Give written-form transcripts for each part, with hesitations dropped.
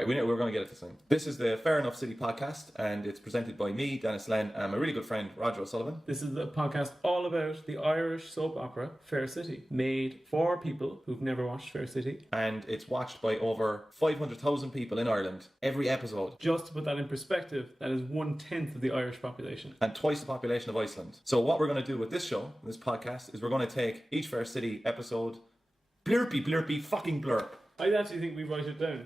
Right, we're going to get it this time. This is the Fair Enough City podcast, and it's presented by me, Denis, and my really good friend, Roger O'Sullivan. This is the podcast all about the Irish soap opera Fair City, made for people who've never watched Fair City. And it's watched by over 500,000 people in Ireland every episode. Just to put that in perspective, that is 1/10 of the Irish population. And twice the population of Iceland. So what we're going to do with this show, this podcast, is we're going to take each Fair City episode, blurpy fucking blurp. I actually think we write it down.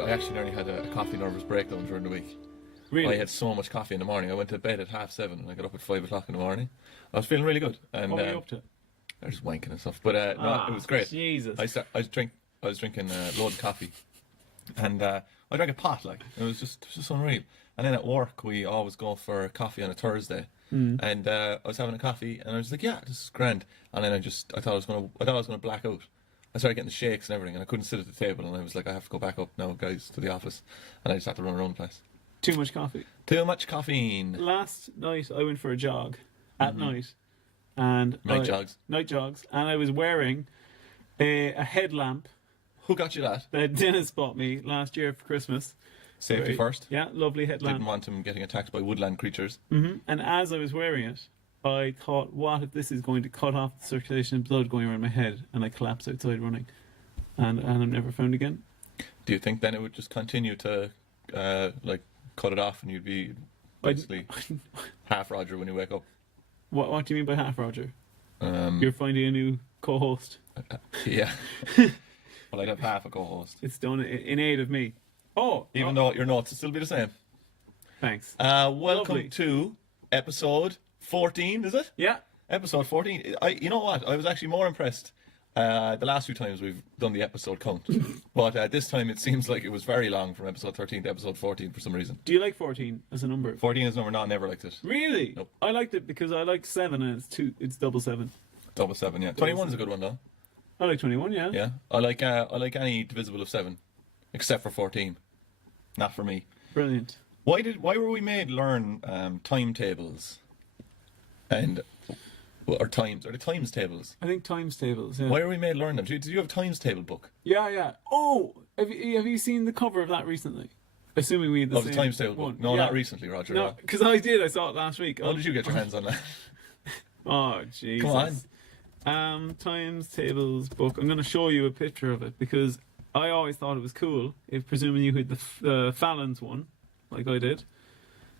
I actually nearly had a coffee nervous breakdown during the week. Really? I had so much coffee in the morning. I went to bed at 7:30 and I got up at 5 o'clock in the morning. I was feeling really good. And, what were you up to? I was just wanking and stuff. But no, it was great. Jesus. I was drinking loads of coffee. And I drank a pot, like. It was just unreal. And then at work, we always go for coffee on a Thursday. And I was having a coffee and I was like, yeah, this is grand. And then I thought I was gonna black out. I started getting the shakes and everything, and I couldn't sit at the table, and I was like, I have to go back up now, guys, to the office. And I just had to run around the place. Too much coffee. Too much caffeine. Last night I went for a jog at night, and Night jogs, and I was wearing a headlamp Who got you that? that Denis bought me last year for Christmas. Safety first. Yeah, lovely headlamp. Didn't want him getting attacked by woodland creatures. And as I was wearing it, I thought, what if this is going to cut off the circulation of blood going around my head, and I collapsed outside running, and I'm never found again. Do you think then it would just continue to cut it off, and you'd be basically half Roger when you wake up? What do you mean by half Roger? Um, You're finding a new co-host. Yeah. Well, I'd have half a co-host. It's done in aid of me. Even though your notes will still be the same. Thanks. Welcome Lovely. to episode 14, is it? Yeah. Episode 14. You know what? I was actually more impressed the last few times we've done the episode count. But this time it seems like it was very long from episode 13 to episode 14 for some reason. Do you like 14 as a number? 14 is a number, never liked it. Really? Nope. I liked it because I liked 7 and it's double 7. Double 7, yeah. 21 is a good one though. I like 21, yeah. Yeah. I like any divisible of 7. Except for 14. Not for me. Brilliant. Why were we made learn timetables? Or times? Are the times tables? I think times tables, yeah. Why are we made learn them? Did you have a times table book? Yeah. Oh, have you seen the cover of that recently? Assuming we had the Of same the times table one. book? No, Yeah. not recently, Roger. No, because I saw it last week. How did you get your hands on that? Oh, Jesus. Come on. Times tables book. I'm going to show you a picture of it because I always thought it was cool, if presuming you had the Fallon's one, like I did,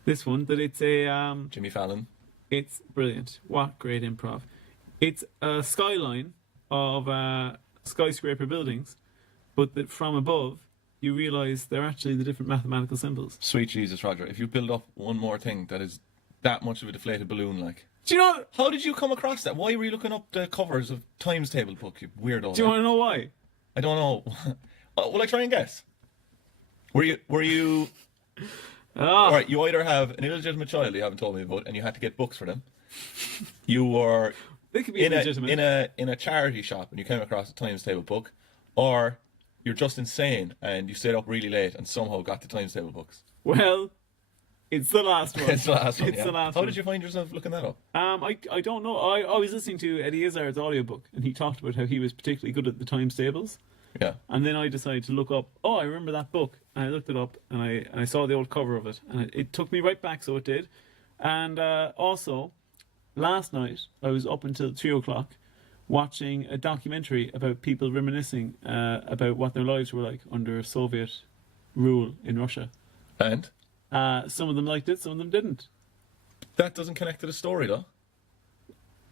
this one, that it's a... Jimmy Fallon. It's brilliant. What great improv. It's a skyline of skyscraper buildings, but that from above, you realise they're actually the different mathematical symbols. Sweet Jesus, Roger. If you build up one more thing that is that much of a deflated balloon, like... Do you know... How did you come across that? Why were you looking up the covers of times table book, you weirdo? Do you want to know why? I don't know. Will I try and guess? Were you... All right, you either have an illegitimate child you haven't told me about, and you had to get books for them. You were They could be illegitimate. in a charity shop, and you came across a times table book, or you're just insane and you stayed up really late and somehow got the times table books. Well, it's the last one. It's the last one. It's yeah. the last How one. did you find yourself looking that up? I don't know. I was listening to Eddie Izzard's audiobook, and he talked about how he was particularly good at the times tables. Yeah. And then I decided to look up, I remember that book. And I looked it up, and I saw the old cover of it. And it took me right back, so it did. And also, last night, I was up until 3 o'clock watching a documentary about people reminiscing about what their lives were like under Soviet rule in Russia. And? Some of them liked it, some of them didn't. That doesn't connect to the story, though.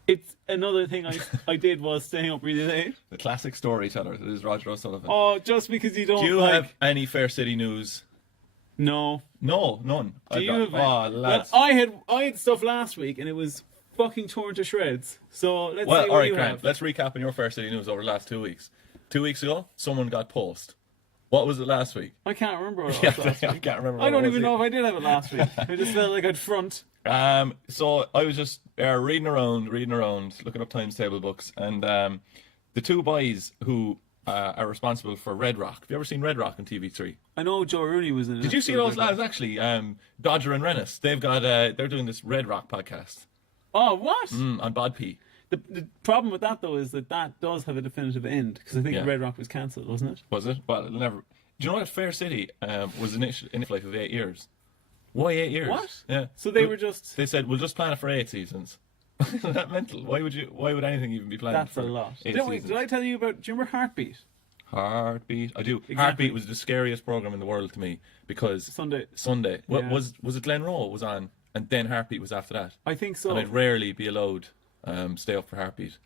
It's another thing I did was staying up really late. The classic storyteller that is Roger O'Sullivan. Oh, just because you don't. Do you have any Fair City news? No. No, none. Do you have? Oh, lads. Well, I had stuff last week and it was fucking torn to shreds. So let's see what all right, you Grant. have. Let's recap on your Fair City news over the last 2 weeks. 2 weeks ago, someone got post. What was it last week? I can't remember what it Yeah, was last I week. can't remember. I don't what it even was know if I did have it last week. I just felt like I'd front. So I was just reading around, looking up times table books, and the two boys who are responsible for Red Rock. Have you ever seen Red Rock on TV3? I know Joe Rooney was in it. Did you see those lads actually? Dodger and Rennis. They've got they're doing this Red Rock podcast. Oh, what? On Bodp. The problem with that, though, is that does have a definitive end, because I think Yeah. Red Rock was cancelled, wasn't it? Was it? Well, it'll never. Do you know that Fair City was initially in a life of 8 years? Why 8 years? What? Yeah. So they were just... They said we'll just plan it for 8 seasons. Isn't that mental? Why would anything even be planned? That's for a lot. 8 Did seasons? I tell you about... Do you remember Heartbeat? Heartbeat. I do. Exactly. Heartbeat was the scariest program in the world to me because Sunday. What Yeah. was it? Glen Rowe was on, and then Heartbeat was after that. I think so. And I'd rarely be allowed stay up for Heartbeat.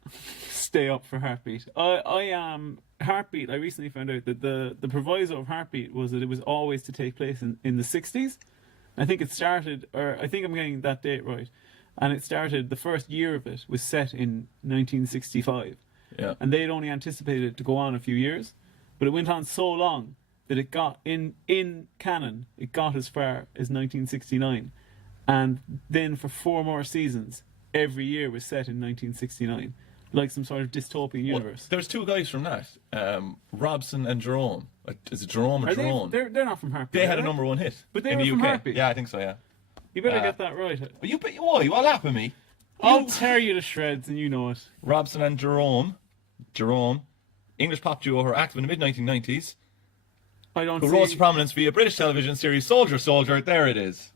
Stay up for Heartbeat. Heartbeat, I recently found out that the proviso of Heartbeat was that it was always to take place in the 60s. I think it started, or I think I'm getting that date right, and it started, the first year of it was set in 1965. Yeah. And they had only anticipated it to go on a few years, but it went on so long that it got, in canon, it got as far as 1969. And then for 4 more seasons, every year was set in 1969. Like some sort of dystopian universe. There's two guys from that, Robson and Jerome. Is it Jerome or Are Jerome? they're not from Heartbeat. They are had a #1 hit But they in were the from UK. Heartbeat. Yeah, I think so. Yeah. You better get that right. But why? What laughing at me? I'll tear you to shreds, and you know it. Robson and Jerome, English pop duo who are active in the mid-1990s, I don't who see... rose to prominence via British television series Soldier, Soldier. There it is.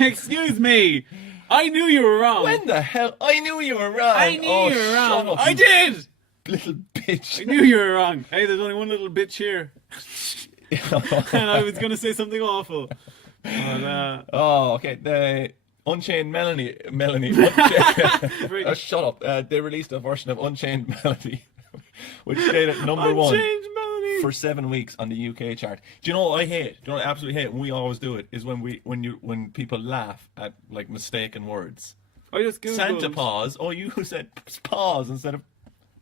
Excuse me. I knew you were wrong. When the hell? I knew you were wrong. I knew you were shut wrong. up, I you did. little bitch. I knew you were wrong. Hey, there's only one little bitch here. And I was going to say something awful. But, Oh, okay. The Unchained Melanie. Shut up. They released a version of Unchained Melody, which stayed at #1 Unchanged Melanie. for 7 weeks on the UK chart. Do you know what I hate? Do you know what I absolutely hate? And we always do it. Is when people laugh at like mistaken words. I just googled Santa Paws. Oh, you said pause instead of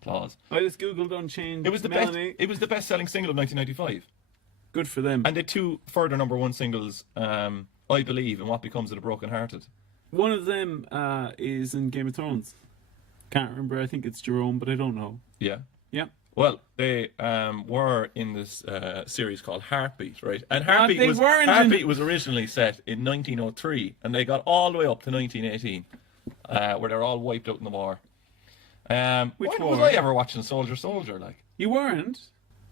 applause. I just googled Unchained It was the Melanie. best. It was the best-selling single of 1995. Good for them. And the 2 further #1 singles, I Believe and What Becomes of the Broken Hearted. One of them is in Game of Thrones. Can't remember. I think it's Jerome, but I don't know. Yeah. Yeah. Well, they were in this series called Heartbeat, right? And they weren't in- Heartbeat was originally set in 1903, and they got all the way up to 1918, where they were all wiped out in the war. Which when was war? I ever watching Soldier, Soldier? Like, You weren't.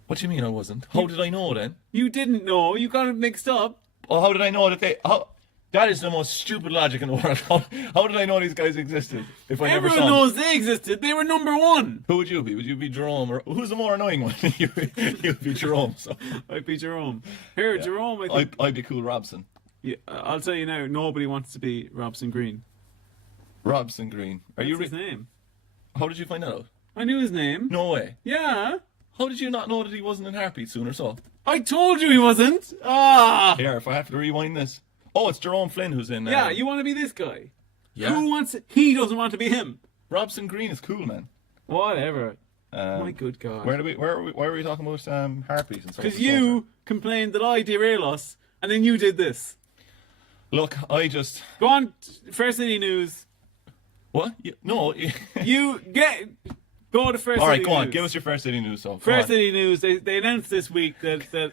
what do you mean I wasn't? How did I know then? You didn't know. You got it mixed up. Oh, how did I know that they? That is the most stupid logic in the world. How did I know these guys existed if I never Everyone saw them? knows they existed. They were #1. Who would you be? Would you be Jerome, or who's the more annoying one? You'd be Jerome. So I'd be Jerome. Here, Jerome, I think. I'd be Cool Robson. Yeah, I'll tell you now, nobody wants to be Robson Green. Robson Green. Are That's you? his name. How did you find that out? I knew his name. No way. Yeah. How did you not know that he wasn't in Heartbeat sooner? So I told you he wasn't. Ah. here, if I have to rewind this. Oh, it's Jerome Flynn who's in. Yeah, you want to be this guy. Yeah. Who wants... He doesn't want to be him. Robson Green is cool, man. Whatever. My good God. Why were we talking about Heartbeat and stuff? Because you complained that I derail us, and then you did this. Look, I just Go on, Fair City News. what? No. You get... Go to Fair City All right, go on. News. Give us your Fair City news. So go Fair on. City News, they announced this week that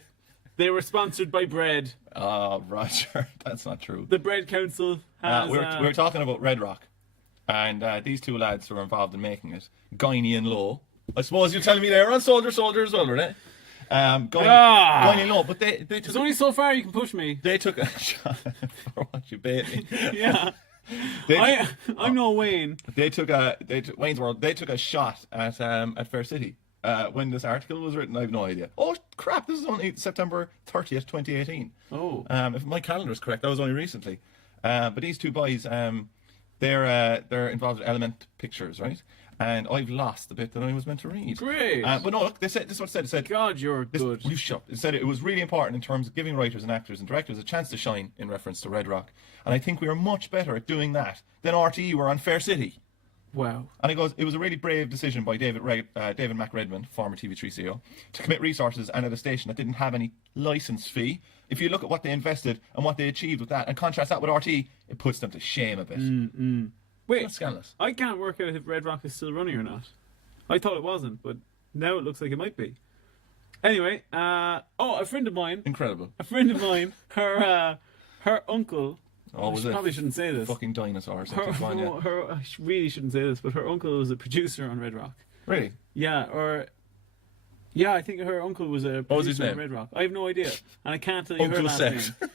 they were sponsored by bread. Oh, Roger, that's not true. The Bread Council has... we were talking about Red Rock, and these two lads who were involved in making it, Guiney and Lowe. I suppose you're telling me they were on Soldier, Soldier as well, right? Guiney and Lowe, but they There's took, only so far you can push me. they took a shot for what you bait me. Yeah. They, I'm no Wayne. Wayne's World. They took a shot at Fair City when this article was written. I have no idea. Oh crap! This is only September 30th, 2018. Oh. If my calendar is correct, that was only recently. But these two boys, they're involved with Element Pictures, right? And I've lost the bit that I was meant to read. Great. But no, look, they said this is what it said. It said, God, you're good. You shut. It said it was really important in terms of giving writers and actors and directors a chance to shine in reference to Red Rock. And I think we are much better at doing that than RTE were on Fair City. Wow. And he goes, it was a really brave decision by David McRedmond, former TV3 CEO, to commit resources and at a station that didn't have any license fee. If you look at what they invested and what they achieved with that and contrast that with RT, it puts them to shame a bit. Wait, That's scandalous. I can't work out if Red Rock is still running or not. I thought it wasn't, but now it looks like it might be. Anyway, a friend of mine. Incredible. A friend of mine, her uncle. Oh, was it? Probably shouldn't say this. Fucking dinosaurs. I really shouldn't say this, but her uncle was a producer on Red Rock. Really? Yeah, I think her uncle was a What was his producer on name? Red Rock. I have no idea, and I can't tell you her Uncle last Sex. name.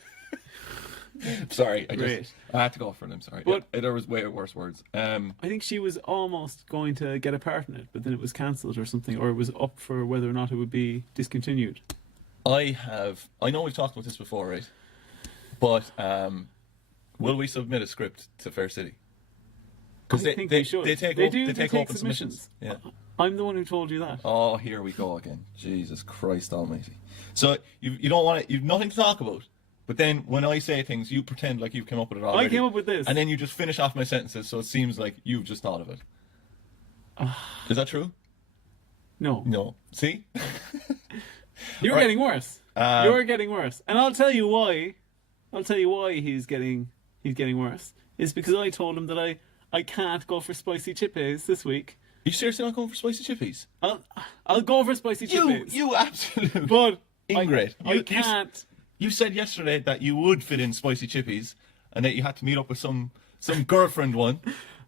Sorry, Great. I had to go for them. Sorry, But- there was way worse words. I think she was almost going to get a part in it, but then it was cancelled or something, or it was up for whether or not it would be discontinued. I know we've talked about this before, right? But will we submit a script to Fair City? Because I think we should. They take take open submissions. Yeah. I'm the one who told you that. Oh, here we go again. Jesus Christ Almighty. So you don't want to. You've nothing to talk about. But then when I say things, you pretend like you've come up with it already. I came up with this. And then you just finish off my sentences, so it seems like you've just thought of it. Is that true? No. No. See? You're Right. getting worse. You're getting worse. And I'll tell you why. I'll tell you why he's getting worse. It's because I told him that I can't go for spicy chippies this week. You seriously not going for spicy chippies? I'll go for spicy chippies. You absolute But ingrate. I can't. You said yesterday that you would fit in spicy chippies and that you had to meet up with some girlfriend one.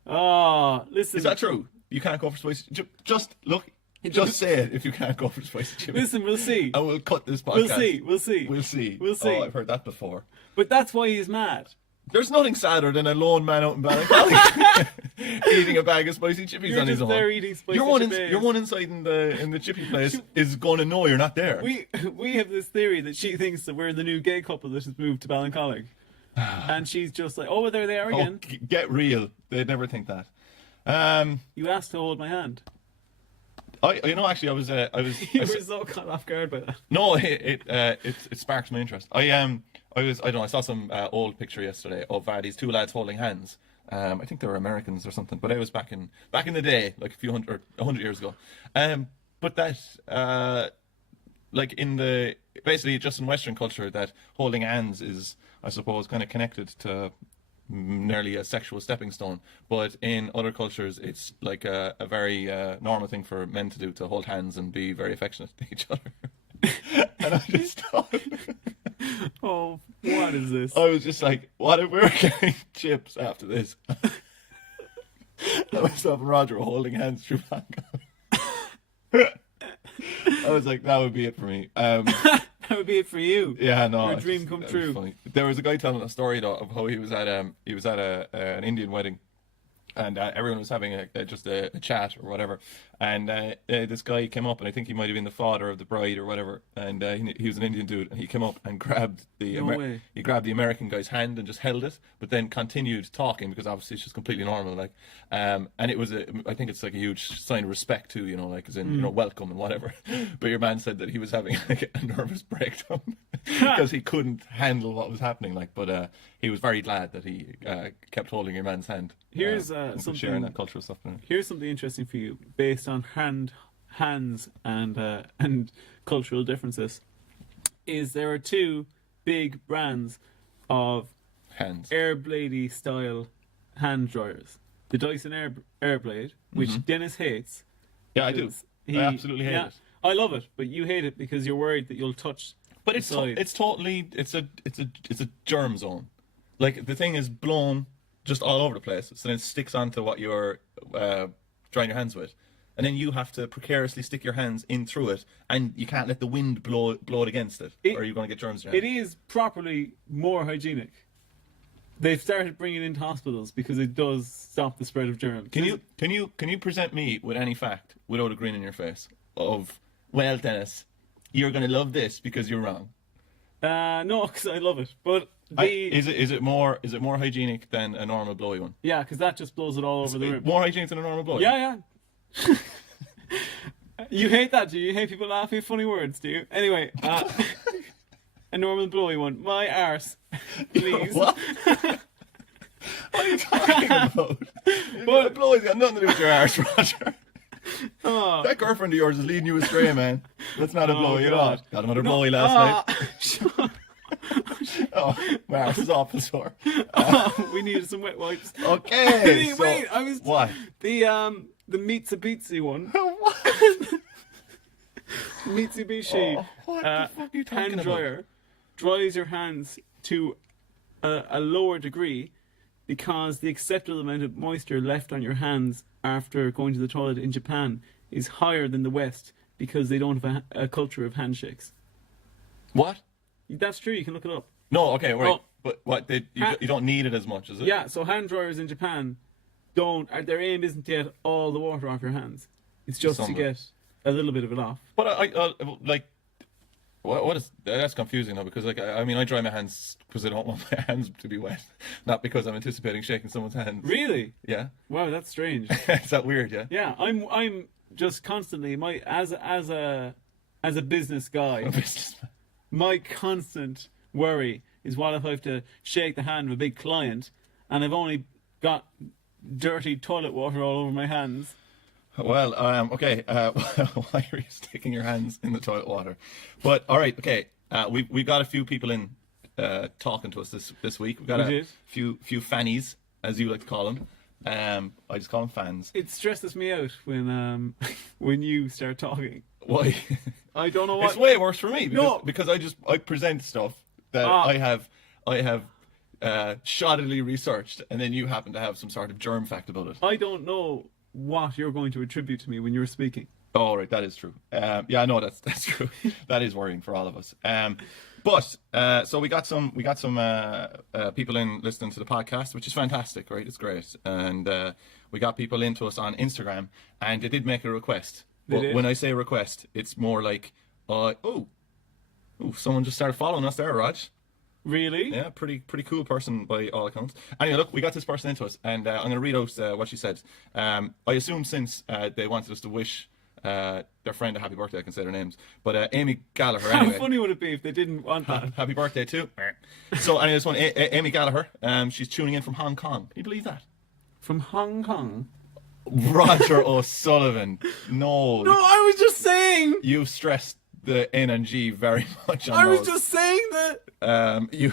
Oh, listen. Is that true? You can't go for spicy. Just look. Just say it if you can't go for spicy chippies. Listen, we'll see. And we'll cut this podcast. We'll see. We'll see. Oh, I've heard that before. But that's why he's mad. There's nothing sadder than a lone man out in Ballincollig eating a bag of spicy chippies You're on his just own. there eating spicy chippies. Your one inside in the chippy place is going to know you're not there. We have this theory that she thinks that we're the new gay couple that has moved to Ballincollig. And she's just like, oh, there they are again. Get real. They'd never think that. You asked to hold my hand. I You were so caught off guard by that. No, it sparks my interest. I don't know. I saw some old picture yesterday of these two lads holding hands. I think they were Americans or something, but it was back in the day, like a 100 years ago. But that like basically just in Western culture, that holding hands is, I suppose, kind of connected to nearly a sexual stepping stone. But in other cultures, it's like a very normal thing for men to do, to hold hands and be very affectionate to each other. And I just thought, Oh, what is this? I was just like, what if we were getting chips after this? And myself and Roger were holding hands through Bangkok. I was like, that would be it for me. That would be it for you. Yeah, no. Your dream come true. Funny. There was a guy telling a story though of how he was at an Indian wedding, and everyone was having just a chat or whatever, and this guy came up, and I think he might have been the father of the bride or whatever, and he was an Indian dude, and he came up and grabbed the American guy's hand and just held it, but then continued talking, because obviously it's just completely normal, like, and it was I think it's like a huge sign of respect too, you know, like as in, you know, welcome and whatever. But your man said that he was having like a nervous breakdown because he couldn't handle what was happening, like, but he was very glad that he kept holding your man's hand. Here's something, sharing that cultural stuff. Here's something interesting for you, based on hands and cultural differences. Is there are two big brands of hands, Airbladey style hand dryers. The Dyson Airblade, which Denis hates. Yeah, I do. I absolutely hate it. I love it, but you hate it because you're worried that you'll touch. But it's totally it's a germ zone. Like, the thing is blown just all over the place, so then it sticks onto what you're drying your hands with, and then you have to precariously stick your hands in through it, and you can't let the wind blow it against it, or you're going to get germs in your hand. It is properly more hygienic. They've started bringing it into hospitals because it does stop the spread of germs. Can you present me with any fact without a grin in your face of, well, Dennis, you're going to love this because you're wrong? No, because I love it, but. Is it more hygienic than a normal blowy one? Yeah, because that just blows it all over the room. More hygienic than a normal blowy? Yeah. You hate that, do you? You hate people laughing at funny words, do you? Anyway, a normal blowy one. My arse, please. What? What are you talking about? But blowing's got nothing to do with your arse, Roger. Oh, That girlfriend of yours is leading you astray, man. That's not a blowy at all. God. Got another blowy last night. Shut up. Oh, my arse is awful sore. We needed some wet wipes. Okay. Wait, I was What? the Mitsubishi one. What? Mitsubishi What the fuck are you talking hand about? dryer dries your hands to a lower degree because the acceptable amount of moisture left on your hands after going to the toilet in Japan is higher than the West because they don't have a culture of handshakes. What? That's true. You can look it up. No, okay, right. Oh. But what? You don't need it as much, is it? Yeah. So hand dryers in Japan don't. Their aim isn't to get all the water off your hands. It's just Some to of it. get a little bit of it off. But I like. What is that's confusing though, because like I mean I dry my hands because I don't want my hands to be wet, not because I'm anticipating shaking someone's hand. Really? Yeah. Wow, that's strange. Is that weird? Yeah. Yeah, I'm just constantly as a business guy. Businessman. My constant worry is what if I have to shake the hand of a big client and I've only got dirty toilet water all over my hands. Well, okay. Why are you sticking your hands in the toilet water? But all right, okay. We've got a few people in talking to us this week. We've got a few fannies, as you like to call them. I just call them fans. It stresses me out when when you start talking. Why? I don't know what. It's way worse for me because No. I present stuff that I have shoddily researched, and then you happen to have some sort of germ fact about it. I don't know what you're going to attribute to me when you're speaking. Oh, right, that is true. Yeah, no, that's true. That is worrying for all of us. But so we got some people in listening to the podcast, which is fantastic, right? It's great, and we got people into us on Instagram, and they did make a request. But when I say request, it's more like, someone just started following us there, Raj. Really? Yeah, pretty cool person by all accounts. Anyway, look, we got this person into us, and I'm going to read out what she said. I assume since they wanted us to wish their friend a happy birthday, I can say their names. But Amy Gallagher, anyway. How funny would it be if they didn't want that? Happy birthday too. So anyway, this one, Amy Gallagher, she's tuning in from Hong Kong. Can you believe that? From Hong Kong? Roger O'Sullivan. No, I was just saying. you stressed the N and G very much on I was those. just saying that. You.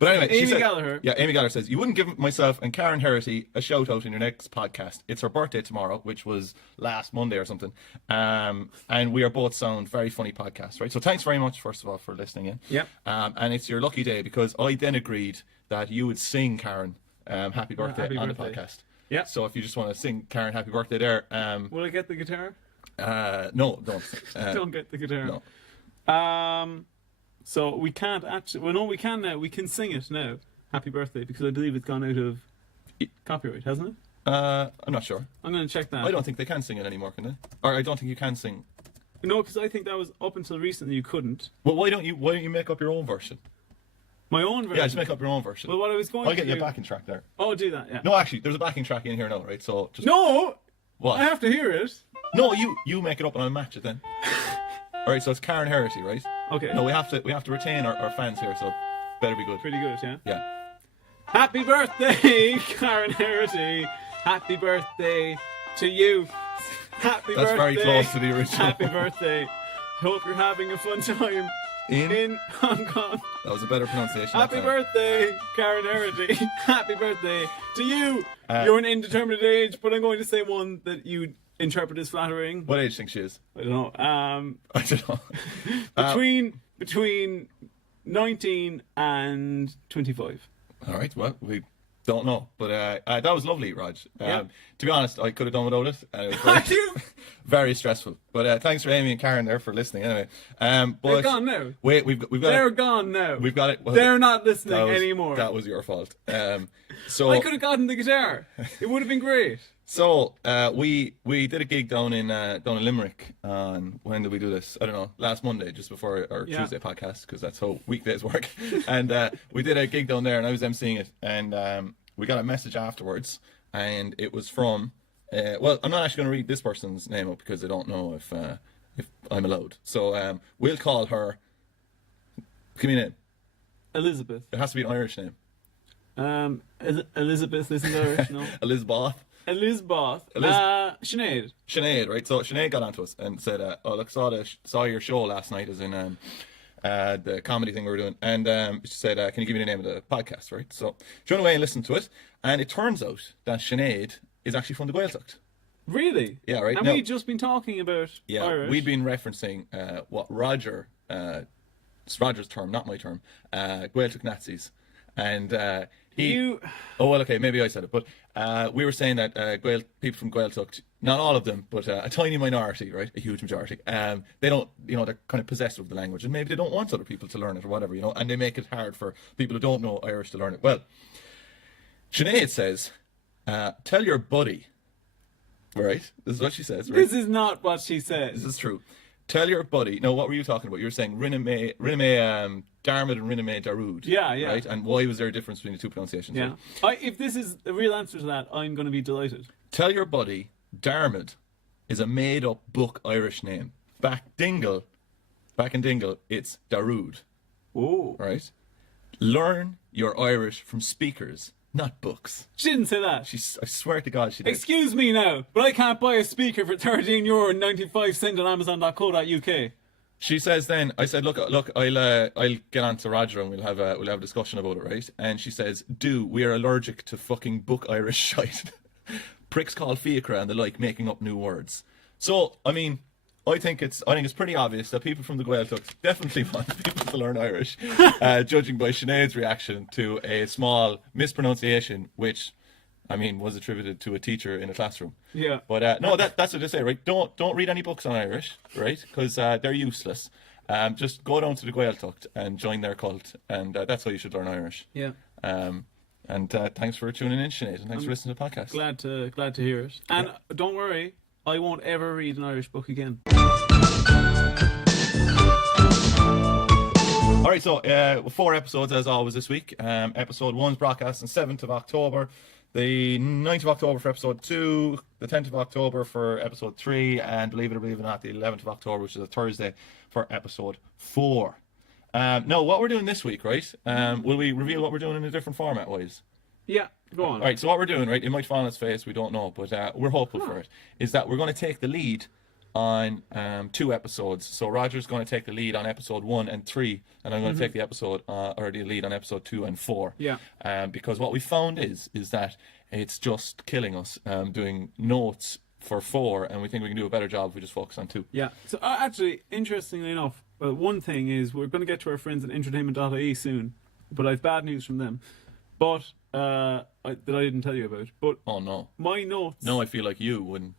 But anyway, she Amy said, Gallagher. Yeah, Amy Gallagher says, you wouldn't give myself and Karen Herity a shout out in your next podcast. It's her birthday tomorrow, which was last Monday or something. And we are both sound very funny podcasts, right? So thanks very much, first of all, for listening in. Yep. And it's your lucky day because I then agreed that you would sing Karen happy birthday happy on birthday. the podcast. Yeah. So if you just want to sing Karen happy birthday there. Will I get the guitar? No, don't. Don't get the guitar. No. So we can't actually. Well, no, we can now. We can sing it now. Happy birthday, because I believe it's gone out of copyright, hasn't it? I'm not sure. I'm going to check that. I don't think they can sing it anymore, can they? Or I don't think you can sing. No, because I think that was up until recently you couldn't. Well, why don't you make up your own version? My own version. Yeah, just make up your own version. Well, what I was going I'll to get you a do- backing track there. Oh, do that. Yeah. No, actually, there's a backing track in here now, right? So just No. What? I have to hear it. No, you make it up and I'll match it then. All right, so it's Karen Herity, right? Okay. No, we have to retain our fans here, so better be good. Pretty good, yeah. Yeah. Happy birthday, Karen Herity. Happy birthday to you. Happy That's birthday. very close to the original. Happy birthday. Hope you're having a fun time in Hong Kong. That was a better pronunciation. Happy that time. birthday, Karen Herity. Happy birthday to you. Uh, You're an indeterminate age, but I'm going to say one that you interpret as flattering. What age do you think she is? I don't know. I don't know. Between 19 and 25. All right, well, we don't know. But that was lovely, Raj. Yeah. To be honest, I could have done without it. It was Had very, you? very stressful. But thanks for Amy and Karen there for listening anyway. But They're gone now. Wait, we've got They're it. gone now. We've got it. Well, They're not listening that was, anymore. That was your fault. So I could have gotten the guitar. It would have been great. So we did a gig down in Limerick on, when did we do this? I don't know, last Monday, just before our Tuesday podcast, because that's how weekdays work. And we did a gig down there, and I was emceeing it, and we got a message afterwards, and it was from. Well, I'm not actually going to read this person's name up because I don't know if I'm allowed. So we'll call her. Give me a name. Elizabeth. It has to be an Irish name. Elizabeth isn't Irish, no. Elizabeth. Elizabeth. Sinead. Sinead, right? So Sinead got onto us and said, "Oh, look, saw your show last night, as in the comedy thing we were doing." And she said, "Can you give me the name of the podcast?" Right? So she went away and listened to it, and it turns out that Sinead is actually from the Gaeltacht. Really? Yeah, right. And Now, we've just been talking about Irish. we'd been referencing what Roger, it's Roger's term, not my term, Gaeltacht Nazis, and he. Oh well, okay, maybe I said it, but we were saying that people from Gaeltacht, not all of them, but a tiny minority, right, a huge majority, they don't, they're kind of possessive of the language, and maybe they don't want other people to learn it or whatever, and they make it hard for people who don't know Irish to learn it. Well, Sinead says, "Tell your buddy." Right? This is what she says. Right? This is not what she says. This is true. Tell your buddy. No, what were you talking about? You were saying Riname Darmid and Riname Darude. Yeah, yeah. Right? And why was there a difference between the two pronunciations? Yeah. Right? If this is the real answer to that, I'm going to be delighted. Tell your buddy Darmid is a made-up book Irish name. Back in Dingle, it's Darude. Oh. Right? Learn your Irish from speakers, not books. She didn't say that. I swear to God she did. Excuse me now, but I can't buy a speaker for €13.95 on Amazon.co.uk. She says then, I said, look, I'll get on to Roger and we'll have a discussion about it, right? And she says, we are allergic to fucking book Irish shite. Pricks called fiacra and the like, making up new words. So, I mean, I think it's pretty obvious that people from the Gaeltacht definitely want people to learn Irish, judging by Sinead's reaction to a small mispronunciation, which, I mean, was attributed to a teacher in a classroom. Yeah. But no, that's what they say, right? Don't read any books on Irish, right? Because they're useless. Just go down to the Gaeltacht and join their cult, and that's how you should learn Irish. Yeah. And thanks for tuning in, Sinead, and thanks for listening to the podcast. Glad to hear it. And don't worry, I won't ever read an Irish book again. All right, so 4 episodes as always this week. Episode 1's broadcast on 7th of October, the 9th of October for episode 2, the 10th of October for episode 3, and believe it or believe it not, the 11th of October, which is a Thursday, for episode 4. Now, what we're doing this week, right? Will we reveal what we're doing in a different format wise? Yeah, go on. All right, so what we're doing, right, it might fall on its face, we don't know, but we're hopeful for it, is that we're going to take the lead on 2 episodes. So Roger's going to take the lead on episode 1 and 3, and I'm going to take the lead on episode 2 and 4. Yeah. Because what we found is that it's just killing us doing notes for 4, and we think we can do a better job if we just focus on 2. Yeah. So actually, interestingly enough, one thing is we're going to get to our friends at entertainment.ie soon, but I have bad news from them. But that I didn't tell you about. But oh no, my notes. No, I feel like you when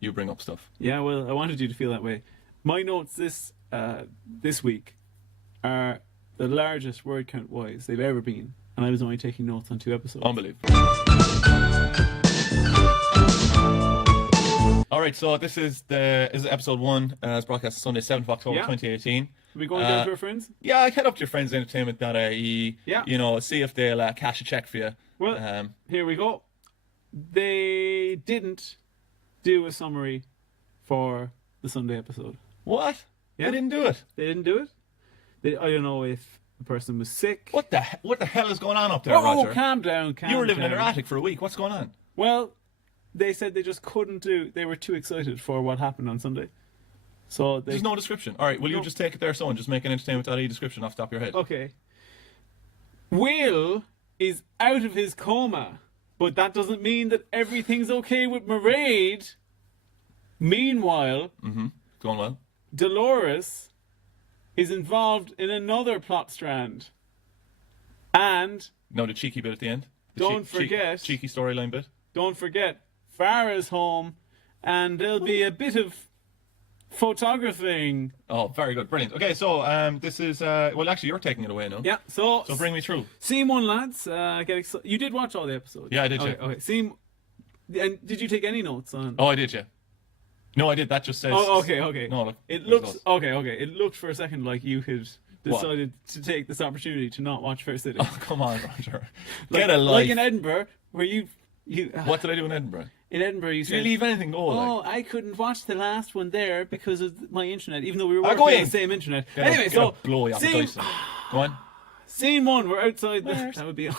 you bring up stuff. Yeah, well, I wanted you to feel that way. My notes this week are the largest word count wise they've ever been, and I was only taking notes on 2 episodes. Unbelievable. All right, so this is episode 1. It's broadcast Sunday, 7th of October, 2018. Are we going down to our friends? Yeah, I head up to your friends entertainment.ie. Yeah. See if they'll cash a check for you. Well, here we go. They didn't do a summary for the Sunday episode. What? Yeah. They didn't do it. They didn't do it. I don't know if the person was sick. What the hell is going on up there, Roger? Oh, calm down. You were living in their attic for a week. What's going on? Well, they said they just couldn't do. They were too excited for what happened on Sunday. So there's no description. All right, will you just take it there, so and just make an entertainment.ie description off the top of your head? Okay. Will is out of his coma, but that doesn't mean that everything's okay with Mairead. Meanwhile, going well. Dolores is involved in another plot strand. And no, the cheeky bit at the end. Don't forget cheeky storyline bit. Don't forget Farah's home, and there'll be a bit of photographing. Oh, very good, brilliant. Okay, so this is well, actually, you're taking it away now. Yeah. So bring me through. Scene 1, lads. You did watch all the episodes. Yeah, I did. Okay. Scene. And did you take any notes on? Oh, I did. Yeah. No, I did. That just says. Oh, okay. No, look. It looks okay. It looked for a second like you had decided to take this opportunity to not watch Fair City. Oh, come on, Roger. Get a life. Like in Edinburgh, where you. What did I do in Edinburgh? In Edinburgh, you said, did you leave anything go? I couldn't watch the last one there because of my internet, even though we were working on the same internet. Anyway, so blow you off the Dyson. Go on. Scene 1, we're outside. That would be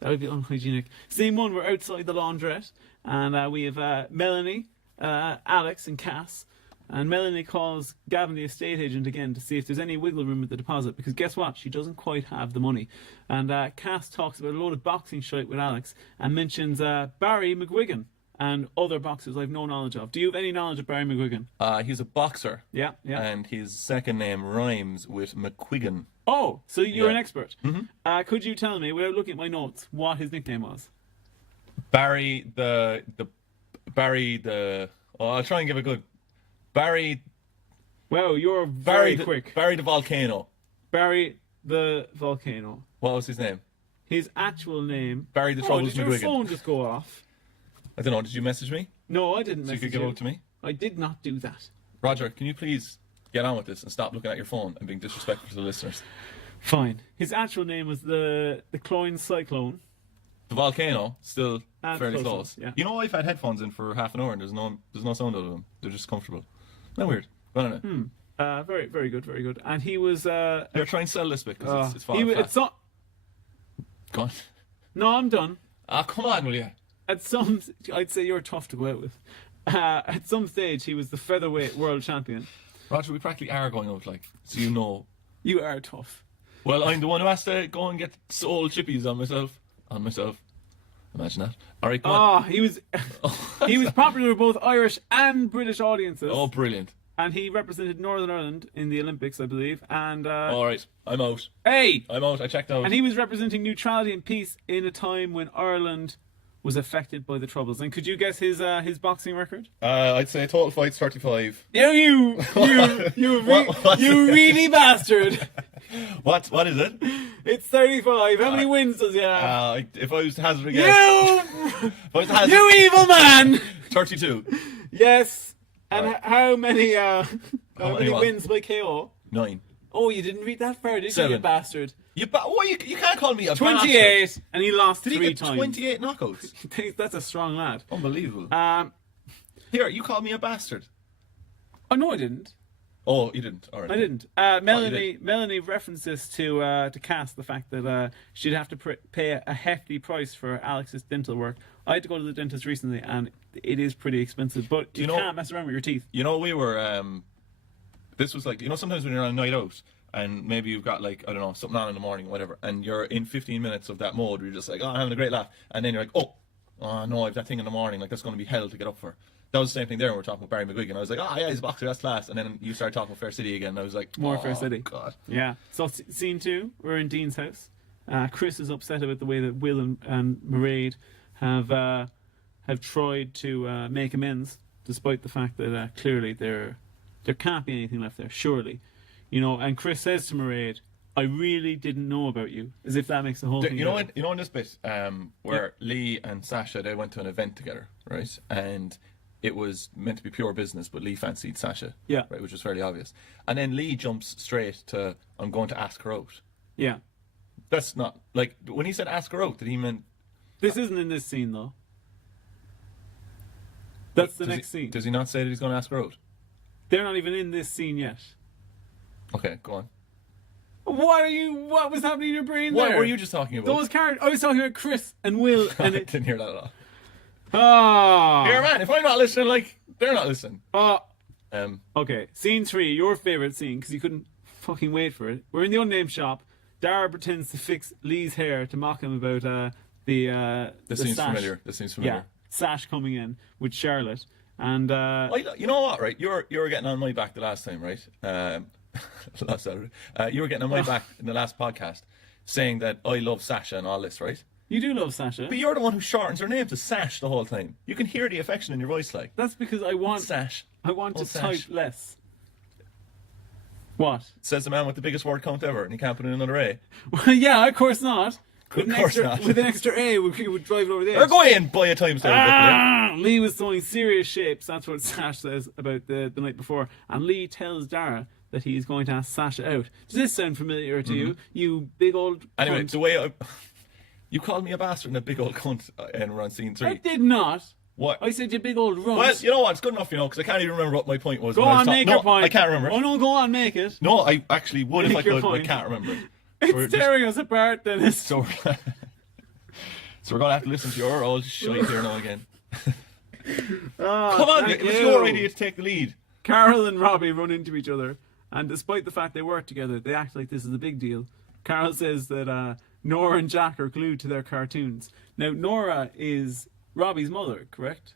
That would be unhygienic. Same one, we're outside the laundrette, and we have Melanie, Alex, and Cass. And Melanie calls Gavin, the estate agent, again to see if there's any wiggle room with the deposit, because guess what? She doesn't quite have the money. And Cass talks about a load of boxing shite with Alex and mentions Barry McGuigan and other boxers I've no knowledge of. Do you have any knowledge of Barry McGuigan? He's a boxer. Yeah. And his second name rhymes with McQuiggan. Oh, so you're an Yeah. expert. Could you tell me, without looking at my notes, what his nickname was? Barry the. Oh, I'll try and give a good. Barry Wow, you're very quick. Barry the Volcano. Barry the Volcano. What was his name? His actual name. Barry the Troubles did your McGuigan. phone just go off? I don't know. Did you message me? No, I didn't So you message could get you. out to me? I did not do that. Roger, can you please get on with this and stop looking at your phone and being disrespectful to the listeners? Fine. His actual name was the Cloyne Cyclone. The Volcano, still fairly close close. enough, yeah. You know, I've had headphones in for half an hour and there's no sound out of them. They're just comfortable. Not weird. But anyway. Very, very good, very good. And he was. You're trying to sell this bit because it's falling flat. It's not. Go on. No, I'm done. Come on, will you? At some, I'd say you're tough to go out with. At some stage, he was the featherweight world champion. Roger, we practically are going out, like, so you know. You are tough. Well, I'm the one who has to go and get soul chippies on myself. Imagine that. All right, come on. He was popular with both Irish and British audiences. Oh, brilliant. And he represented Northern Ireland in the Olympics, I believe. And All right, I'm out. Hey! I'm out. I checked out. And he was representing neutrality and peace in a time when Ireland was affected by the Troubles. And could you guess his boxing record? I'd say total fights 35. You really bastard! What is it? It's 35. How many wins does he have? If I was to hazard a guess. You evil man! 32. Yes. And Right. how many many what? wins by KO? 9. Oh, you didn't read that far, did 7. you bastard? You can't call me a 28, bastard. and he lost Did he 3 get times. 28 knockouts? That's a strong lad. Unbelievable. Um, Here, you called me a bastard. oh no, I didn't. Oh, you didn't. All right. I didn't. Melanie referenced this to Cass, the fact that she'd have to pay a hefty price for Alex's dental work. I had to go to the dentist recently, and it is pretty expensive. But you can't mess around with your teeth. You know, we were. This was like, sometimes when you're on a night out and maybe you've got, like, I don't know, something on in the morning or whatever, and you're in 15 minutes of that mode where you're just like, oh, I'm having a great laugh, and then you're like, oh no, I have that thing in the morning, like, that's going to be hell to get up for. That was the same thing there when we were talking about Barry McGuigan. I was like, oh yeah, he's a boxer, that's class. And then you started talking about Fair City again, and I was like, More Fair City. God. Yeah. So scene 2, we're in Dean's house. Chris is upset about the way that Will and Mairead have tried to make amends, despite the fact that clearly there can't be anything left there, surely. And Chris says to Mairead, I really didn't know about you, as if that makes the whole thing. You know in this bit where Lee and Sasha, they went to an event together, right? And it was meant to be pure business, but Lee fancied Sasha, Yeah. right, which was fairly obvious. And then Lee jumps straight to, I'm going to ask her out. Yeah. That's not, like, when he said ask her out, did he mean... This isn't in this scene, though. That's the next scene. Does he not say that he's going to ask her out? They're not even in this scene yet. Okay, go on. What was happening in your brain What there? were you just talking about? Those characters. I was talking about Chris and Will. I And didn't hear that at all. Here, man, if I'm not listening, like, they're not listening. Okay, scene 3, your favourite scene, because you couldn't fucking wait for it. We're in the unnamed shop. Dara pretends to fix Lee's hair to mock him about the This seems sash. familiar. Yeah, sash coming in with Charlotte. And You know what, right? You were getting on my back the last time, right? Last Saturday. You were getting on my back in the last podcast, saying that I love Sasha and all this, right? you do love Sasha. But you're the one who shortens her name to Sash the whole time. You can hear the affection in your voice, like. That's because I want Sash. I want Oh, to Sash. type less. What? Says the man with the biggest word count ever, and he can't put in another A. Well, yeah, of course not. With Of course an extra, not. With an extra A, we would drive it over the edge. Or go in, buy a times table. Lee was throwing serious shapes. That's what Sash says about the night before. And Lee tells Dara that he's going to ask Sasha out. Does this sound familiar to you? You big old Anyway, cunt? the way you called me a bastard and a big old cunt, and we're on scene 3. I did not. What? I said you big old runt. Well, you know what? It's good enough, because I can't even remember what my point was. Go when I was on, talking. make No, your point. I can't remember. Oh no, go on, make it. No, I actually would if Make I your could, but I point. can't remember it. It's tearing us apart, Dennis. So So we're going to have to listen to your old shite here now again. Oh, Come on, thank it was you. your idea to take the lead. Carol and Robbie run into each other, and despite the fact they work together, they act like this is a big deal. Carol says that Nora and Jack are glued to their cartoons. Now, Nora is Robbie's mother, correct?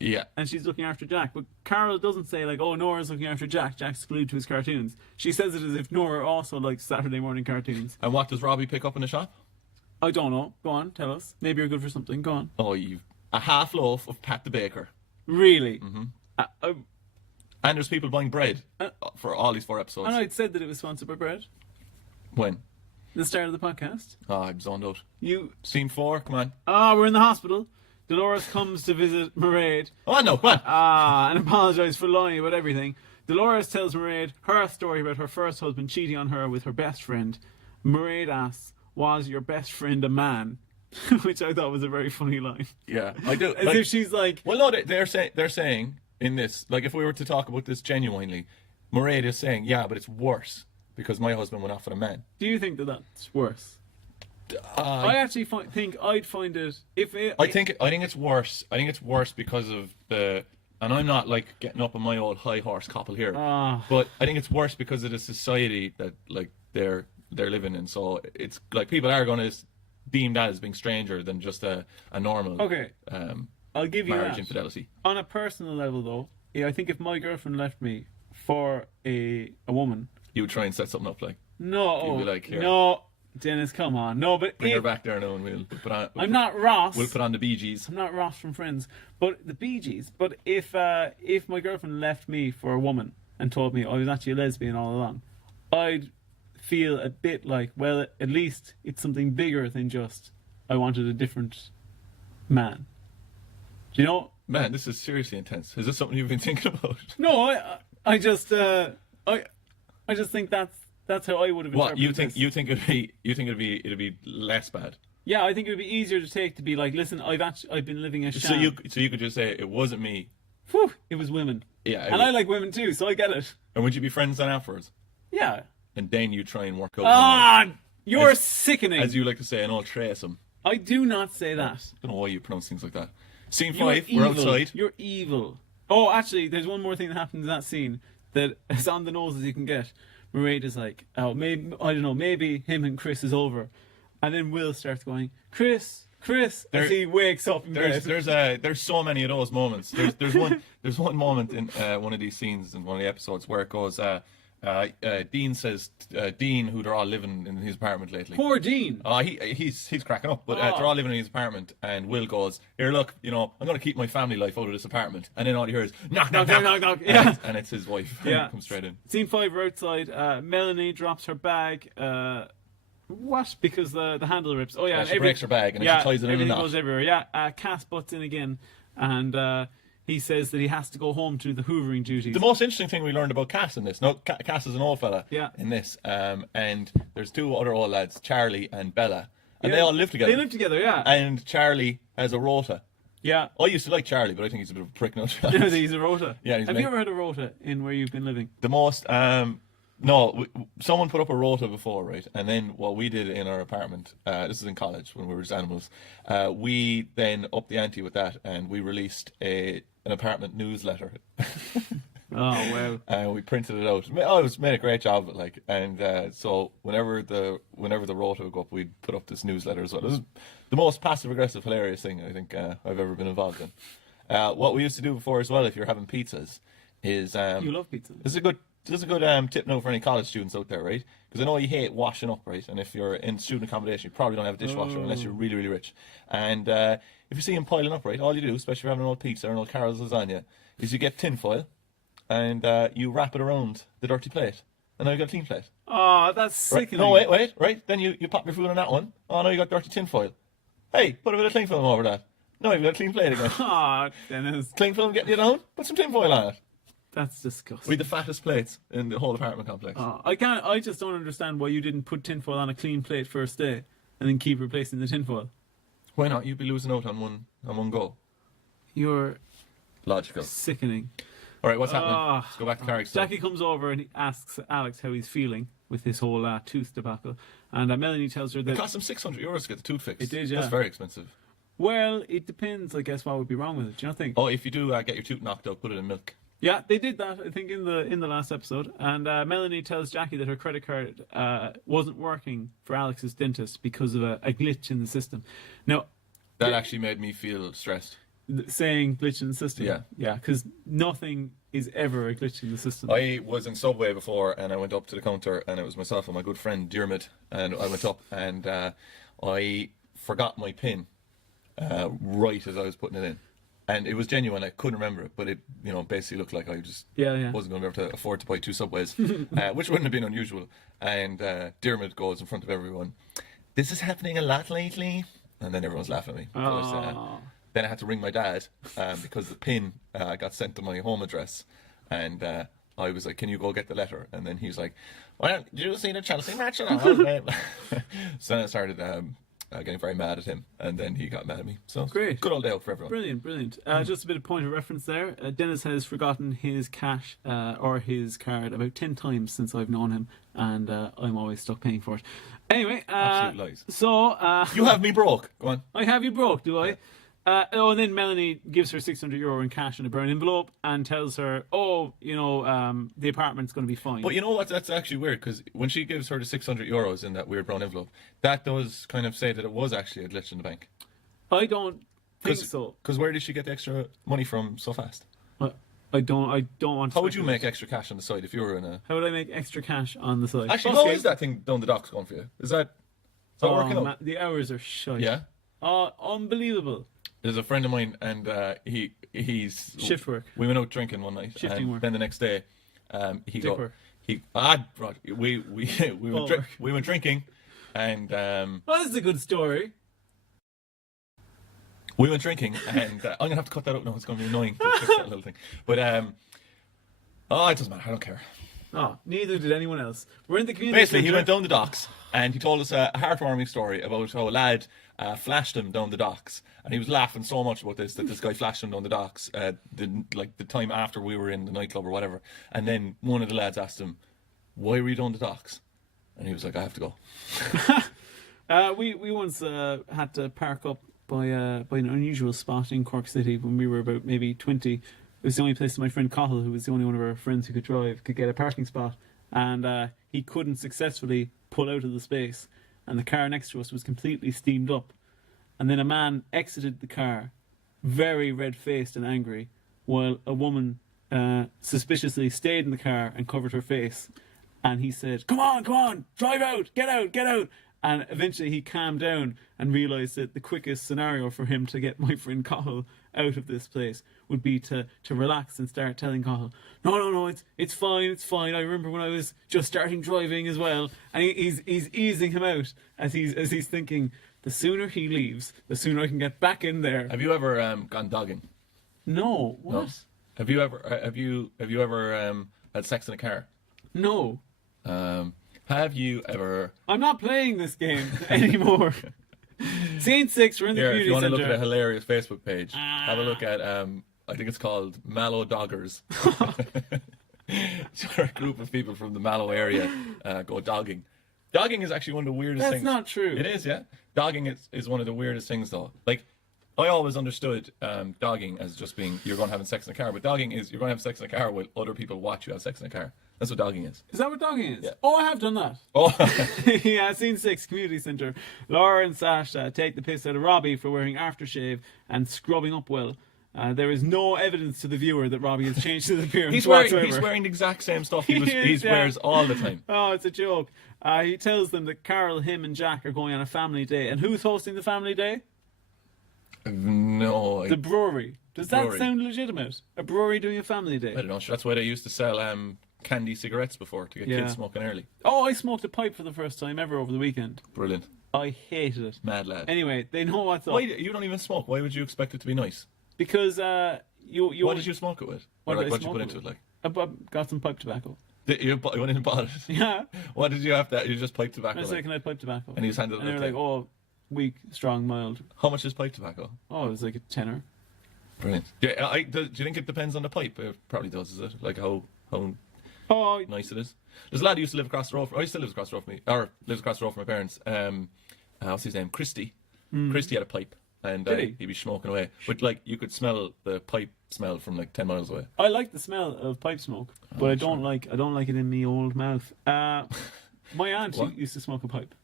Yeah. And she's looking after Jack. But Carol doesn't say, like, oh, Nora's looking after Jack. Jack's glued to his cartoons. She says it as if Nora also likes Saturday morning cartoons. And what does Robbie pick up in the shop? I don't know. Go on, tell us. Maybe you're good for something. Go on. Oh, a half loaf of Pat the Baker. Really? Mm-hmm. And there's people buying bread for all these 4 episodes. And I'd said that it was sponsored by bread. When? The start of the podcast. Oh, I'm zoned out. You. Scene 4, come on. We're in the hospital. Dolores comes to visit Mairead. Oh, no, come on. And apologise for lying about everything. Dolores tells Mairead her story about her first husband cheating on her with her best friend. Mairead asks, was your best friend a man? Which I thought was a very funny line. Yeah, I do. As if she's like... Well, no, they're saying in this, like, if we were to talk about this genuinely, Mairead is saying, yeah, but it's worse because my husband went off with a man. Do you think that that's worse? I actually think I'd find it... I think it's worse. I think it's worse because of the... And I'm not, like, getting up on my old high horse couple here. But I think it's worse because of the society that, like, they're living in. So it's, like, people are going to deem that as being stranger than just a normal... Okay. I'll give you marriage that. infidelity. On a personal level, though, I think if my girlfriend left me for a woman... You would try and set something up, like... No. You'd be like, here. No. Dennis, come on. No, but Bring her back there now and we'll put on... I'm not Ross. We'll put on the Bee Gees. I'm not Ross from Friends. But the Bee Gees. But if my girlfriend left me for a woman and told me I was actually a lesbian all along, I'd feel a bit like, well, at least it's something bigger than just I wanted a different man. Do you know? Man, this is seriously intense. Is this something you've been thinking about? No, I just think that's how I would have interpreted What you think? this. You think it'd be less bad? Yeah, I think it would be easier to take to be like, listen, I've been living a sham. So you could just say it wasn't me. Whew, it was women. Yeah, and I like women too, so I get it. And would you be friends then afterwards? Yeah. And then you try and work out. You're sickening. As you like to say, an old traceum. I do not say that. I don't know why you pronounce things like that. Scene You're 5, evil. we're outside. You're evil. Oh, actually, there's one more thing that happens in that scene that is on the nose as you can get. Mairead is like, oh, maybe, I don't know, maybe him and Chris is over. And then Will starts going, Chris, as he wakes up in bed. There's so many of those moments. There's one moment in one of these scenes in one of the episodes where it goes, Dean says, Dean, who they're all living in his apartment lately. Poor Dean. He's cracking up, but they're all living in his apartment, and Will goes, here, look, I'm going to keep my family life out of this apartment. And then all you hear is, knock. Yeah. And it's his wife. Yeah. Comes straight in. Scene 5, we're outside. Melanie drops her bag. What? Because the handle rips. Oh, yeah. She breaks her bag, and then she ties it in a knot. Goes everywhere. Yeah. Cass butts in again, and he says that he has to go home to the hoovering duties. The most interesting thing we learned about Cass in this, Cass is an old fella in this, and there's 2 other old lads, Charlie and Bella, and they all live together. They live together, yeah. And Charlie has a rota. Yeah. I used to like Charlie, but I think he's a bit of a prick now. He's a rota. Yeah, Have you ever had a rota in where you've been living? The most, no, someone put up a rota before, right? And then what we did in our apartment, this is in college when we were just animals, we then upped the ante with that, and we released an apartment newsletter. Oh wow! We printed it out. I made a great job of it, like, and so whenever the rota would go up, we'd put up this newsletter as well. This is the most passive aggressive, hilarious thing I think I've ever been involved in. What we used to do before as well, if you're having pizzas, is you love pizza. This is a good tip now for any college students out there, right? Because I know you hate washing up, right? And if you're in student accommodation, you probably don't have a dishwasher unless you're really, really rich. And if you see them piling up, right, all you do, especially if you're having an old pizza or an old Carol's lasagna, is you get tin foil and you wrap it around the dirty plate. And now you got a clean plate. Oh, that's sickening. No, wait, right? Then you pop your food on that one. Oh, no, you got dirty tin foil. Hey, put a bit of cling film over that. No, you've got a clean plate again. Ah, Dennis. Cling film getting you down? Put some tin foil on it. That's disgusting. We had the fattest plates in the whole apartment complex. I just don't understand why you didn't put tinfoil on a clean plate first day and then keep replacing the tinfoil. Why not? You'd be losing out on one go. You're logical. Sickening. All right, what's happening? Let's go back to Carrick's. Jackie comes over and he asks Alex how he's feeling with this whole tooth debacle. And Melanie tells her that... It cost him €600 to get the tooth fixed. It did, yeah. That's very expensive. Well, it depends, I guess, what would be wrong with it. Do you not think? Oh, if you do get your tooth knocked out, put it in milk. Yeah, they did that, I think, in the last episode. And Melanie tells Jackie that her credit card wasn't working for Alex's dentist because of a glitch in the system. Now, That actually made me feel stressed. saying glitch in the system. Yeah. Yeah, because nothing is ever a glitch in the system. I was in Subway before, and I went up to the counter, and it was myself and my good friend Dermot, and I went up, and I forgot my PIN right as I was putting it in. And it was genuine. I couldn't remember it, but it, basically looked like I just Yeah. wasn't going to be able to afford to buy 2 Subways, which wouldn't have been unusual. And Dermot goes in front of everyone, "This is happening a lot lately," and then everyone's laughing at me. Oh. Then I had to ring my dad because the PIN got sent to my home address, and I was like, "Can you go get the letter?" And then he was like, "Well, did you see the Chelsea match?" So then I started getting very mad at him, and then he got mad at me. So Great. good old day out for everyone. Brilliant. Just a bit of point of reference there. Dennis has forgotten his cash or his card about 10 times since I've known him, and I'm always stuck paying for it. Anyway, Absolute lies. So You have me broke. Go on. I have you broke, do I? And then Melanie gives her €600 in cash in a brown envelope and tells her, the apartment's going to be fine. But you know what? That's actually weird, because when she gives her the €600 in that weird brown envelope, that does kind of say that it was actually a glitch in the bank. I don't think so. Because where did she get the extra money from so fast? I don't want to. How would you make extra cash on the side if you were in a... How would I make extra cash on the side? Actually, how is that thing down the docks going for you? Is that working out? The hours are shite. Yeah? Unbelievable. There's a friend of mine, and he's... Shift work. We went out drinking one night. Shifting and work. Then the next day, Dick work. we went drinking, and... this is a good story. We went drinking, and I'm going to have to cut that out now. It's going to be annoying to fix that little thing. But, it doesn't matter. I don't care. Oh, neither did anyone else. We're in the community Basically, he centre. went down the docks, and he told us a heartwarming story about how a lad flashed him down the docks. And he was laughing so much about this, that this guy flashed him down the docks the time after we were in the nightclub or whatever. And then one of the lads asked him, "Why were you down the docks?" And he was like, "I have to go." We once had to park up by an unusual spot in Cork City when we were about maybe 20. It was the only place that my friend Cahill, who was the only one of our friends who could drive, could get a parking spot. And he couldn't successfully pull out of the space. And the car next to us was completely steamed up. And then a man exited the car, very red-faced and angry, while a woman suspiciously stayed in the car and covered her face. And he said, come on, drive out, get out. And eventually he calmed down and realised that the quickest scenario for him to get my friend Cahill out of this place would be to relax and start telling Cahill, no, it's fine. I remember when I was just starting driving as well. And he's easing him out as he's thinking, the sooner he leaves, the sooner I can get back in there. Have you ever gone dogging? No. What? No. Have you ever had sex in a car? No. Have you ever... I'm not playing this game anymore. Scene 6, we're in the Here, if community you want to look centre. at a hilarious Facebook page, have a look at, I think it's called Mallow Doggers. It's where a group of people from the Mallow area go dogging. Dogging is actually one of the weirdest things. That's not true. It is, yeah. Dogging is one of the weirdest things, though. Like, I always understood dogging as just being you're going to have sex in a car, but dogging is you're going to have sex in a car while other people watch you have sex in a car. That's what dogging is. Is that what dogging is? Yeah. Oh, I have done that. Oh, Yeah, scene 6, community centre. Laura and Sasha take the piss out of Robbie for wearing aftershave and scrubbing up well. There is no evidence to the viewer that Robbie has changed his appearance he's whatsoever. wearing the exact same stuff he Yeah. wears all the time. Oh, it's a joke. He tells them that Carol, him and Jack are going on a family day. And who's hosting the family day? No, The brewery. Does that Brewery. sound legitimate? A brewery doing a family day? I don't know. Sure, that's why they used to sell candy cigarettes before to get Yeah. kids smoking early. Oh, I smoked a pipe for the first time ever over the weekend. Brilliant. I hated it. Mad lad. Anyway, they know what's up. Why you don't even smoke? Why would you expect it to be nice? Because you What did you smoke it with? What Or did I what did you smoke put it into it? with? Like, I got some pipe tobacco. you went in and bought it. Yeah. What did you have? That you just pipe tobacco. I said, Like? can I have pipe tobacco? And he just handed it And they up were to like, you. oh, weak, strong, mild. How much is pipe tobacco? Oh, it was like a tenner. Brilliant. Yeah, do you think it depends on the pipe? It probably does, is it? Like how Oh, nice it is. There's a lad who used to live across the road. He still lives across the road from me, or lives across the road from my parents. What's his name? Christy. Christy had a pipe, and Did he? he'd be smoking away. But like you could smell the pipe smell from like 10 miles away. I like the smell of pipe smoke, but I don't like it in me old mouth. My aunt What? used to smoke a pipe.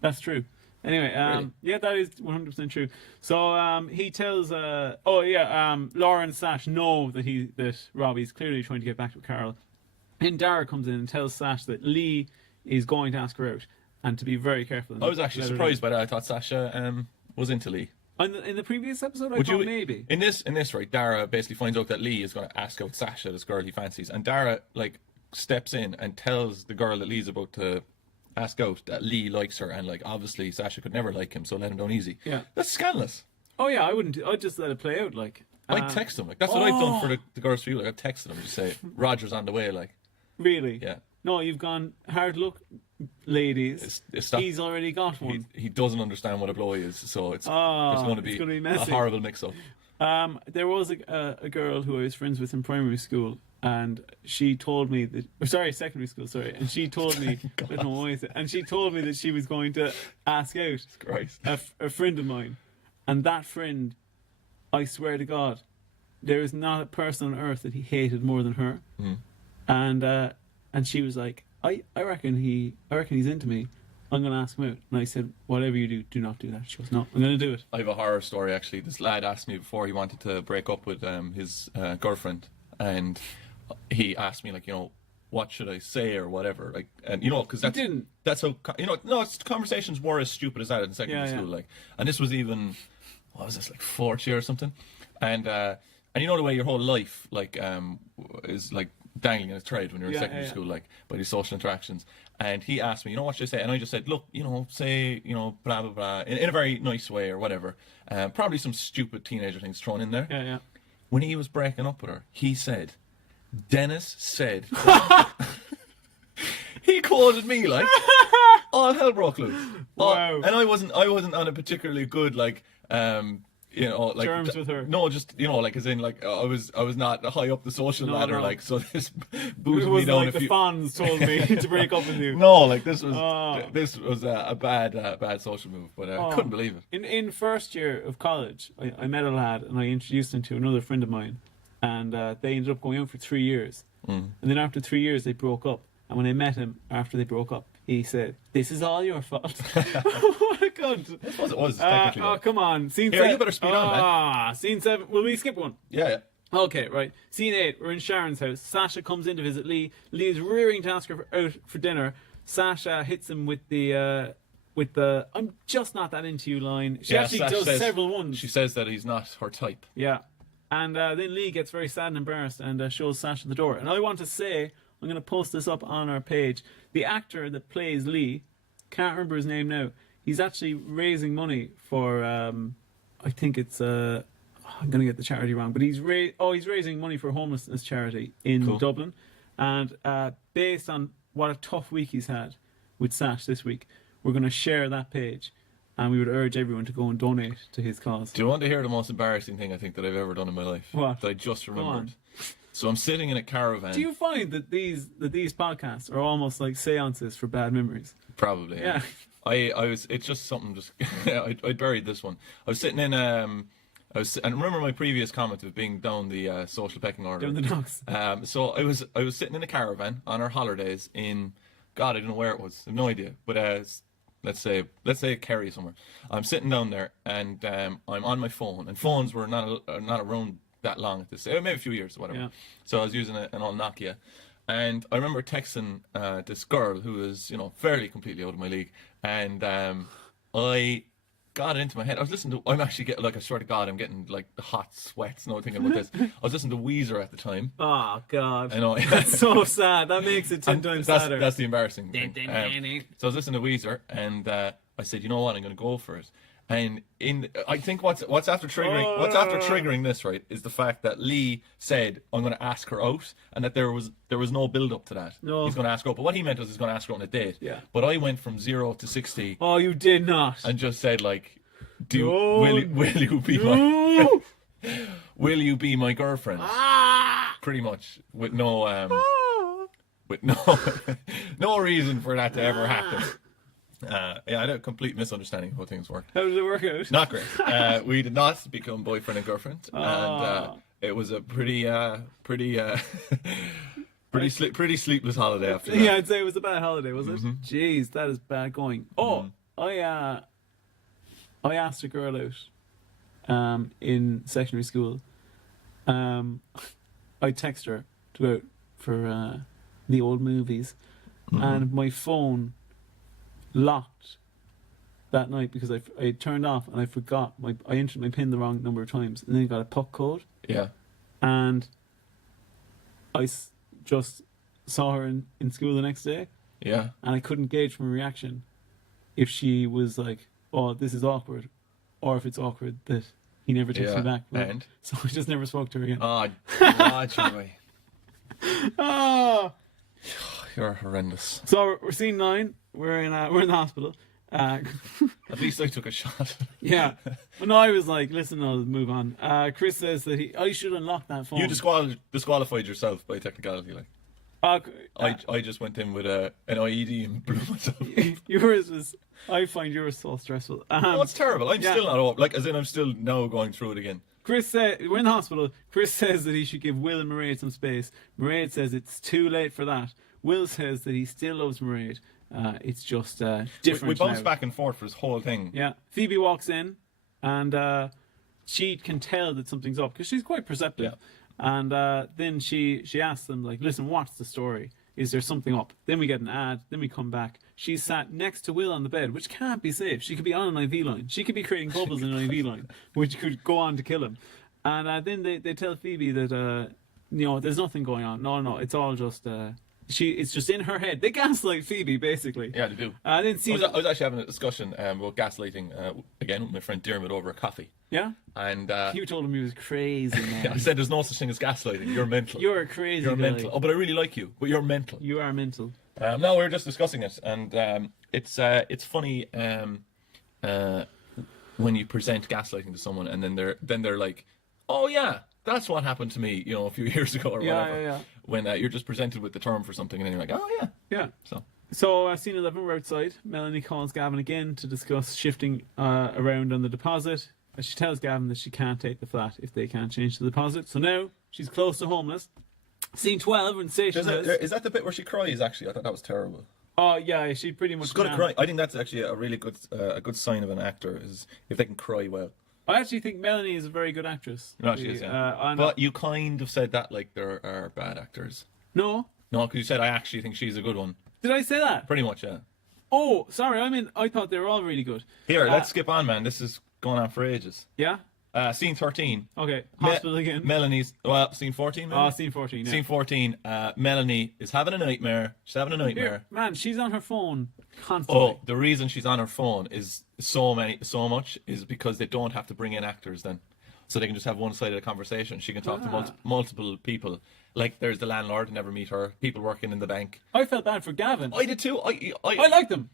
That's true. Anyway, Really? yeah, that is 100% true. So he tells, Laura and Sash know that Robbie's clearly trying to get back with Carol. And Dara comes in and tells Sash that Lee is going to ask her out and to be very careful. I was actually surprised by that. I thought Sasha was into Lee. In the previous episode, I Would thought you maybe. in this right? Dara basically finds out that Lee is going to ask out Sasha, this girl he fancies, and Dara like steps in and tells the girl that Lee's about to ask out that Lee likes her, and like obviously Sasha could never like him, so let him down easy. Yeah. That's scandalous. Oh yeah, I wouldn't. I'd just let it play out. Like I'd text him. Like that's what I've done for the girls for you. Like I've texted them, just say Roger's on the way. Like Really? yeah. No, you've gone hard luck, ladies. It's not, He's already got one. he doesn't understand what a blow is, so it's Oh, there's going to it's be gonna be a messy. horrible mix-up. There was a girl who I was friends with in primary school, and she told me secondary school, and she told me, I don't know why I said, and she told me that she was going to ask out Christ. a friend of mine, and that friend, I swear to God, there is not a person on earth that he hated more than her, and she was like, I reckon he's into me. I'm going to ask him out. And I said, whatever you do, do not do that. She goes, no, I'm going to do it. I have a horror story actually. This lad asked me before he wanted to break up with his girlfriend, and he asked me like, what should I say or whatever, like, and because that's how conversations were as stupid as that in secondary school, like, and this was even what was this, like fourth year or something, and the way your whole life like is like dangling in a thread when you're in secondary school, like by these social interactions. And he asked me, what should I say? And I just said, look, say, blah, blah, blah, in a very nice way or whatever. Probably some stupid teenager things thrown in there. Yeah. When he was breaking up with her, he said, Denis said, he quoted me like, all hell broke loose. Wow. And I wasn't on a particularly good, like, like terms with her. No, just like as in like I was not high up the social ladder, no. like, so this It booted me was down like a the few. fans told me to break up with you. No, like this was a bad social move, but I couldn't believe it. In first year of college, I met a lad and I introduced him to another friend of mine, and they ended up going out for 3 years. And then after 3 years, they broke up. And when I met him after they broke up, he said, "This is all your fault." What a cunt! I suppose it was technically. Oh, come on. Scene Here, 7. you better speed on, man. Scene 7. Will we skip one? Yeah. Okay, right. Scene 8. We're in Sharon's house. Sasha comes in to visit Lee. Lee is rearing to ask her out for dinner. Sasha hits him with the "I'm just not that into you" line. She actually Sash does says- several ones. She says that he's not her type. Yeah. And then Lee gets very sad and embarrassed and shows Sasha the door. And I want to say, I'm going to post this up on our page. The actor that plays Lee, can't remember his name now, he's actually raising money for, I think it's, I'm going to get the charity wrong, but he's raising money for a homelessness charity in Dublin. And based on what a tough week he's had with Sash this week, we're going to share that page. And we would urge everyone to go and donate to his cause. Do you want to hear the most embarrassing thing I think that I've ever done in my life? What? That I just remembered. on. So I'm sitting in a caravan. Do you find that these podcasts are almost like seances for bad memories? Probably. Yeah. I was. It's just something. Just I buried this one. I was sitting in. And remember my previous comment of being down the social pecking order. Down the knocks. So I was sitting in a caravan on our holidays in. God, I don't know where it was. I have no idea. But let's say Kerry somewhere. I'm sitting down there and I'm on my phone, and phones were not around that long at this, maybe a few years or whatever. Yeah. So I was using an old Nokia, and I remember texting this girl who was fairly completely out of my league, and I got it into my head. I was listening to. I'm actually getting, like, I swear to God, I'm getting like the hot sweats now thinking about this. I was listening to Weezer at the time. Oh God, I know. that's so sad. That makes it 10 times sadder. That's the embarrassing thing. So I was listening to Weezer, and I said, you know what, I'm going to go for it. And I think what's after triggering this, right, is the fact that Lee said, I'm going to ask her out, and that there was no build up to that. No. He's going to ask her out, but what he meant was he's going to ask her on a date. Yeah. But I went from 0 to 60 Oh, you did not. and just said, like, No. will you be my will you be my girlfriend? Pretty much, with no no reason for that to ever happen. Yeah, I had a complete misunderstanding of how things worked. How did it work out? Not great. We did not become boyfriend and girlfriend, and it was a pretty sleepless holiday after that. Yeah, I'd say it was a bad holiday, was it? Jeez, that is bad going. Oh, I asked a girl out in secondary school. I text her to go out for the old movies, and my phone locked that night because I turned off and I forgot I entered my PIN the wrong number of times, and then I got a puck code. Yeah. And I just saw her in school the next day. Yeah. And I couldn't gauge from her reaction if she was like, "Oh, this is awkward," or if it's awkward that he never texts me back. And so I just never spoke to her again. oh, God, Joey. Oh, You're horrendous. so we're scene 9. We're in the hospital. At least I took a shot. Yeah. But no, I was like, listen, I'll move on. Chris says that I should unlock that phone. You disqualified yourself by technicality, like. I just went in with an IED and blew myself. Yours was. I find yours so stressful. Oh, it's terrible. I'm still not over. Like, as in, I'm still now going through it again. Chris said we're in the hospital. Chris says that he should give Will and Mairead some space. Mairead says it's too late for that. Will says that he still loves Mairead. It's just different. We bounced now. back and forth for this whole thing. Yeah. Phoebe walks in, and she can tell that something's up because she's quite perceptive. Yeah. And then she asks them, like, listen, what's the story? Is there something up? Then we get an ad. Then we come back. She's sat next to Will on the bed, which can't be safe. She could be on an IV line. She could be creating bubbles in an IV line, which could go on to kill him. And then they tell Phoebe that, there's nothing going on. No, it's all just... it's just in her head. They gaslight Phoebe, basically. Yeah, they do. I didn't see. I was actually having a discussion about gaslighting again with my friend Dermot over a coffee. Yeah. And you told him he was crazy, man. I said, "There's no such thing as gaslighting. You're mental. You're a crazy. You're guy. mental. Oh, but I really like you. But you're mental. You are mental." No, we were just discussing it, and it's funny when you present gaslighting to someone, and then they're like, "Oh yeah, that's what happened to me, a few years ago or whatever." Yeah. When you're just presented with the term for something, and then you're like, "Oh yeah." Yeah. So scene 11, we're outside. Melanie calls Gavin again to discuss shifting around on the deposit. She tells Gavin that she can't take the flat if they can't change the deposit. So now she's close to homeless. Scene 12, in Station House. Is that the bit where she cries? Actually, I thought that was terrible. Oh yeah, she pretty much. She's got to cry. I think that's actually a really good sign of an actor is if they can cry well. I actually think Melanie is a very good actress. No, she is. Yeah. But you kind of said that like there are bad actors. No, because you said I actually think she's a good one. Did I say that? Pretty much, yeah. Oh, sorry. I thought they were all really good. Here, let's skip on, man. This is going on for ages. Yeah. Scene 13. Okay. Hospital again. Melanie's scene 14. Maybe? Scene 14. Yeah. Scene 14. Melanie is having a nightmare. She's having a nightmare. Here, man, she's on her phone constantly. Oh, the reason she's on her phone is so much is because they don't have to bring in actors then. So they can just have one-sided conversation. She can talk to multiple people. Like, there's the landlord, never meet her. People working in the bank. I felt bad for Gavin. I did too. I liked him.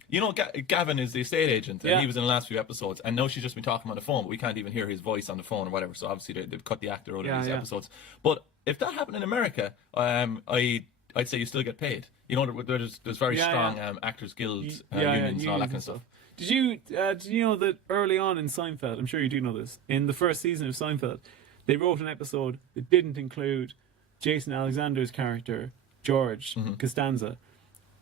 Gavin is the estate agent, and he was in the last few episodes. And now she's just been talking on the phone, but we can't even hear his voice on the phone or whatever. So obviously they've cut the actor out of these episodes. But if that happened in America, I'd say you still get paid. There's very strong actors guilds, unions, and all that kind of stuff. Did you know that early on in Seinfeld, I'm sure you do know this, in the first season of Seinfeld, they wrote an episode that didn't include Jason Alexander's character, George Costanza.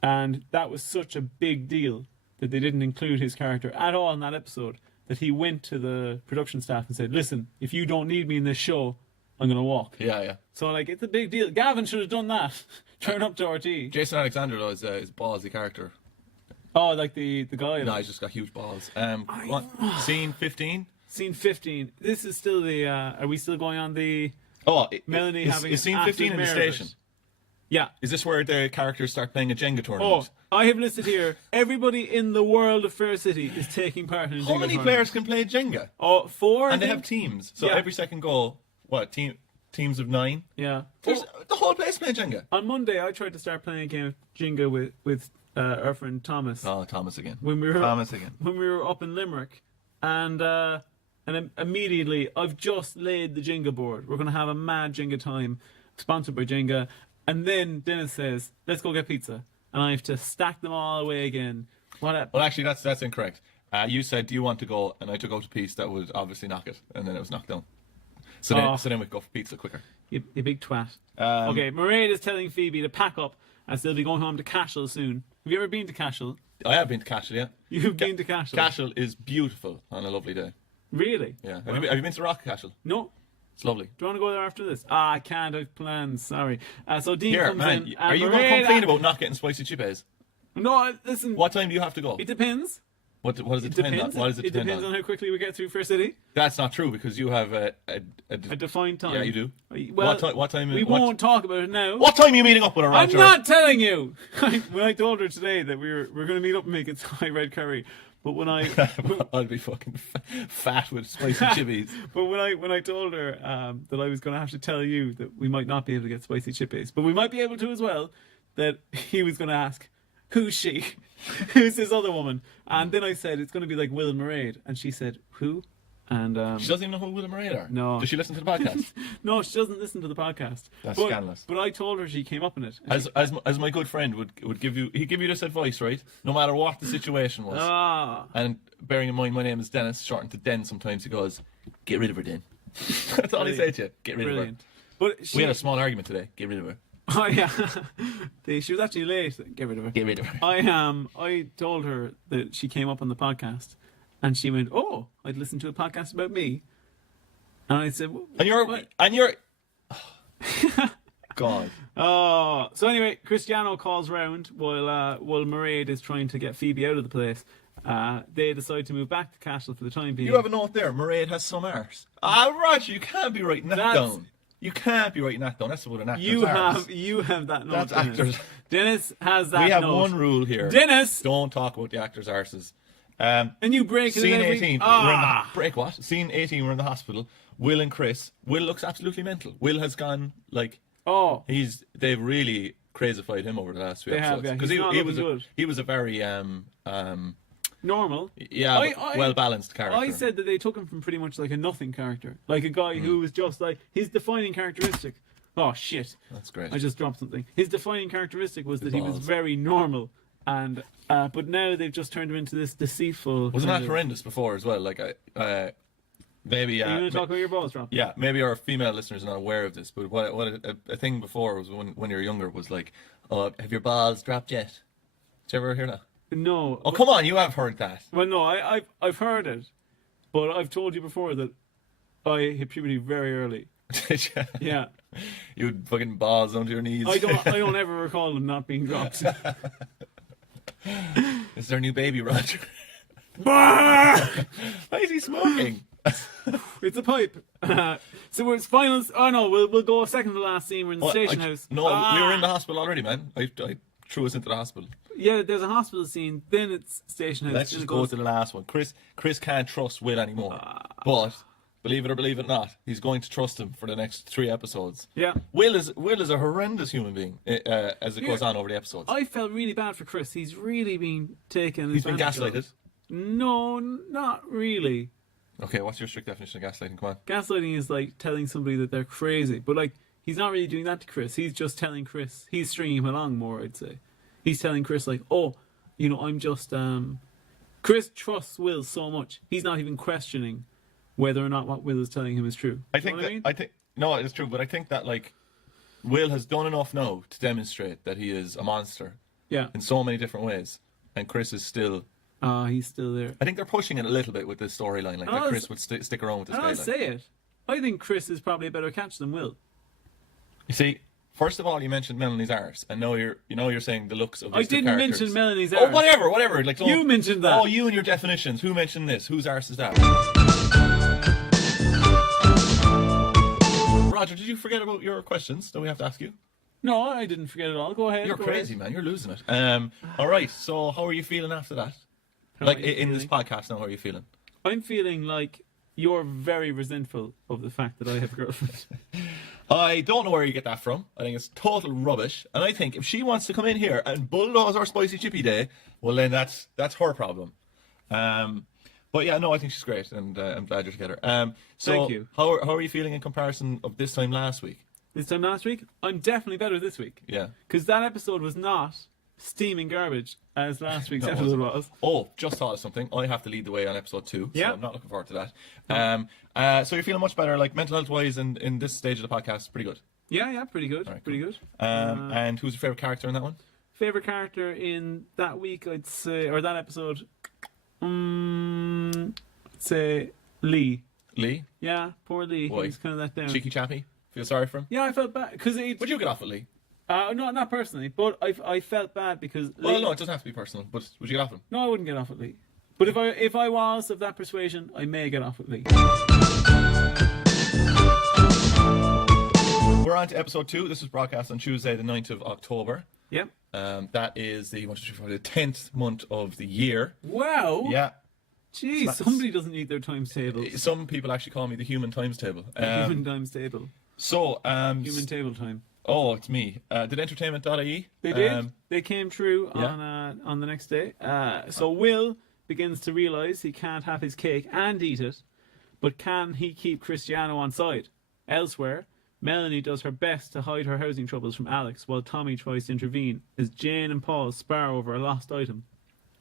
And that was such a big deal that they didn't include his character at all in that episode that he went to the production staff and said, listen, if you don't need me in this show, I'm going to walk. Yeah. So, it's a big deal. Gavin should have done that. Turn up to RT. Jason Alexander, though, is a ballsy character. Oh, like the guy? No, he's just got huge balls. Scene 15? Scene 15. This is still the... are we still going on the... Melanie having... Is scene 15 in the station? Yeah. Is this where the characters start playing a Jenga tournament? Oh, I have listed here, everybody in the world of Fair City is taking part in a Jenga How many tournament. players can play Jenga? 4, And they have teams. So every second goal, teams of 9? Yeah. The whole place playing Jenga. On Monday, I tried to start playing a game of Jenga with our friend Thomas. Oh, Thomas again. When we were up in Limerick, and immediately I've just laid the Jenga board. We're going to have a mad Jenga time, sponsored by Jenga. And then Denis says, "Let's go get pizza," and I have to stack them all away again. What? Well, actually, that's incorrect. You said, "Do you want to go?" And I took out a piece that would obviously knock it, and then it was knocked down. So then we go for pizza quicker. You big twat. Okay, Mairead is telling Phoebe to pack up as they'll be going home to Cashel soon. Have you ever been to Cashel? I have been to Cashel, yeah. You've been to Cashel? Cashel is beautiful on a lovely day. Really? Yeah. Have you been to Rock Cashel? No. It's lovely. Do you want to go there after this? I can't. I've plans. Sorry. So Dean Here, comes man, in. are you going to complain about not getting spicy chips? No, listen. What time do you have to go? It depends. What does it depend on? What does it depend depends on how quickly we get through Fair City. That's not true because you have a defined time. Yeah, you do. Well, what time? We won't talk about it now. What time are you meeting up with her, Roger? I'm not telling you. When I told her today that we're going to meet up and make it Thai red curry, but when I I'll be fucking fat with spicy chippies. But when I told her that I was going to have to tell you that we might not be able to get spicy chippies, but we might be able to as well, that he was going to ask, who's she? Who's this other woman? And then I said, it's going to be like Will and Mairead. And she said, who? And she doesn't even know who Will and Mairead are. No. Does she listen to the podcast? No, she doesn't listen to the podcast. That's scandalous. But I told her she came up in it. As my good friend would give you, he'd give you this advice, right? No matter what the situation was. And bearing in mind my name is Denis, shortened to Den sometimes, he goes, get rid of her, Den. That's all he said to you. Get rid of her. But we had a small argument today. Get rid of her. Oh yeah, she was actually late. Get rid of her. Get rid of her. I told her that she came up on the podcast, and she went, "Oh, I'd listen to a podcast about me," and I said, "And you're, God." Oh, so anyway, Cristiano calls round while Mairead is trying to get Phoebe out of the place. They decide to move back to Cashel for the time being. You have a note there. Mairead has some arse. Roger, you can't be writing that down. You can't be writing that down. That's what an actor's arse. You have that note. That's actors. Dennis has that note. We have one rule here. Dennis! Don't talk about the actors' arses. And you break it. Scene 18. Break what? Scene 18, we're in the hospital. Will and Chris. Will looks absolutely mental. Will has gone, they've really crazified him over the last few episodes. Because he was a very, normal. Yeah, well-balanced character. I said that they took him from pretty much like a nothing character. Like a guy who was just like, his defining characteristic. Oh, shit. That's great. I just dropped something. His defining characteristic was that he was very normal. And but now they've just turned him into this deceitful... Wasn't that horrendous before as well? Like, maybe... Are you going to talk about your balls dropping? Yeah, maybe our female listeners are not aware of this, but what a thing before was when you were younger was like, oh, have your balls dropped yet? Did you ever hear that? No. Oh, come on, you have heard that. Well, no, I've heard it, but I've told you before that I hit puberty very early. Did you? Yeah. You would fucking balls onto your knees. I don't ever recall them not being dropped. Is there a new baby, Roger? Why is he smoking? It's a pipe. So it's finals. Oh no, we'll go second to last scene. We're in the station house. No, we were in the hospital already, man. I threw us into the hospital. Yeah, there's a hospital scene, then it's station house. Let's just go to the last one. Chris can't trust Will anymore. But believe it or believe it not, he's going to trust him for the next 3 episodes. Yeah. Will is a horrendous human being as it goes on over the episodes. I felt really bad for Chris. He's really been taken. He's been gaslighted. No, not really. Okay, what's your strict definition of gaslighting? Come on. Gaslighting is like telling somebody that they're crazy, but like he's not really doing that to Chris. He's just telling Chris. He's stringing him along more, I'd say. He's telling Chris like, oh, I'm just Chris trusts Will so much. He's not even questioning whether or not what Will is telling him is true. I think no, it's true, but I think that like Will has done enough now to demonstrate that he is a monster. Yeah. In so many different ways, and Chris is still. He's still there. I think they're pushing it a little bit with this storyline, like that Chris would stick around with this guy. I'll say it. I think Chris is probably a better catch than Will. You see, first of all, you mentioned Melanie's arse, and now you're saying the looks of these two characters. I didn't mention Melanie's arse. Oh, whatever. Like you mentioned that. Oh, you and your definitions. Who mentioned this? Whose arse is that? Roger, did you forget about your questions that we have to ask you? No, I didn't forget it all. Go ahead. You're crazy, man. You're losing it. All right. So, how are you feeling after that? In this podcast now, how are you feeling? I'm feeling like you're very resentful of the fact that I have a girlfriend. I don't know where you get that from. I think it's total rubbish. And I think if she wants to come in here and bulldoze our spicy chippy day, well then that's her problem. But yeah, no, I think she's great, and I'm glad you're together. So thank you. How are you feeling in comparison of this time last week? This time last week? I'm definitely better this week. Yeah. Because that episode was not steaming garbage as last week's No, it episode wasn't. was. Oh, just thought of something. I have to lead the way on episode 2, Yeah. so I'm not looking forward to that. So you're feeling much better, like mental health wise, in this stage of the podcast, pretty good. Yeah, pretty good. Alright, pretty good. And who's your favorite character in that one? Favorite character in that week, I'd say, or that episode, I'd say Lee. Lee? Yeah, poor Lee. Why? He's kind of let down. Cheeky chappy? Feel sorry for him? Yeah, I felt bad because it. Would you get off with Lee? No, not personally, but I felt bad because. Well, Lee, no, it doesn't have to be personal, but would you get off him? No, I wouldn't get off with Lee. But if I was of that persuasion, I may get off with Lee. We're on to episode 2. This was broadcast on Tuesday, the 9th of October. Yep. That is the 10th month of the year. Wow. Yeah. Jeez, somebody doesn't need their times table. Some people actually call me the human times table. Human times table. So, Human table time. oh, it's me. Did entertainment.ie? They did. They came true yeah. on the next day. So Will begins to realise he can't have his cake and eat it, but can he keep Cristiano on side? Elsewhere, Melanie does her best to hide her housing troubles from Alex, while Tommy tries to intervene as Jane and Paul spar over a lost item.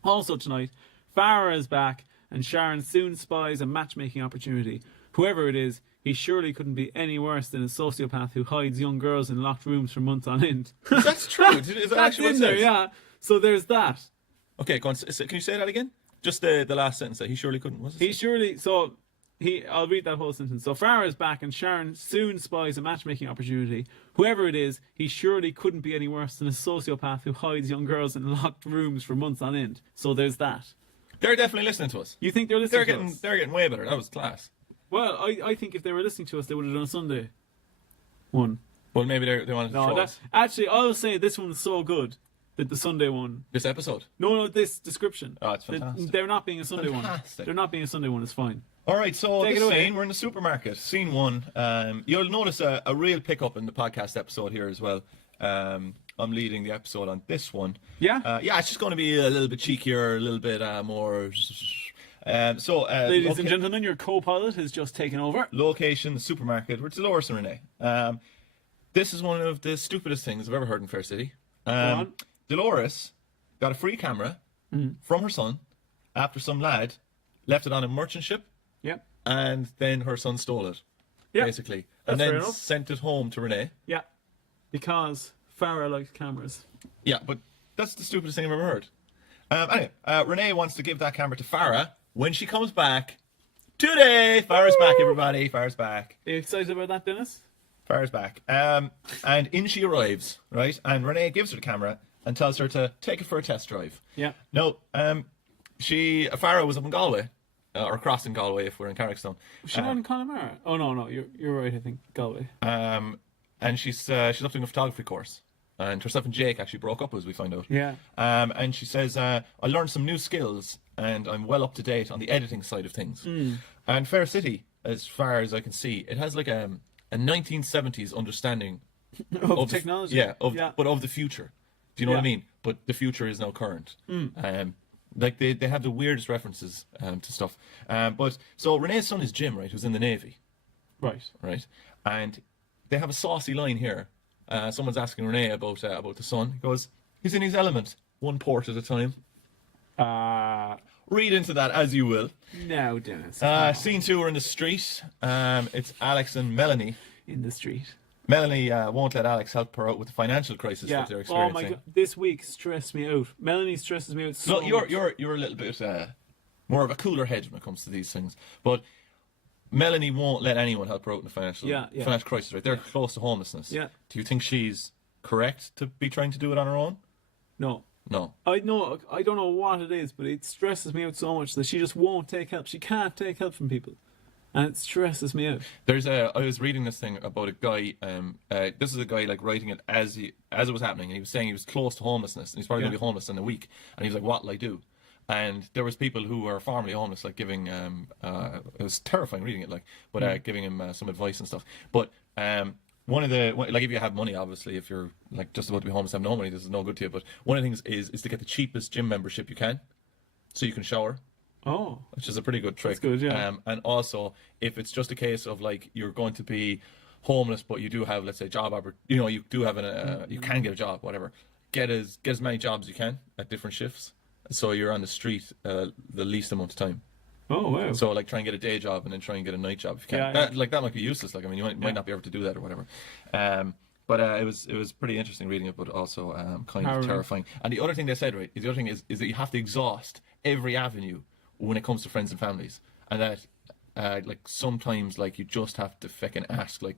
Also tonight, Farah is back, and Sharon soon spies a matchmaking opportunity. Whoever it is, he surely couldn't be any worse than a sociopath who hides young girls in locked rooms for months on end. That's true. Is that That's actually what in it there, says? yeah. So there's that. Okay, go on. Can you say that again? Just the last sentence that he surely couldn't. Was it? I'll read that whole sentence. So Farah is back, and Sharon soon spies a matchmaking opportunity. Whoever it is, he surely couldn't be any worse than a sociopath who hides young girls in locked rooms for months on end. So there's that. They're definitely listening to us. You think they're listening to us? They're getting way better. That was class. Well, I think if they were listening to us, they would have done a Sunday one. Well, maybe they wanted to No, throw that, us. actually, I will say this one's so good that the Sunday one. This episode. No, this description. Oh, it's fantastic. They're not being a Sunday Fantastic. one. They're not being a Sunday one. It's fine. All right, so Take this it away. scene, we're in the supermarket. Scene 1. You'll notice a real pickup in the podcast episode here as well. I'm leading the episode on this one. Yeah. Yeah, it's just going to be a little bit cheekier, a little bit more. Ladies and gentlemen, your co-pilot has just taken over. Location, the supermarket. We're Dolores and Renee. This is one of the stupidest things I've ever heard in Fair City. on. Dolores got a free camera from her son after some lad left it on a merchant ship, Yep. and then her son stole it, Yeah. basically, That's and fair then enough. sent it home to Renee. Yeah. Because Farah likes cameras. Yeah, but that's the stupidest thing I've ever heard. Anyway, Renee wants to give that camera to Farah when she comes back today. Farah's back, everybody. Farah's back. Are you excited about that, Dennis? Farah's back. And in she arrives, right? And Renee gives her the camera and tells her to take it for a test drive. Yeah. No, Farah was up in Galway, or crossing Galway if we're in Carrickstone. Was she not in Connemara? Oh, no, you're right, I think. Galway. And she's up doing a photography course. And herself and Jake actually broke up, as we find out. Yeah. And she says, I learned some new skills and I'm well up to date on the editing side of things. And Fair City, as far as I can see, it has like a 1970s understanding Of technology. but of the future. Do you know what I mean? But the future is now current. Like they have the weirdest references to stuff. But so Renee's son is Jim, right, who's in the Navy, Right. and they have a saucy line here. Someone's asking Renee about the son. He goes, he's in his element, one port at a time. Read into that as you will. Now, Dennis. Scene 2, we're in the street. It's Alex and Melanie. In the street. Melanie won't let Alex help her out with the financial crisis that they're Oh experiencing. my god, this week stressed me out. Melanie stresses me out so No, you're much. you're a little bit more of a cooler head when it comes to these things. But Melanie won't let anyone help her out in the financial crisis. Right, they're close to homelessness. Yeah. Do you think she's correct to be trying to do it on her own? No. No. I don't know what it is, but it stresses me out so much that she just won't take help. She can't take help from people. And it stresses me out. I was reading this thing about a guy. This is a guy like writing it as it was happening, and he was saying he was close to homelessness, and he's probably going to be homeless in a week. And he was like, "What'll I do?" And there was people who were formerly homeless, like giving. It was terrifying reading it, giving him some advice and stuff. But like if you have money, obviously, if you're like just about to be homeless, have no money, this is no good to you. But one of the things is to get the cheapest gym membership you can, so you can shower. Oh. Which is a pretty good trick. That's good, yeah. And also, if it's just a case of like you're going to be homeless, but you do have, let's say, you do have you can get a job, whatever. get as many jobs as you can at different shifts, so you're on the street the least amount of time. Oh wow. So like try and get a day job and then try and get a night job if you can. Yeah, That might be useless. Like I mean, you might not be able to do that or whatever. But it was pretty interesting reading it, but also kind of terrifying. And the other thing they said, right, is that you have to exhaust every avenue when it comes to friends and families, and that like sometimes like you just have to fucking ask like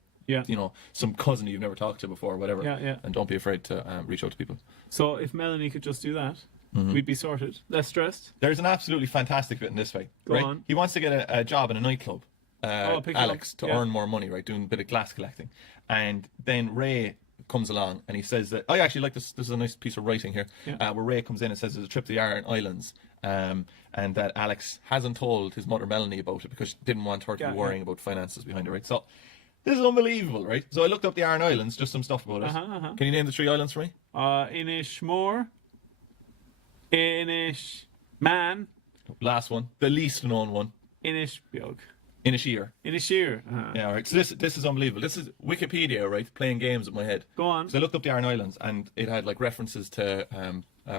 some cousin you've never talked to before or whatever. And don't be afraid to reach out to people. So if Melanie could just do that, we'd be sorted, less stressed. There's an absolutely fantastic bit in this way. Go on. He wants to get a job in a nightclub. Alex to earn more money, right? Doing a bit of glass collecting, and then Ray comes along and he says that I actually like this. This is a nice piece of writing here, where Ray comes in and says there's a trip to the Aran Islands, and that Alex hasn't told his mother Melanie about it because she didn't want her to be worrying about finances behind it, right? So this is unbelievable, right? So I looked up the Aran Islands, just some stuff about it. Can you name the 3 islands for me? Inishmore, Inishman, last one, the least known one, Inishbjorg. Inishir. Inishir. Yeah, all right. So this is unbelievable. This is Wikipedia, right? Playing games with my head. Go on. So I looked up the Aran Islands, and it had like references to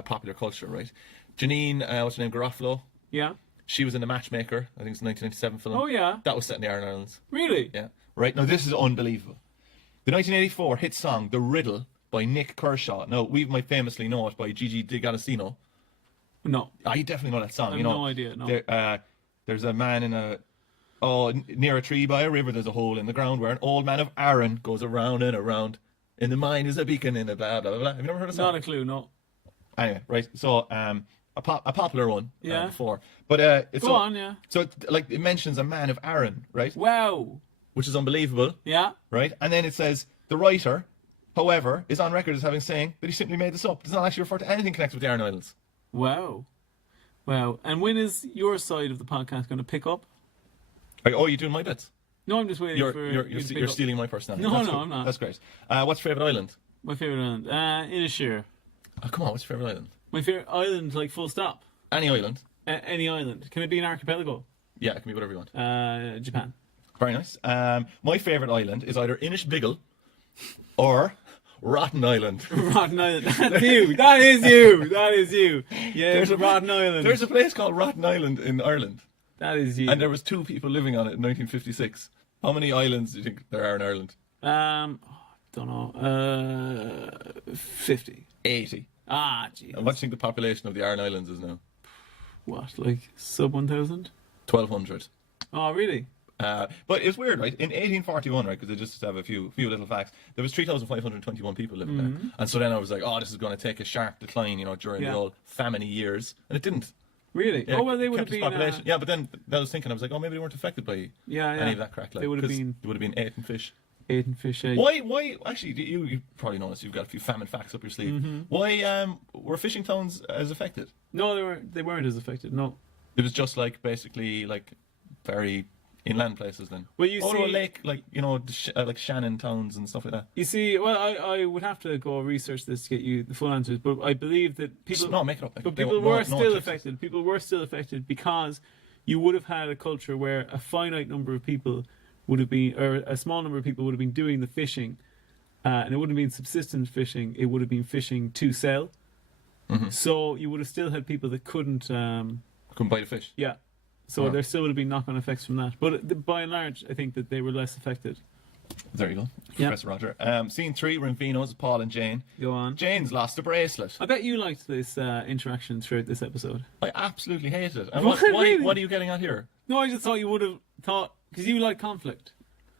popular culture, right? Janine, what's her name, Garofalo? Yeah. She was in The Matchmaker. I think it's a 1997 film. Oh yeah. That was set in the Aran Islands. Really? Yeah. Right. Now this is unbelievable. The 1984 hit song "The Riddle" by Nick Kershaw. Now we might famously know it by Gigi D'Agostino. No. You definitely know that song. I have no idea. No. There's a man in a. Oh, near a tree by a river, there's a hole in the ground where an old man of Aran goes around and around. In the mine is a beacon in a blah, blah, blah, blah. Have you never heard of that song? Not a clue, no. Anyway, right. So, a popular one before. But it's Go on, yeah. So, it mentions a man of Aran, right? Wow. Which is unbelievable. Yeah. Right? And then it says, the writer, however, is on record as having saying that he simply made this up. It does not actually refer to anything connected with the Aran Islands. Wow. Wow. And when is your side of the podcast going to pick up? Oh, you're doing my bits? No, I'm just waiting for you're stealing my personality. No, That's no, cool. I'm not. That's great. What's your favourite island? My favourite island? Inisheer. Oh, come on, what's your favourite island? My favourite island, like full stop. Any island. Any island. Can it be an archipelago? Yeah, it can be whatever you want. Japan. Very nice. My favourite island is either Inishbiggle or Rotten Island. Rotten Island. That's you. That is you. That is you. Yeah, there's a Rotten Island. There's a place called Rotten Island in Ireland. That is you. And there was 2 people living on it in 1956. How many islands do you think there are in Ireland? Don't know. 50. 80. Ah, jeez. And what do you think the population of the Aran Islands is now? What, like sub 1,000? 1,200. Oh, really? But it's weird, right? In 1841, right, because I just have a few little facts, there was 3,521 people living there. And so then I was like, oh, this is going to take a sharp decline, during the old famine years. And it didn't. Really? Yeah, oh, well, they would have been... Yeah, but then I was thinking, I was like, oh, maybe they weren't affected by any of that crack. Like, they would have been... They would have been ate and fish. Ate and fish, Why, actually, you probably know this, you've got a few famine facts up your sleeve. Why were fishing towns as affected? No, they weren't as affected, no. It was just, basically, very... inland places then. Well, you see, a lake, like Shannon towns and stuff like that. You see, well, I would have to go research this to get you the full answers, but I believe that people. No, make it up. But people were still affected. People were still affected because you would have had a culture where a finite number of people would have been, or a small number of people would have been doing the fishing, and it wouldn't have been subsistence fishing. It would have been fishing to sell. So you would have still had people that couldn't buy the fish. Yeah. So there still would have been knock-on effects from that. But by and large, I think that they were less affected. There you go. Professor Roger. Scene 3, we're in Vino's, Paul and Jane. Go on. Jane's lost a bracelet. I bet you liked this interaction throughout this episode. I absolutely hated it. And What what are you getting at here? No, I just thought you would have thought... Because you like conflict.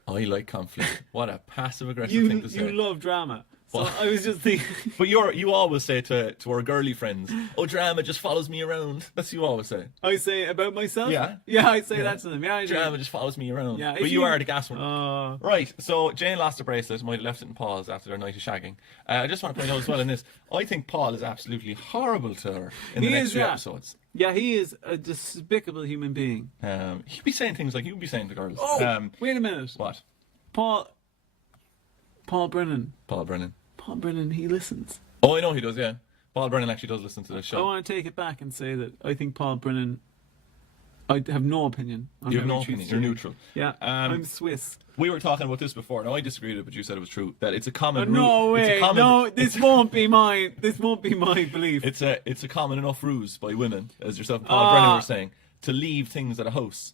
I like conflict. What a passive-aggressive thing to say. You love drama. So I was just thinking... But you always say to our girly friends, oh, drama just follows me around. That's what you always say. I say about myself? Yeah. Yeah, I say that to them. Yeah, I do. Drama just follows me around. Yeah, but you are the gas one. Oh. Right, so Jane lost her bracelet, might have left it in Paul's after their night of shagging. I just want to point out as well in this, I think Paul is absolutely horrible to her in the next 2 episodes. Yeah, he is a despicable human being. He'd be saying things like you'd be saying to girls. Oh, wait a minute. What? Paul Brennan. Paul Brennan. Paul Brennan, he listens. Oh, I know he does, yeah. Paul Brennan actually does listen to this show. I want to take it back and say that I think Paul Brennan I have no opinion. You have no opinion. You're neutral. Yeah, I'm Swiss. We were talking about this before. Now I disagreed with it, but you said it was true. That it's a common No rule. way. No, this won't be mine. This won't be my belief. It's a common enough ruse by women, as yourself and Paul Brennan were saying, to leave things at a house.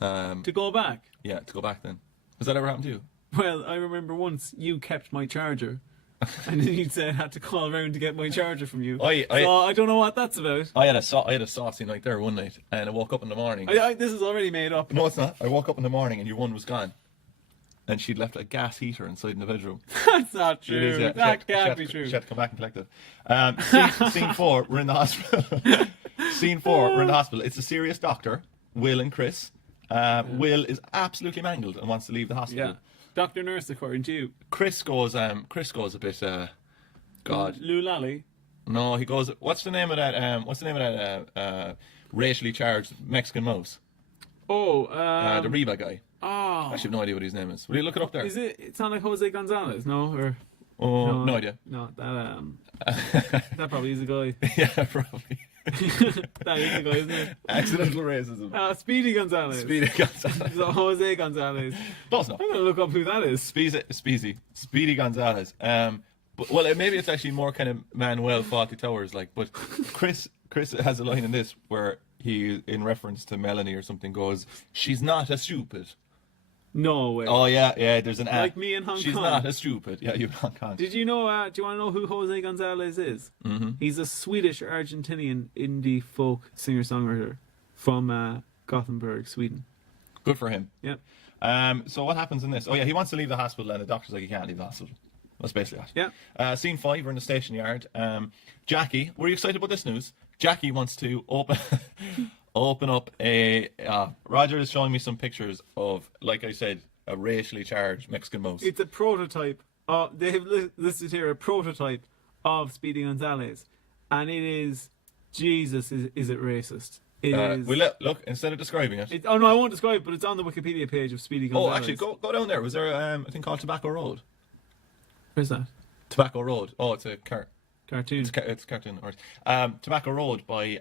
To go back. Yeah, to go back then. Has that ever happened to you? Well, I remember once you kept my charger. And then you said I had to call around to get my charger from you. So I don't know what that's about. I had a saucy night there one night, and I woke up in the morning. This is already made up. No, it's not. I woke up in the morning and your one was gone, and she'd left a gas heater inside in the bedroom. That's not true. It is, yeah. That can't be true. She had to come back and collect it. Scene 4, we're in the hospital. Scene 4, we're in the hospital. It's a serious doctor, Will and Chris. Will is absolutely mangled and wants to leave the hospital. Yeah. Doctor Nurse, according to you. Chris goes a bit. God. Lulali. No, he goes. What's the name of that? Racially charged Mexican mouse? The Reba guy. I actually have no idea what his name is. Will you look it up there? Is it? It's not like Jose Gonzalez, no? Or no idea. No, that probably is a guy. Yeah, probably. That is a guy, isn't it? Accidental racism. Speedy Gonzalez. Speedy Gonzalez. So Jose Gonzalez. No, it's not. I'm gonna look up who that is. Speedy Gonzalez. Well, maybe it's actually more kind of Manuel Fawlty Towers like. But Chris has a line in this where he, in reference to Melanie or something, goes, "She's not as stupid." No way. Oh yeah. There's an like me in Hong She's Kong. She's not as stupid. Yeah, you in Hong Kong. Did you know? Do you want to know who Jose Gonzalez is? Mm-hmm. He's a Swedish Argentinian indie folk singer songwriter from Gothenburg, Sweden. Good for him. Yep. So what happens in this? Oh yeah, he wants to leave the hospital, and the doctor's like, he can't leave the hospital. That's basically that. Yeah. Scene 5, we're in the station yard. Jackie, were you excited about this news? Jackie wants to open up a. Roger is showing me some pictures of, like I said, a racially charged Mexican mouse. It's a prototype. They have listed here a prototype of Speedy Gonzalez, and it is. Jesus, is it racist? It is. Look, instead of describing it. Oh no, I won't describe it, but it's on the Wikipedia page of Speedy Gonzalez. Oh, actually, go down there. Was there a thing called Tobacco Road? Where's that? Tobacco Road. Oh, it's a cartoon. It's a cartoon. Right. Tobacco Road by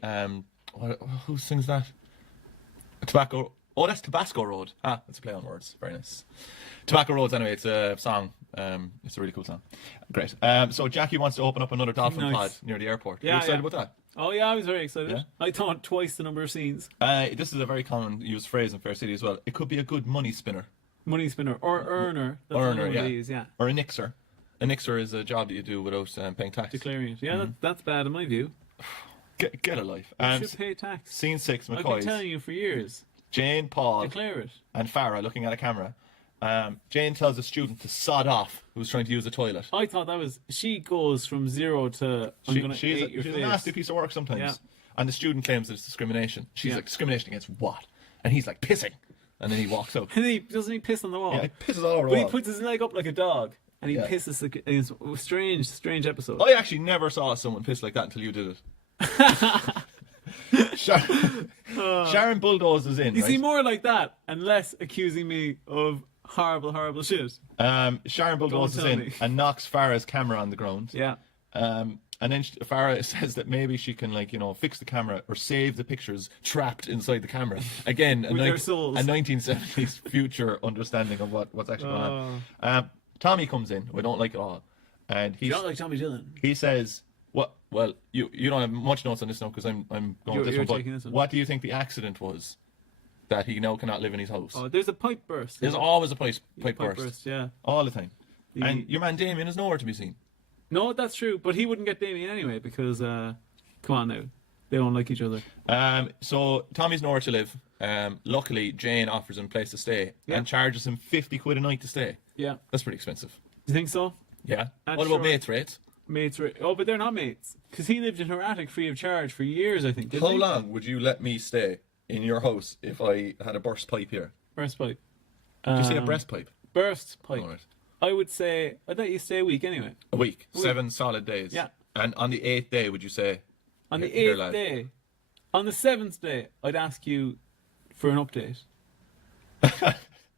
who sings that? Tobacco. Oh, that's Tabasco Road. That's a play on words. Very nice. Tobacco Roads. Anyway, it's a song. It's a really cool song. Great. So Jackie wants to open up another dolphin pod near the airport. Are you excited about that? Oh yeah, I was very excited. Yeah? I thought twice the number of scenes. This is a very common used phrase in Fair City as well. It could be a good money spinner. Money spinner or earner. That's earner, yeah. Or a nixer. A nixer is a job that you do without paying tax. Declaring it. Yeah, that's bad in my view. Get a life. You should pay tax. Scene 6, McCoy's. I've been telling you for years. Jane, Paul, Declare it. and Farah looking at a camera. Jane tells a student to sod off who's trying to use a toilet. I thought that was... She goes from 0 to... She's a nasty piece of work sometimes. Yeah. And the student claims that it's discrimination. She's like, discrimination against what? And he's like, pissing. And then he walks out. And doesn't he piss on the wall? Yeah, he pisses all over the wall. wall. But he puts his leg up like a dog. And he pisses. It's a strange episode. I actually never saw someone piss like that until you did it. Sharon bulldozes in. You see right? more like that and less accusing me of horrible shit. Sharon bulldozes in and knocks Farah's camera on the ground. Yeah. And then Farah says that maybe she can, fix the camera or save the pictures trapped inside the camera. Again, a 1970s future understanding of what's actually going on. Tommy comes in. We don't like it all. And you don't like Tommy Dillon? He says, "What? Well, you don't have much notes on this now because I'm going with this one. What do you think the accident was that he now cannot live in his house?" Oh, there's a pipe burst. There's always a pipe burst. Yeah. All the time. And your man Damien is nowhere to be seen. No, that's true. But he wouldn't get Damien anyway because, come on now, they don't like each other. So Tommy's nowhere to live. Luckily, Jane offers him a place to stay and charges him 50 quid a night to stay. Yeah. That's pretty expensive. Do you think so? Yeah. What about mates rates? Mates rates. Oh, but they're not mates. Because he lived in her attic free of charge for years, I think. How long would you let me stay in your house if I had a burst pipe here? Burst pipe. Did you say a breast pipe? Burst pipe. All right. I would say, I'd let you stay a week anyway. A week. 7 solid days. Yeah. And on the 8th day, would you say? On the 8th day. On the 7th day, I'd ask you for an update.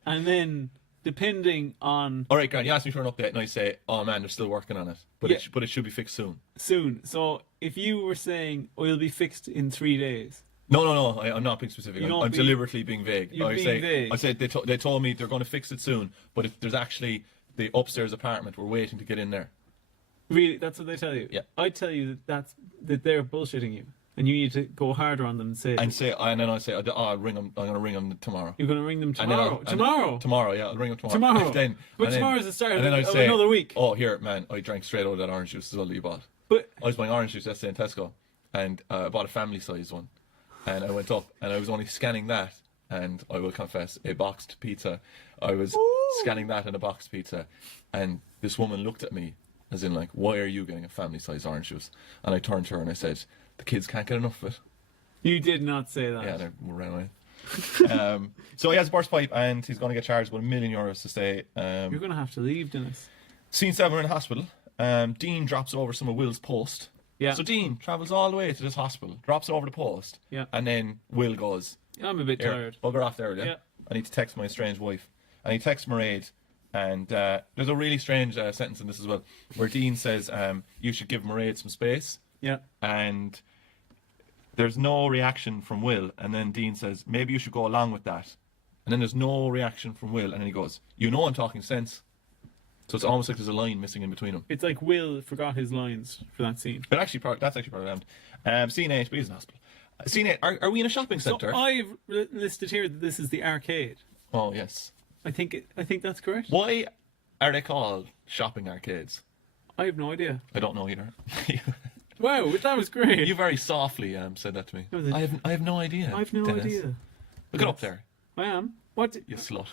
And then, depending on... All right, Grant, you ask me for an update and I say, oh man, they're still working on it. But, it should be fixed soon. Soon. So, if you were saying, oh, it'll be fixed in 3 days, No. I'm not being specific. I'm deliberately being vague. You're being vague. I said they told me they're going to fix it soon, but if there's actually the upstairs apartment, we're waiting to get in there. Really, that's what they tell you. Yeah. I tell you that they're bullshitting you, and you need to go harder on them and say. And then I say, I'll ring them. I'm going to ring them tomorrow. You're going to ring them tomorrow. Tomorrow, yeah, I'll ring them tomorrow. But tomorrow's the start of say, another week. Oh, here, man, I drank straight out of that orange juice as well that you bought. But I was buying orange juice yesterday in Tesco, and I bought a family-sized one. And I went up, and I was only scanning that, and I will confess, a boxed pizza. I was scanning that in a boxed pizza, and this woman looked at me, as in like, why are you getting a family-sized orange juice? And I turned to her and I said, the kids can't get enough of it. You did not say that. Yeah, they ran away. So he has a burst pipe, and he's going to get charged with €1 million to stay. You're going to have to leave, Denis. Scene 7, we're in the hospital. Dean drops over some of Will's post. Yeah. So Dean travels all the way to this hospital, drops over the post, Yeah. and then Will goes, I'm a bit tired. Bugger off there, Yeah. I need to text my estranged wife. And he texts Mairead, and there's a really strange sentence in this as well, where Dean says, you should give Mairead some space. Yeah. And there's no reaction from Will, and then Dean says, maybe you should go along with that. And then there's no reaction from Will, and then he goes, you know I'm talking sense. So it's almost like there's a line missing in between them. It's like Will forgot his lines for that scene. But actually, that's actually part of them. Scene 8, but he's in hospital. Scene 8, are we in a shopping centre? So I've listed here that this is the arcade. Oh, yes. I think that's correct. Why are they called shopping arcades? I have no idea. I don't know either. Wow, that was great. You very softly said that to me. I have no idea. I have no Dennis. idea. Look it up there. I am. What? You slut.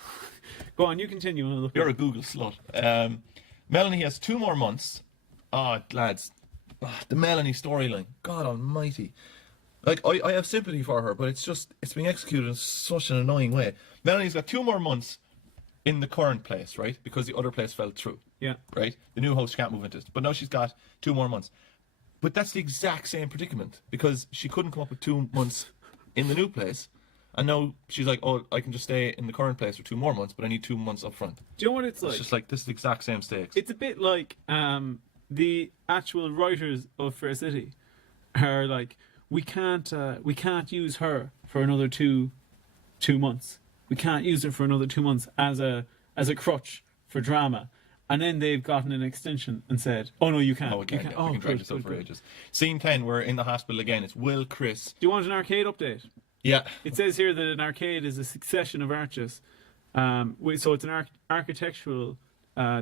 Go on, you continue. You're a Google slut. Melanie has 2 more months. Lads. The Melanie storyline. God almighty. Like, I have sympathy for her, but it's being executed in such an annoying way. Melanie's got 2 more months in the current place, right? Because the other place fell through. Yeah. Right? The new house can't move into it. But now she's got 2 more months. But that's the exact same predicament, because she couldn't come up with 2 months in the new place. And now she's like, oh, I can just stay in the current place for 2 more months, but I need 2 months up front. Do you know what it's like? It's just like, this is the exact same stakes. It's a bit like the actual writers of Fair City are like, we can't use her for another two months. We can't use her for another 2 months as a crutch for drama. And then they've gotten an extension and said, oh no, you can't. Oh, we can drag this out for ages. Scene 10, we're in the hospital again. It's Will, Chris. Do you want an arcade update? Yeah. It says here that an arcade is a succession of arches. So it's an architectural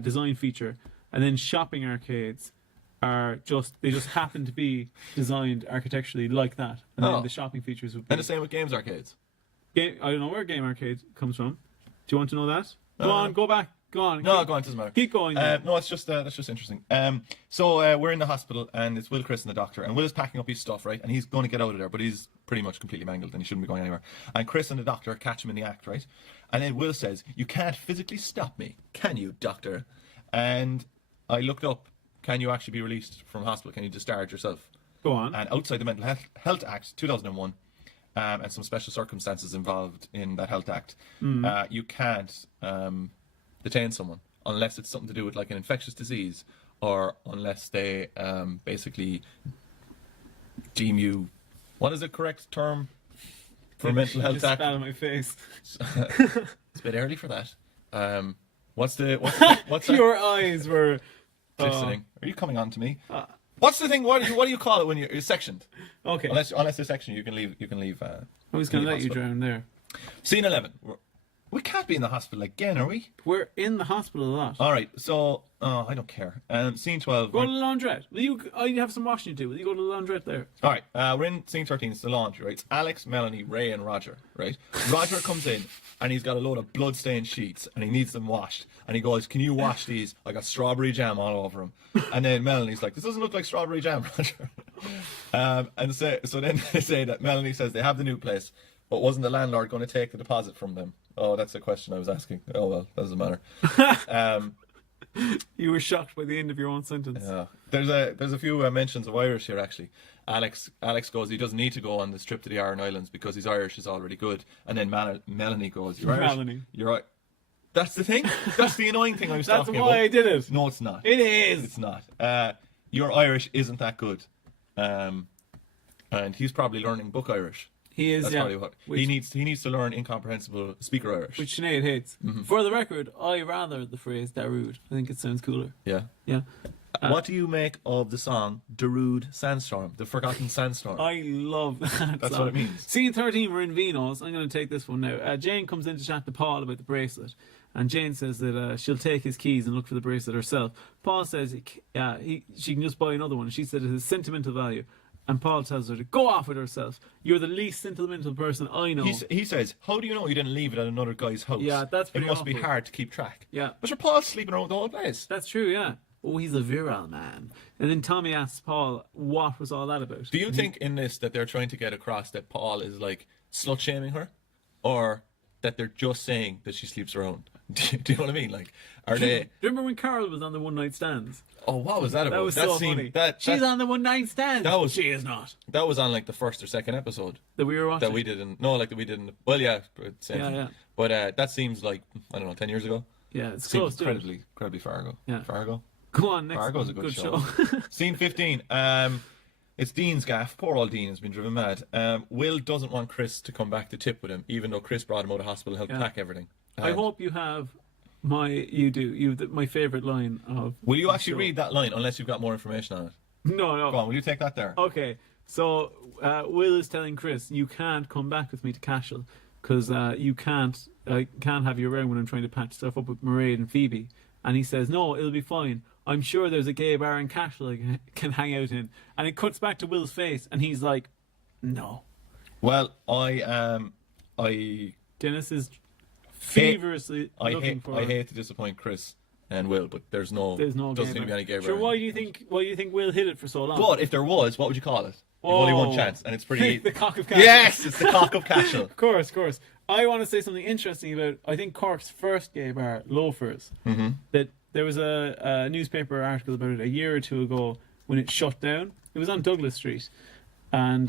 design feature. And then shopping arcades are just happen to be designed architecturally like that. And then the shopping features would be... And the same with games arcades. I don't know where game arcade comes from. Do you want to know that? Go on, go back. Go on. No, go on, it doesn't matter. Keep going. No, it's just that's just interesting. So we're in the hospital, and it's Will, Chris, and the doctor. And Will is packing up his stuff, right? And he's going to get out of there, but he's pretty much completely mangled, and he shouldn't be going anywhere. And Chris and the doctor catch him in the act, right? And then Will says, "You can't physically stop me, can you, doctor?" And I looked up, can you actually be released from hospital? Can you discharge yourself? Go on. And outside the Mental Health Act 2001, and some special circumstances involved in that Health Act, you can't detain someone unless it's something to do with like an infectious disease, or unless they basically deem you, what is the correct term for mental health just act? Spat on my face. It's a bit early for that. What's that? Your eyes were Glistening. Are you coming on to me? What's the thing? What do you call it when you're sectioned? Okay. Unless they're sectioned, you can leave. I was going to let you drown there. Scene 11. We can't be in the hospital again, are we? We're in the hospital a lot. All right. So, I don't care. Scene 12. Go to the laundrette. I have some washing to do. Will you go to the laundrette there? All right. We're in scene 13. It's the laundry, right? It's Alex, Melanie, Ray, and Roger, right? Roger comes in, and he's got a load of blood-stained sheets, and he needs them washed. And he goes, "Can you wash these? I got strawberry jam all over them." And then Melanie's like, "This doesn't look like strawberry jam, Roger." So then they say that Melanie says they have the new place, but wasn't the landlord going to take the deposit from them? Oh, that's a question I was asking. Oh, well, that doesn't matter. You were shocked by the end of your own sentence. Yeah. There's a few mentions of Irish here, actually. Alex goes, he doesn't need to go on this trip to the Aran Islands because his Irish is already good. And then Melanie goes, "You're Irish." Melanie. You're right. That's the thing. That's the annoying thing I was talking about. That's why I did it. No, it's not. It is. It's not. Your Irish isn't that good. And he's probably learning book Irish. He is, That's yeah. probably what he needs to learn incomprehensible speaker Irish. Which Sinead hates. For the record, I rather the phrase Darude. I think it sounds cooler. Yeah. Yeah. What do you make of the song Darude Sandstorm, the Forgotten Sandstorm? I love that. That's song. what it means. Scene 13, we're in Vino's. I'm going to take this one now. Jane comes in to chat to Paul about the bracelet. And Jane says that she'll take his keys and look for the bracelet herself. Paul says she can just buy another one. She said it has sentimental value. And Paul tells her to go off with herself. You're the least sentimental person I know. He says, how do you know you didn't leave it at another guy's house? Yeah, that's pretty It must be awful. hard to keep track. Yeah. But your Paul's sleeping around the whole place. That's true, yeah. Oh, he's a virile man. And then Tommy asks Paul, what was all that about? Do you think in this that they're trying to get across that Paul is like slut-shaming her? Or that they're just saying that she sleeps around? Do you know what I mean? Like, are they... Do you remember when Carol was on the one night stands? Oh, what was that about? That was so funny. She's on the one night stand. She is not. That was on like the first or second episode. That we were watching? That we didn't... No, like that we didn't... Well, yeah. Same thing. Yeah. But that seems like, I don't know, 10 years ago? Yeah, it's Seems close to it. incredibly far ago. Yeah. Fargo? Go on, next Fargo's one. a good show. Scene 15. It's Dean's gaff. Poor old Dean has been driven mad. Will doesn't want Chris to come back to tip with him, even though Chris brought him out of hospital and helped pack everything. I hope you have my favourite line of... Will you actually read that line unless you've got more information on it? No. Go on, will you take that there? Okay, so Will is telling Chris, you can't come back with me to Cashel because I can't have you around when I'm trying to patch stuff up with Mairead and Phoebe. And he says, no, it'll be fine. I'm sure there's a gay bar in Cashel I can hang out in. And it cuts back to Will's face and he's like, no. Well, Denis is feverishly looking for... I hate to disappoint Chris and Will, but there's no doesn't seem to be any gay bar. Sure, why do you think Will hid it for so long? But if there was, what would you call it? You've only one chance, and it's pretty... The Cock of Cashel. Yes, it's the Cock of Cashel. Of course. I want to say something interesting about, I think, Cork's first gay bar, Loafers. Mm-hmm. That there was a newspaper article about it a year or two ago when it shut down. It was on Douglas Street. And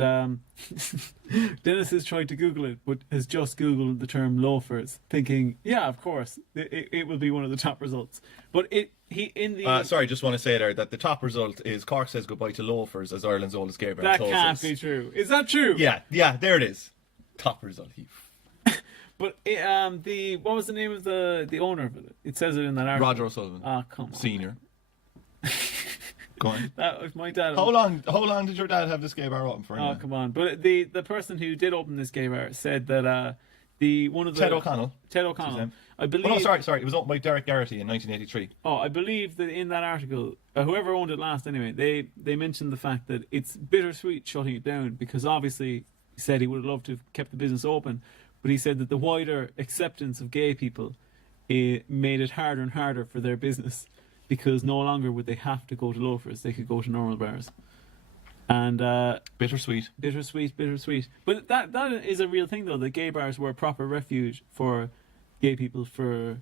Denis has tried to Google it, but has just Googled the term loafers, thinking, yeah, of course, it will be one of the top results. But sorry, just want to say there that the top result is Cork says goodbye to loafers as Ireland's oldest gay bar. That can't be true. Is that true? Yeah, there it is. Top result, But what was the name of the owner of it? It says it in that article. Roger O'Sullivan. Come on. Senior. Go on. That was my dad. How long did your dad have this gay bar open for? Oh, come on. But the person who did open this gay bar said that Ted O'Connell. I believe... Oh, no, sorry. It was opened by Derek Garrity in 1983. Oh, I believe that in that article, whoever owned it last anyway, they mentioned the fact that it's bittersweet shutting it down because obviously he said he would have loved to have kept the business open, but he said that the wider acceptance of gay people made it harder and harder for their business because no longer would they have to go to loafers, they could go to normal bars. And bittersweet. But that is a real thing though. The gay bars were a proper refuge for gay people for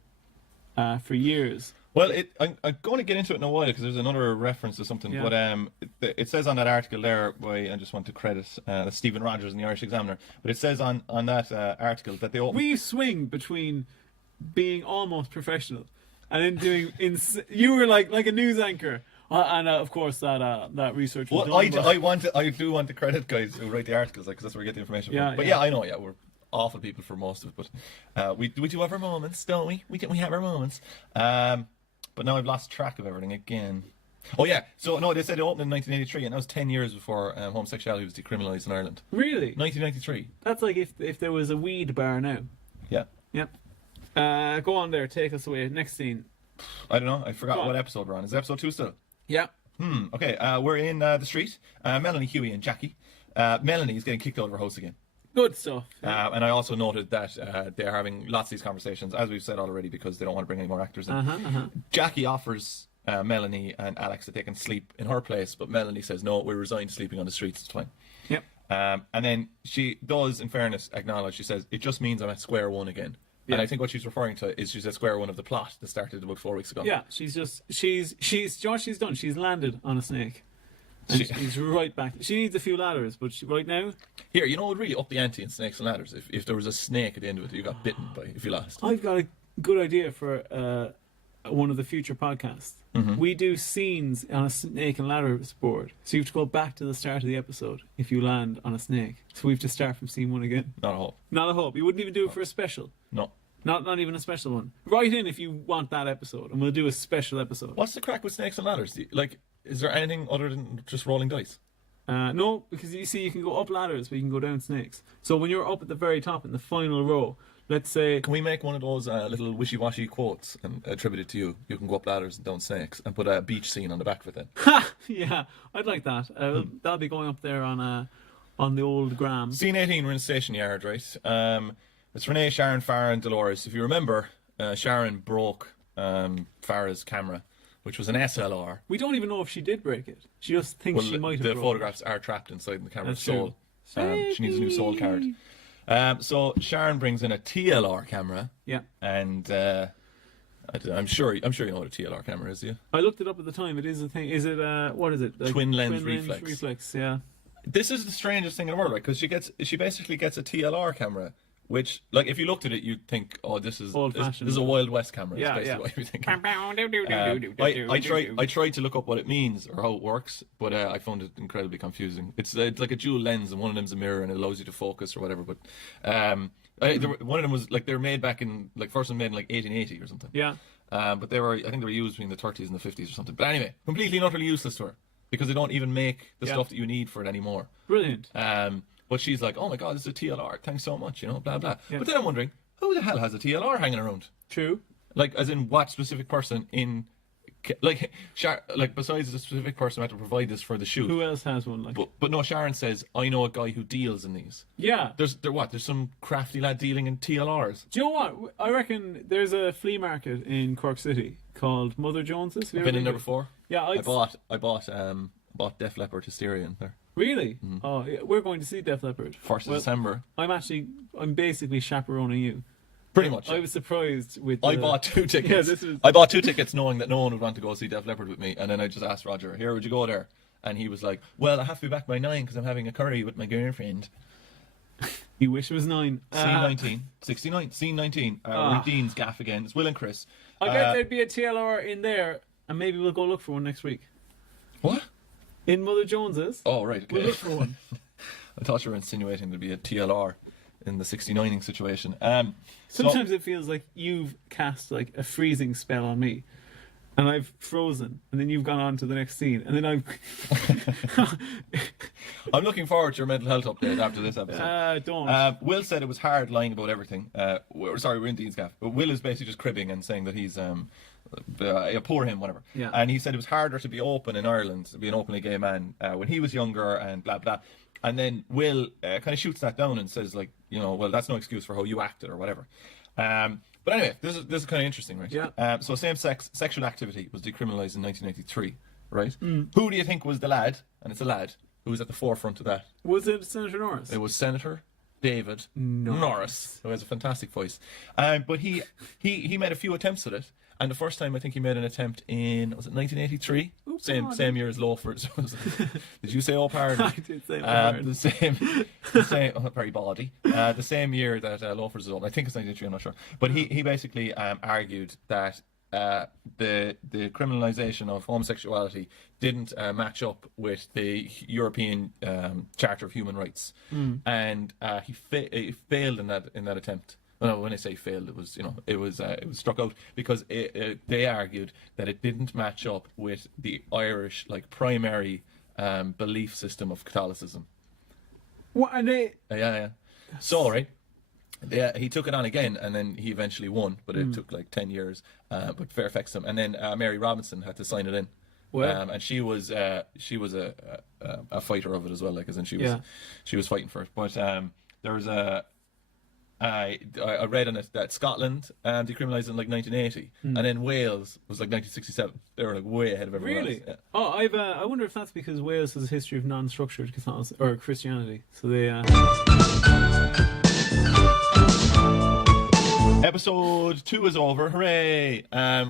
years. Well, I'm going to get into it in a while because there's another reference to something. Yeah. But it says on that article there, I just want to credit Stephen Rogers in the Irish Examiner. But it says on that article that they open... We swing between being almost professional and then doing... you were like a news anchor. And of course that research was done. I do want to credit guys who write the articles because that's where we get the information from. But I know, we're awful people for most of it, but we do have our moments, don't we? We have our moments. But now I've lost track of everything again. Oh yeah, so no, they said it opened in 1983, and that was 10 years before homosexuality was decriminalised in Ireland. Really? 1993. That's like if there was a weed bar now. Yeah. Yep. Go on there, take us away. Next scene. I don't know. I forgot what episode we're on. Is it episode 2 still? Yeah. Okay. We're in the street. Melanie, Huey, and Jackie. Melanie is getting kicked out of her house again. Good stuff. And I also noted that they're having lots of these conversations, as we've said already, because they don't want to bring any more actors in. Jackie offers Melanie and Alex that they can sleep in her place, but Melanie says, no, we're resigned to sleeping on the streets, it's fine. Yep. And then she does, in fairness, acknowledge, she says, it just means I'm at square one again. Yeah. And I think what she's referring to is she's at square one of the plot that started about 4 weeks ago. Yeah, she's what she's done, she's landed on a snake. And she's right back. She needs a few ladders, but right now... Here, you know what would really up the ante in snakes and ladders? If there was a snake at the end of it, you got bitten by if you lost. I've got a good idea for one of the future podcasts, Mm-hmm. we do scenes on a snake and ladders board. So you have to go back to the start of the episode if you land on a snake. So we have to start from scene 1 again. Not a hope. Not a hope. You wouldn't even do it for a special. No. Not even a special one. Write in if you want that episode, and we'll do a special episode. What's the crack with snakes and ladders? Like, is there anything other than just rolling dice? No, because you see, you can go up ladders, but you can go down snakes. So when you're up at the very top in the final row, let's say... Can we make one of those little wishy-washy quotes and attribute it to you? You can go up ladders and down snakes and put a beach scene on the back of it then. Ha! Yeah, I'd like that. That'll be going up there on the old gram. Scene 18, we're in the station yard, right? It's Renee, Sharon, Farah and Dolores. If you remember, Sharon broke Farah's camera, which was an SLR. We don't even know if she did break it. She just thinks she might have the broken photographs are trapped inside the camera's That's soul. She needs a new soul card. So Sharon brings in a TLR camera. Yeah. And I'm sure you know what a TLR camera is, do you? I looked it up at the time. It is a thing. Is it, what is it? Like Twin lens reflex. Yeah. This is the strangest thing in the world, right? Because she basically gets a TLR camera, which, like, if you looked at it, you'd think, oh, this is a Wild West camera. Yeah, That's basically what you'd be thinking. I tried to look up what it means or how it works, but I found it incredibly confusing. It's like a dual lens, and one of them's a mirror, and it allows you to focus or whatever. But one of them was like, they were made back in, like, first one made in like 1880 or something. Yeah. But I think they were used between the 30s and the 50s or something. But anyway, completely and utterly useless to her, because they don't even make the stuff that you need for it anymore. Brilliant. But she's like, oh my god, this is a TLR, thanks so much, blah blah. Yeah. But then I'm wondering, who the hell has a TLR hanging around? True. Like, as in, what specific person besides the specific person who had to provide this for the shoot? Who else has one? Like, but no, Sharon says, I know a guy who deals in these. yeah. There's some crafty lad dealing in TLRs. Do you know what? I reckon there's a flea market in Cork City called Mother Jones's. Have you I've ever been in there to- before. Yeah, I bought Def Leppard Hysteria in there. Really? Oh, yeah, we're going to see Def Leppard. 1st of December. I'm basically chaperoning you. Pretty much. I was surprised with. I bought 2 tickets. Yeah, I bought 2 tickets knowing that no one would want to go see Def Leppard with me, and then I just asked Roger, "Here, would you go there?" And he was like, "Well, I have to be back by 9 because I'm having a curry with my girlfriend." You wish it was 9. Scene 19, 69. Scene 19. With Dean's gaff again. It's Will and Chris. I bet there'd be a TLR in there, and maybe we'll go look for one next week. What? In Mother Jones's. Oh, right. Okay. We'll look for one. I thought you were insinuating there'd be a TLR in the 69ing situation. Sometimes it feels like you've cast like a freezing spell on me, and I've frozen, and then you've gone on to the next scene, and then I've. I'm looking forward to your mental health update after this episode. Don't. Will said it was hard lying about everything. We're in Dean's gaff, but Will is basically just cribbing and saying that he's poor him, whatever. Yeah. And he said it was harder to be open in Ireland, to be an openly gay man, when he was younger and blah blah. And then Will kind of shoots that down and says, like, well, that's no excuse for how you acted or whatever. But anyway, this is kind of interesting, right? Yeah. So same-sex sexual activity was decriminalised in 1983, right? Who do you think was the lad? And it's a lad who was at the forefront of that. Was it Senator Norris? It was Senator David Norris, who has a fantastic voice. But he made a few attempts at it. And the first time I think he made an attempt in, was it 1983? Same year as Lawford. Did you say oh pardon? I did say pardon. The same very bawdy. The same year that Lawford's was open. I think it's 1983, I'm not sure. But he basically argued that the criminalisation of homosexuality didn't match up with the European Charter of Human Rights, and he failed in that attempt. Well, when I say failed, it was struck out because they argued that it didn't match up with the Irish primary belief system of Catholicism. What? And they? Yeah. So right. Yeah, he took it on again, and then he eventually won, but it took 10 years. But fair effects him, and then Mary Robinson had to sign it in. Well, and she was a fighter of it as well, as in she was fighting for it. But there was I read on it that Scotland decriminalised in 1980, and then Wales was 1967. They were way ahead of everyone really? else. Yeah. Oh, I wonder if that's because Wales has a history of non-structured Catholicism or Christianity, so they. Episode 2 is over. Hooray!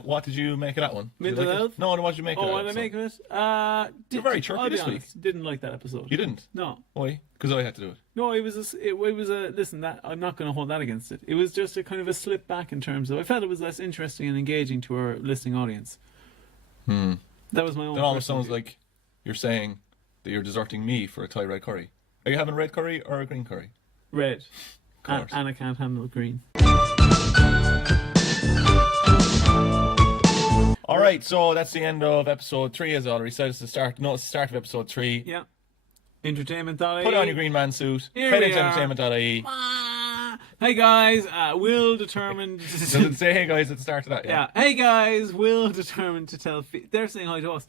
What did you make of that one? Did Mental you like it? health? No, what did you make of Oh, that what did I episode? make of it? You're very chirpy I'll be this week. honest, didn't like that episode. You didn't? No. Why? Because I had to do it. No, it was a listen. That I'm not going to hold that against it. It was just a kind of a slip back in terms of I felt it was less interesting and engaging to our listening audience. That was my own. It almost personal sounds view. like you're saying that you're deserting me for a Thai red curry. Are you having red curry or a green curry? red, Of course. and I can't handle green. All right, so that's the end of episode 3, as I already said. It's the start. No, it's the start of episode 3. Yeah. Entertainment.ie. Put on your green man suit. Here Head we into are. entertainment.ie. Hey guys, Will determined. Does it say hey guys at the start of that? Yeah. Hey guys, Will determined to tell. They're saying hi to us.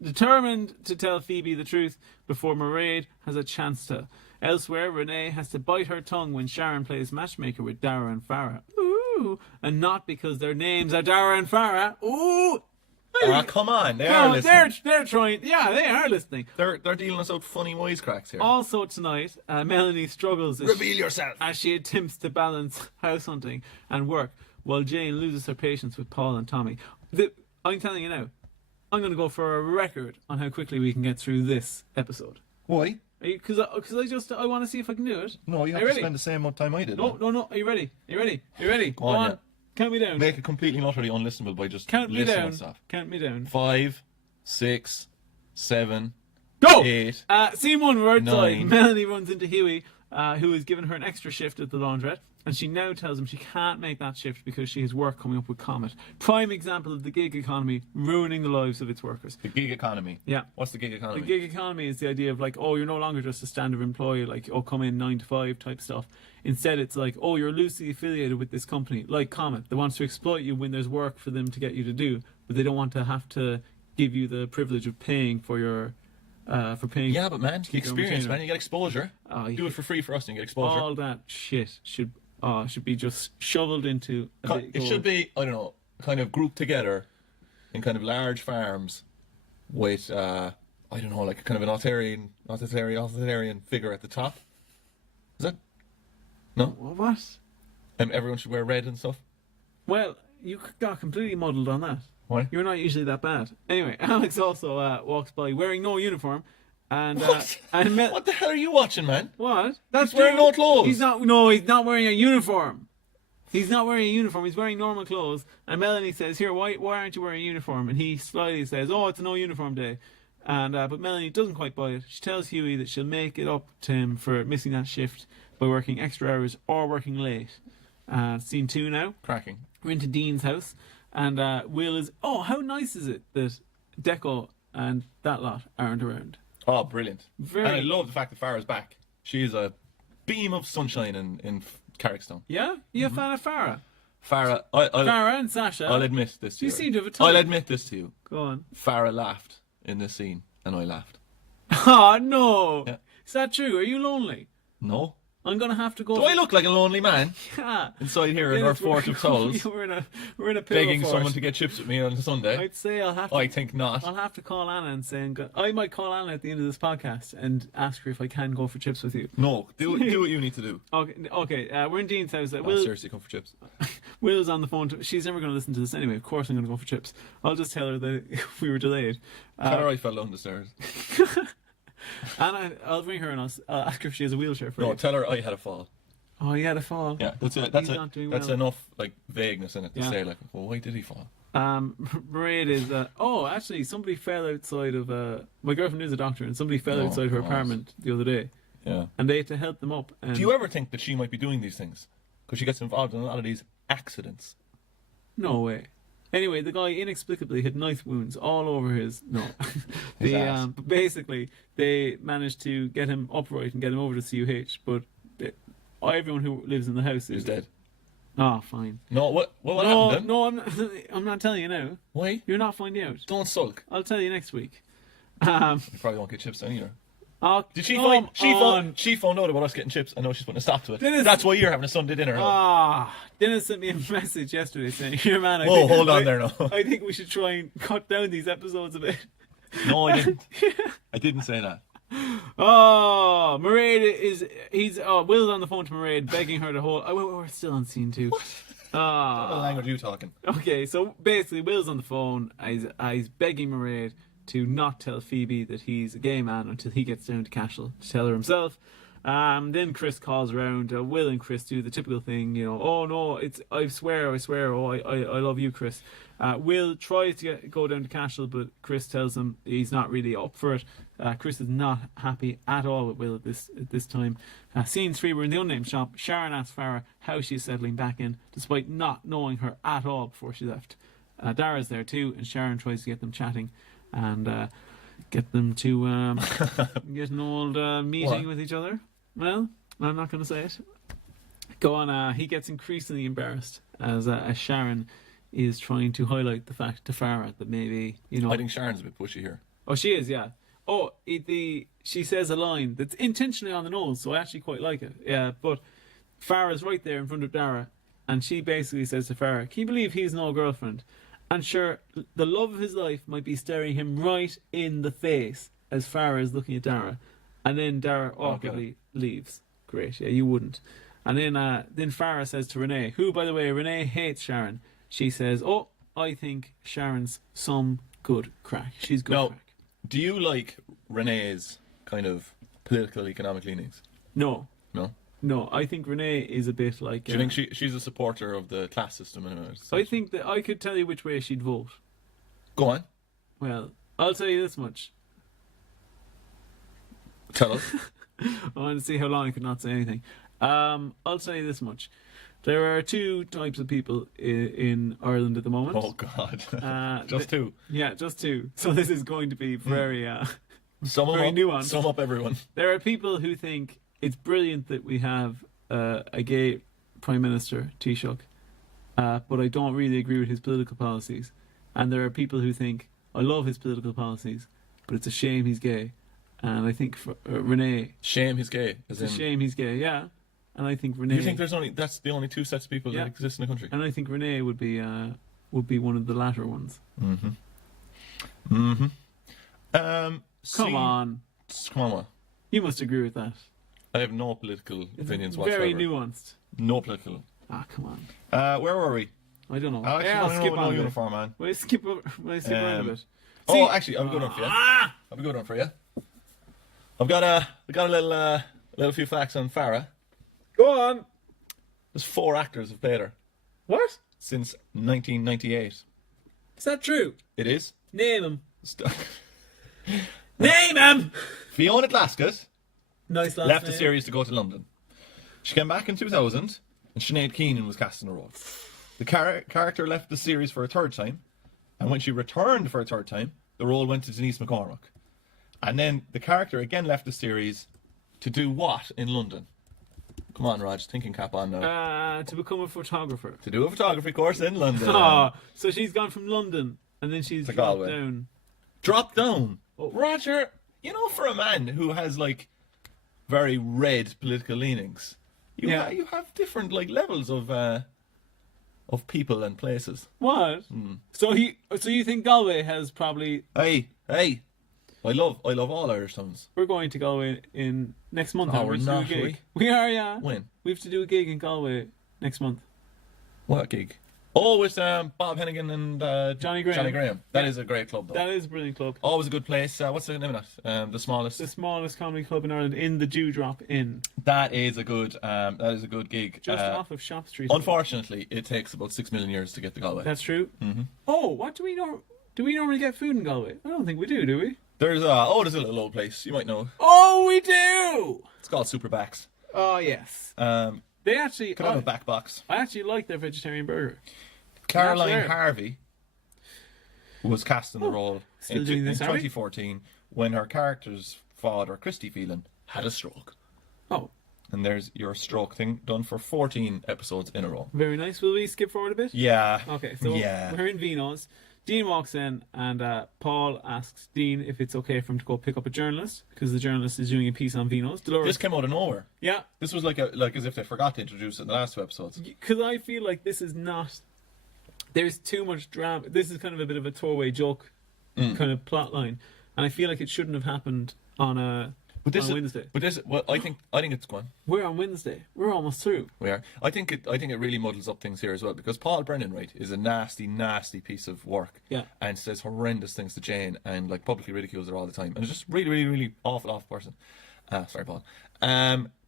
Determined to tell Phoebe the truth before Mairead has a chance to. Elsewhere, Renee has to bite her tongue when Sharon plays matchmaker with Dara and Farah. Ooh, and not because their names are Dara and Farah. Ooh. Ah, come on, they are listening. They're trying. Yeah, they are listening. They're dealing us out funny wisecracks here. Also tonight, Melanie struggles Reveal yourself. as she attempts to balance house hunting and work, while Jane loses her patience with Paul and Tommy. I'm telling you now, I'm going to go for a record on how quickly we can get through this episode. Why? Because I want to see if I can do it. No, you Are have to ready? spend the same amount of time I did. No. Are you ready? Are you ready? Are you ready? Go on, yeah. Count me down. Make it completely and utterly unlistenable by just Count me listening down. to stuff. Count me down. 5, 6, 7, Go! 8. Scene 1, we're outside. 9. Melanie runs into Huey, who has given her an extra shift at the laundrette, and she now tells him she can't make that shift because she has work coming up with Comet. Prime example of the gig economy ruining the lives of its workers. The gig economy. Yeah. What's the gig economy? The gig economy is the idea of like, oh, you're no longer just a standard employee, like, oh, come in 9 to 5 type stuff. Instead, it's like, oh, you're loosely affiliated with this company, like Comet, that wants to exploit you when there's work for them to get you to do, but they don't want to have to give you the privilege of paying for your, for paying. Yeah, but man, to keep your experience, retainer. man. You get exposure. Do it for free for us and you get exposure. All that shit should be just shoveled into a big It should be, I don't know, kind of grouped together in kind of large farms with, I don't know, like kind of an authoritarian figure at the top. Is that? No? What? Everyone should wear red and stuff. Well, you got completely muddled on that. Why? You're not usually that bad. Anyway, Alex also walks by wearing no uniform, and What? What the hell are you watching, man? What? That's He's wearing true. no clothes. He's not. No, he's not wearing a uniform. He's not wearing a uniform. He's wearing normal clothes. And Melanie says, "Here, why aren't you wearing a uniform?" And he slyly says, "Oh, it's a no uniform day." And but Melanie doesn't quite buy it. She tells Huey that she'll make it up to him for missing that shift by working extra hours or working late. Scene 2 now. Cracking. We're into Dean's house, and Will is. Oh, how nice is it that Deco and that lot aren't around? Oh, brilliant. Very- And I love the fact that Farah's back. She's a beam of sunshine in Carrickstone. Yeah, you a fan of Farah? Farah, Farah and Sasha. I'll admit this to you. You seem to have a type. I'll admit this to you. Go on. Farah laughed in this scene, and I laughed. Oh no! Yeah. Is that true? Are you lonely? No? I'm gonna have to go. Do I look like a lonely man Yeah. inside here in our fort of towels, We're in a pillow begging fort. someone to get chips with me on a Sunday? I'd say I'll have to. I think not. I'll have to call Anna and say, I might call Anna at the end of this podcast and ask her if I can go for chips with you. No, do what you need to do. Okay. We're in Dean's house. Oh, seriously, come for chips. Will's on the phone. She's never going to listen to this anyway. Of course, I'm going to go for chips. I'll just tell her that we were delayed. Tell her I fell down the stairs. Anna, I'll ring her and I'll ask her if she has a wheelchair for No, you. tell her I had a fall. Oh, you had a fall. Yeah, that's it. He's not doing That's well. enough like vagueness in it to Yeah. say like, well, why did he fall? Mairead is. Actually, somebody fell outside of. My girlfriend is a doctor, and somebody fell Oh, outside her God. apartment the other day, Yeah. and they had to help them up. And Do you ever think that she might be doing these things? Because she gets involved in a lot of these accidents. No way. Anyway, the guy inexplicably had knife wounds all over his. No. His ass. But basically, they managed to get him upright and get him over to CUH, but everyone who lives in the house He's is dead. Oh, fine. No, what no, happened then? no, I'm not telling you now. Why? You're not finding out. Don't sulk. I'll tell you next week. You probably won't get chips then either. Did she come on. She phoned out about us getting chips. I know she's putting a stop to it. Dennis- That's why you're having a Sunday dinner. Dennis sent me a message yesterday saying, "Here, man, Whoa, hold on there now. I think we should try and cut down these episodes a bit." No, I didn't. I didn't say that. Will's on the phone to Mairead begging her to hold. We're still on scene 2. What language are you talking? Okay, so basically, Will's on the phone. He's begging Mairead to not tell Phoebe that he's a gay man until he gets down to Cashel to tell her himself. Then Chris calls around. Will and Chris do the typical thing, oh no, I swear, oh I love you, Chris. Will tries to go down to Cashel, but Chris tells him he's not really up for it. Chris is not happy at all with Will at this time. Scene 3, we're in the unnamed shop. Sharon asks Farah how she's settling back in, despite not knowing her at all before she left. Dara's there too, and Sharon tries to get them chatting and get them to get an old meeting with each other. Well, I'm not going to say it. Go on. He gets increasingly embarrassed as Sharon is trying to highlight the fact to Farah that maybe, I think Sharon's a bit pushy here. Oh, she is, yeah. Oh, she says a line that's intentionally on the nose, so I actually quite like it. Yeah, but Farah's right there in front of Dara, and she basically says to Farah, can you believe he's no girlfriend? And sure, the love of his life might be staring him right in the face as Farah is looking at Dara. And then Dara awkwardly leaves. Great, yeah, you wouldn't. And then Farah says to Renee, who, by the way, Renee hates Sharon. She says, oh, I think Sharon's some good crack. She's good crack. Do you like Renee's kind of political economic leanings? No. No? No, I think Renee is a bit like... Do you think she's a supporter of the class system? I think that I could tell you which way she'd vote. Go on. Well, I'll tell you this much. Tell us. I want to see how long I could not say anything. I'll tell you this much. There are two types of people in Ireland at the moment. Oh, God. Just two? Yeah, just two. So this is going to be very, very nuanced. Sum up everyone. There are people who think it's brilliant that we have a gay Prime Minister, Taoiseach, but I don't really agree with his political policies. And there are people who think, I love his political policies, but it's a shame he's gay. And I think for Renee... Shame he's gay. It's a shame he's gay, yeah. And I think Renee... You think that's the only two sets of people that exist in the country? And I think Renee would be one of the latter ones. Mm-hmm. Mm-hmm. Come on. What? You must agree with that. I have no political opinions whatsoever. Very nuanced. No political. Ah, come on. Where were we? I don't know. I'll skip on no a bit. uniform, man. Will I skip around a bit? Actually, I've a good one for you. I've a good one for you. I've got a little few facts on Farah. Go on. There's 4 actors who've played her. What? Since 1998. Is that true? It is. Name him. Name him! Fiona Glaskett Nice last left name. the series to go to London. She came back in 2000 and Sinead Keenan was cast in the role. The character left the series for a third time, and when she returned for a third time, the role went to Denise McCormack. And then the character again left the series to do what in London? Come on, Raj, thinking cap on now. To become a photographer. To do a photography course in London. Oh, so she's gone from London and then she's dropped down. Dropped down? Oh. Roger, for a man who has like very red political leanings, you have different like levels of people and places. What? So you think Galway has probably... Hey, I love all Irish towns. We're going to Galway in next month. Oh, we're not, to do a gig. We are, yeah. When? We have to do a gig in Galway next month. What gig? Oh, with Bob Hennigan and Johnny Graham. Johnny Graham. That is a great club, though. That is a brilliant club. Always a good place. What's the name of that? The smallest. The smallest comedy club in Ireland, in the Dewdrop Inn. That is a good gig. Just off of Shop Street. Unfortunately, it takes about 6 million years to get to Galway. That's true. Mm-hmm. Oh, what do we know? Do we normally get food in Galway? I don't think we do we? There's a little old place. You might know. Oh, we do! It's called Superbacks. Oh, yes. They actually... Could have a back box. I actually like their vegetarian burger. Caroline Harvey was cast in the role in 2014 when her character's father, Christy Phelan, had a stroke. Oh. And there's your stroke thing done for 14 episodes in a row. Very nice. Will we skip forward a bit? Yeah. Okay, so we're in Vino's. Dean walks in and Paul asks Dean if it's okay for him to go pick up a journalist because the journalist is doing a piece on Vino's. This came out of nowhere. Yeah. This was like as if they forgot to introduce it in the last 2 episodes. Because I feel like this is not... There's too much drama. This is kind of a bit of a throwaway joke kind of plot line. And I feel like it shouldn't have happened on a... on Wednesday. Well, I think it's gone. We're on Wednesday. We're almost through. We are. I think it really muddles up things here as well, because Paul Brennan, right, is a nasty piece of work. Yeah. And says horrendous things to Jane and like publicly ridicules her all the time, and is just really awful person. Sorry, Paul.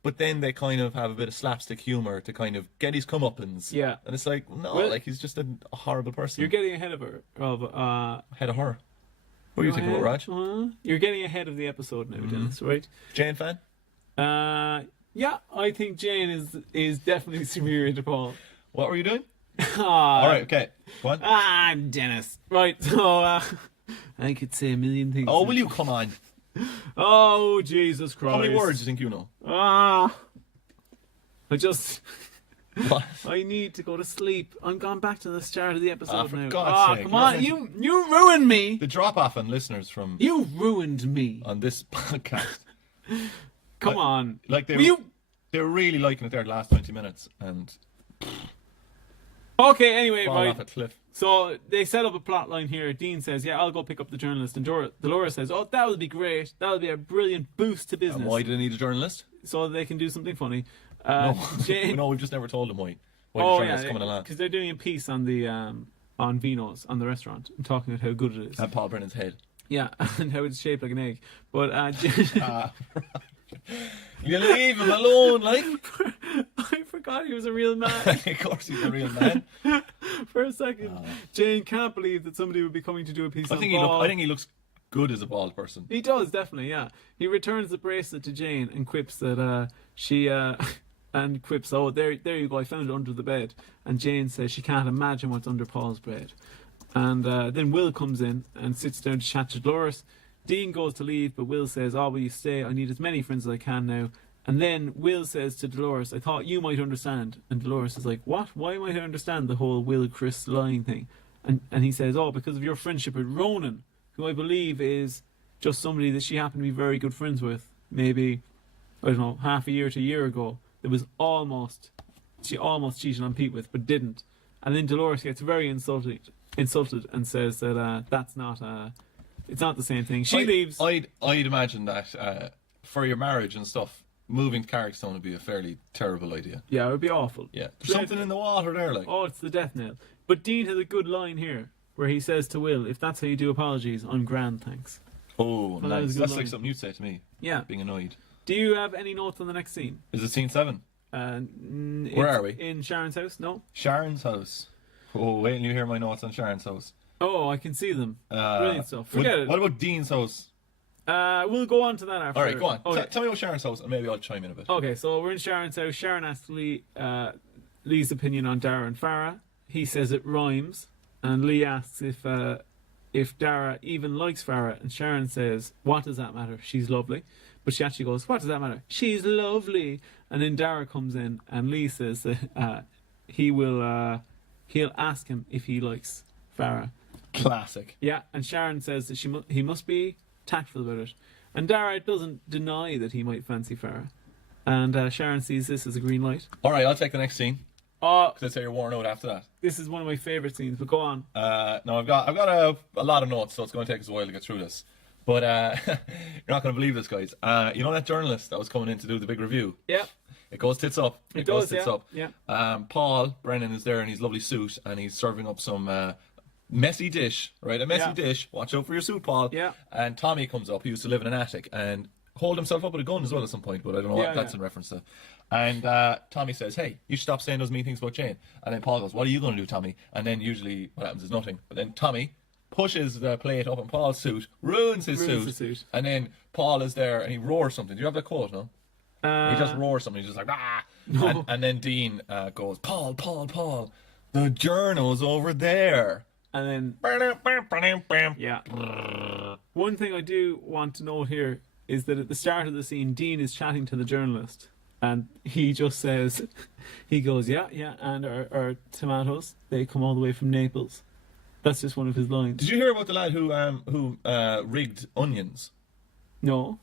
But then they kind of have a bit of slapstick humor to kind of get his comeuppance. Yeah. And it's like, no, Well, like he's just a horrible person. You're getting ahead of her. Ahead of her. What are you thinking about, Raj? You're getting ahead of the episode now, Dennis, right? Jane fan? Yeah, I think Jane is definitely superior to Paul. What were you doing? All right, okay. Go on. I'm Dennis. Right, so I could say a million things. Oh, will you come on? Oh, Jesus Christ. How many words do you think you know? What? I need to go to sleep. I'm gone back to the start of the episode for now. God's sake, Come on, you ruined me. The drop off on listeners from You ruined me. on this podcast. Come on. Like they were really liking it there the last 20 minutes and Okay, anyway, fall right. off a cliff. So they set up a plot line here. Dean says, yeah, I'll go pick up the journalist. And Dolores says, oh, that would be great. That would be a brilliant boost to business. And why do they need a journalist? So they can do something funny. No, Jane... no, we've just never told them why the journalist's coming along. Because they're doing a piece on the on Vino's, on the restaurant, and talking about how good it is. And Paul Brennan's head. Yeah, and how it's shaped like an egg. But you leave him alone, like. I forgot he was a real man. Of course he's a real man. For a second, Jane can't believe that somebody would be coming to do a piece on Paul. I think he looks good as a bald person. He does, definitely, yeah. He returns the bracelet to Jane and quips that and quips, oh, there you go, I found it under the bed. And Jane says she can't imagine what's under Paul's bed. And then Will comes in and sits down to chat to Dolores. Dean goes to leave, but Will says, oh, will you stay? I need as many friends as I can now. And then Will says to Dolores, I thought you might understand. And Dolores is like, what? Why might I understand the whole Will-Chris lying thing? And he says, oh, because of your friendship with Ronan, who I believe is just somebody that she happened to be very good friends with. Maybe, I don't know, half a year to a year ago. That was she almost cheated on Pete with, but didn't. And then Dolores gets very insulted and says that that's not it's not the same thing. She leaves. I'd imagine that for your marriage and stuff, moving to Carrickstone would be a fairly terrible idea. Yeah, it would be awful. Yeah, there's something in the water there, like. Oh, it's the death knell. But Dean has a good line here where he says to Will, "If that's how you do apologies, I'm grand, thanks." Oh, well, nice. That's line. like something you'd say to me. Yeah, being annoyed. Do you have any notes on the next scene? Is it scene 7? Where are we? In Sharon's house? No. Sharon's house. Oh, wait till you hear my notes on Sharon's house. Oh, I can see them. Brilliant stuff. Forget it. What about Dean's house? We'll go on to that after. All right, go on. Okay. Tell me about Sharon's house, and maybe I'll chime in a bit. Okay, so we're in Sharon's house. Sharon asks Lee's opinion on Dara and Farah. He says it rhymes, and Lee asks if Dara even likes Farah, and Sharon says, "What does that matter? She's lovely." But she actually goes, "What does that matter? She's lovely." And then Dara comes in, and Lee says that he'll ask him if he likes Farah. Classic. Yeah, and Sharon says that he must be tactful about it. And Dara doesn't deny that he might fancy Farah. And Sharon sees this as a green light. All right, I'll take the next scene. Because I'd say you're worn out after that. This is one of my favourite scenes, but go on. No, I've got a lot of notes, so it's going to take us a while to get through this. But you're not going to believe this, guys. You know that journalist that was coming in to do the big review? Yeah. It goes tits up. It goes tits up. Yeah. Paul Brennan is there in his lovely suit, and he's serving up some messy dish, right? A messy dish. Watch out for your suit, Paul. Yeah. And Tommy comes up. He used to live in an attic and hold himself up with a gun as well at some point, but I don't know what that's in reference to. And Tommy says, "Hey, you should stop saying those mean things about Jane." And then Paul goes, "What are you going to do, Tommy?" And then usually what happens is nothing. But then Tommy pushes the plate up in Paul's suit, ruins his suit. And then Paul is there and he roars something. Do you have that quote, no? He just roars something. He's just like, ah! No. And then Dean goes, Paul, the journal's over there. And then, yeah. One thing I do want to note here is that at the start of the scene, Dean is chatting to the journalist. And he just says, he goes, yeah, and our tomatoes, they come all the way from Naples. That's just one of his lines. Did you hear about the lad who rigged onions? No.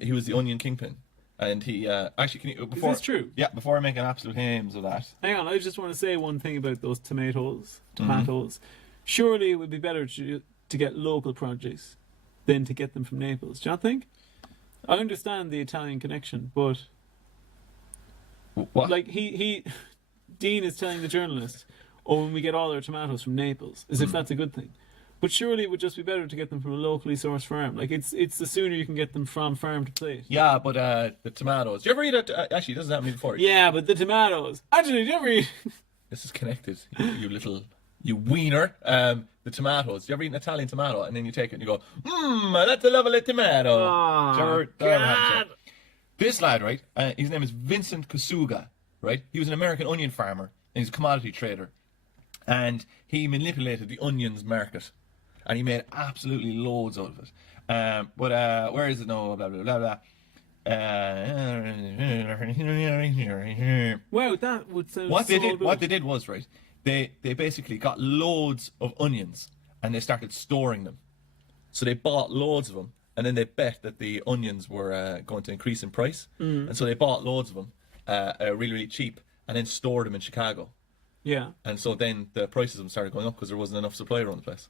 He was the onion kingpin. And he, actually, before... Is this true? Yeah, before I make an absolute hames of that. Hang on, I just want to say one thing about those tomatoes. Surely it would be better to get local produce than to get them from Naples. Do you not think? I understand the Italian connection, but What? like Dean is telling the journalist, "Oh, when we get all our tomatoes from Naples," as if that's a good thing. But surely it would just be better to get them from a locally sourced farm. Like it's the sooner you can get them from farm to plate. Yeah, but the tomatoes. Did you ever eat it? Actually, it doesn't happen before. Yeah, but the tomatoes. Actually, did you ever eat? This is connected. You wiener. The tomatoes. Do you ever eat an Italian tomato and then you take it and you go, that's a lovely tomato. Oh, Do you ever have God. it? This lad, right? His name is Vincent Kasuga, right? He was an American onion farmer and he's a commodity trader, and he manipulated the onions market, and he made absolutely loads out of it. But where is it now? Blah blah blah blah. Wow, that would sound What so they did, good. what they did was, right, they basically got loads of onions and they started storing them. So they bought loads of them, and then they bet that the onions were going to increase in price, and so they bought loads of them, really really cheap, and then stored them in Chicago. Yeah. And so then the prices of them started going up because there wasn't enough supply around the place.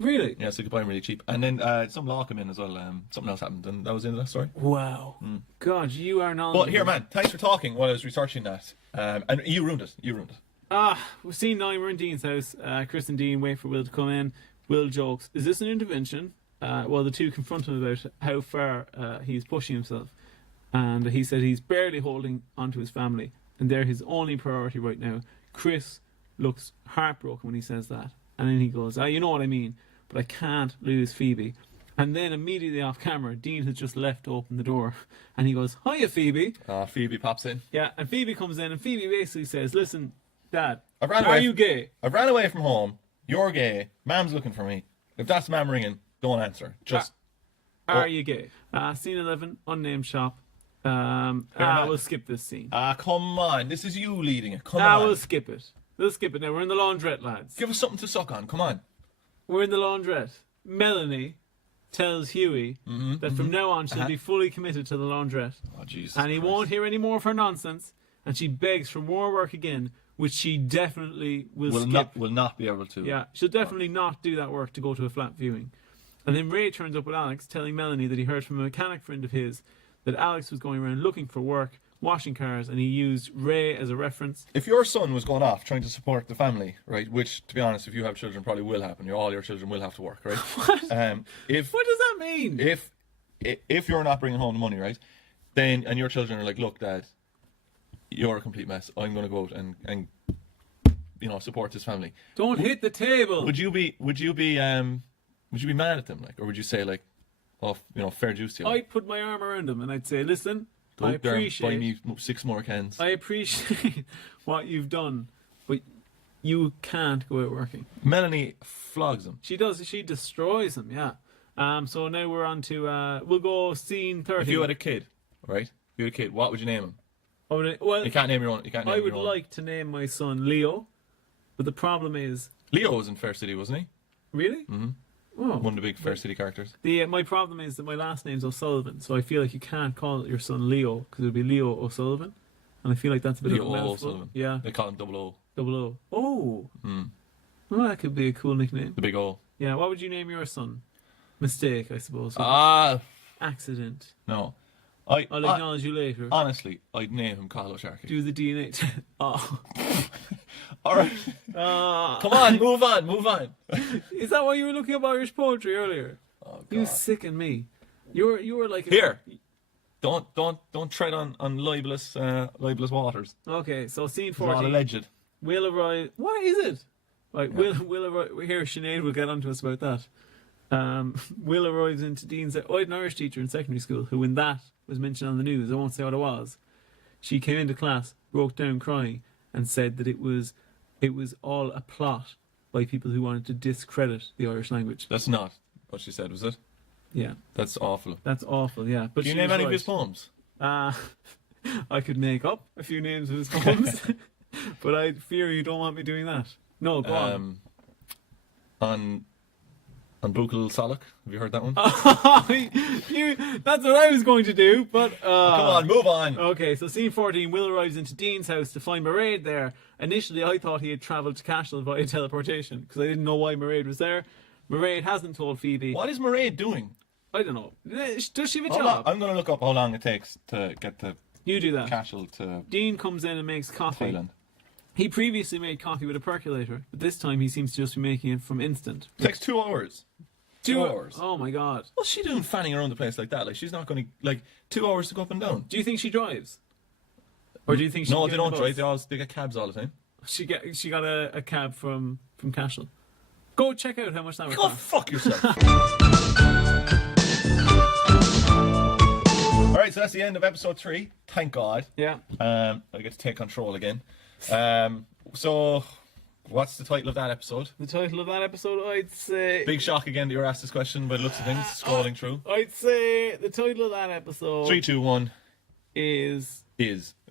Really? Yeah, so you could buy them really cheap. And then some law came in as well. Something else happened, and that was the end of that story. Wow. God, you are not. But here, man, thanks for talking while I was researching that. And you ruined it. You ruined it. We've seen now we're in Dean's house. Chris and Dean wait for Will to come in. Will jokes, "Is this an intervention?" Well, the two confront him about how far he's pushing himself. And he said he's barely holding onto his family, and they're his only priority right now. Chris looks heartbroken when he says that. And then he goes, you know what I mean, but I can't lose Phoebe. And then immediately off camera, Dean has just left to open the door. And he goes, "Hiya, Phoebe." Phoebe pops in. Yeah, and Phoebe comes in, and Phoebe basically says, "Listen, Dad, I ran are away. you gay?" I ran away from home. You're gay. Mam's looking for me. If that's Mam ringing, don't answer. Just Are you gay? Scene 11, unnamed shop. We'll skip this scene. come on. This is you leading it. Come on. We'll skip it. We'll skip it now. We're in the laundrette, lads. Give us something to suck on. Come on. We're in the laundrette. Melanie tells Huey that from now on she'll be fully committed to the laundrette. Oh, Jesus. And he Christ. won't hear any more of her nonsense. And she begs for more work again, which she definitely will skip. Will not be able to. Yeah, she'll definitely not do that work to go to a flat viewing. And then Ray turns up with Alex, telling Melanie that he heard from a mechanic friend of his that Alex was going around looking for work, washing cars, and he used Ray as a reference. If your son was going off trying to support the family, right, which, to be honest, if you have children, probably will happen. All your children will have to work, right? What? If What does that mean? if you're not bringing home the money, right, then and your children are like, "Look, Dad, you're a complete mess. I'm going to go out and support this family." Don't hit the table. Would you be mad at them, like, or would you say like, "Oh, fair juice to you"? I'd put my arm around him and I'd say, "Listen, Go I out there and appreciate buy me 6 more cans. I appreciate what you've done, but you can't go out working." Melanie flogs him. She does. She destroys him. Yeah. So now we're on to we'll go scene 30. If you had a kid, right? If you had a kid, what would you name him? Well, You can't name your own. You can't name I would your own. like to name my son Leo, but the problem is, Leo was in Fair City, wasn't he? really? Mm-hmm. Oh. One of the big Fair City characters. My problem is that my last name's O'Sullivan, so I feel like you can't call your son Leo because it would be Leo O'Sullivan, and I feel like that's a bit Leo of a mouthful. O'Sullivan. Yeah, They call him Double O. double O. Oh, Mm. well, that could be a cool nickname. The big O. Yeah, what would you name your son? Mistake, I suppose. Accident. No. I'll acknowledge you later. Honestly, I'd name him Carlo Sharkey. Do the DNA. Oh. All right. Come on, move on. Is that why you were looking up Irish poetry earlier? Oh, God. You sicken me. You were like Here. Don't tread on libelous waters. Okay, so scene It's all 40. alleged. Will arrive. What is it? Right, yeah. Will arrive. Here, Sinead will get onto us about that. Will arrives into Dean's. I had an Irish teacher in secondary school who, when that was mentioned on the news, I won't say what it was, she came into class, broke down crying, and said that it was all a plot by people who wanted to discredit the Irish language. That's not what she said, was it? Yeah. That's awful. That's awful, yeah. But Do you she name was any of right. his poems? I could make up a few names of his poems, but I fear you don't want me doing that. No, go on. On Buchel Salak. Have you heard that one? That's what I was going to do, but... Come on, move on. Okay, so scene 14, Will arrives into Dean's house to find Mairead there. Initially, I thought he had travelled to Cashel via teleportation, because I didn't know why Mairead was there. Mairead hasn't told Phoebe. What is Mairead doing? I don't know. Does she have a Hold job? on, I'm going to look up how long it takes to get the You do that. Cashel to Dean comes in and makes coffee. Thailand. He previously made coffee with a percolator, but this time he seems to just be making it from instant. It takes 2 hours. 2 hours. Oh my god. What's she doing fanning around the place like that? Like, she's not going to, like, 2 hours to go up and down. Do you think she drives? Or do you think she No, can they get don't the bus? drive. They get cabs all the time. She got a cab from Cashel. Go check out how much that would Go cost. fuck yourself. Alright, so that's the end of episode 3. Thank God. Yeah. I get to take control again. So, what's the title of that episode? The title of that episode, I'd say... Big shock again that you were asked this question by the looks of things, scrolling through. I'd say the title of that episode 3, 2, 1. is...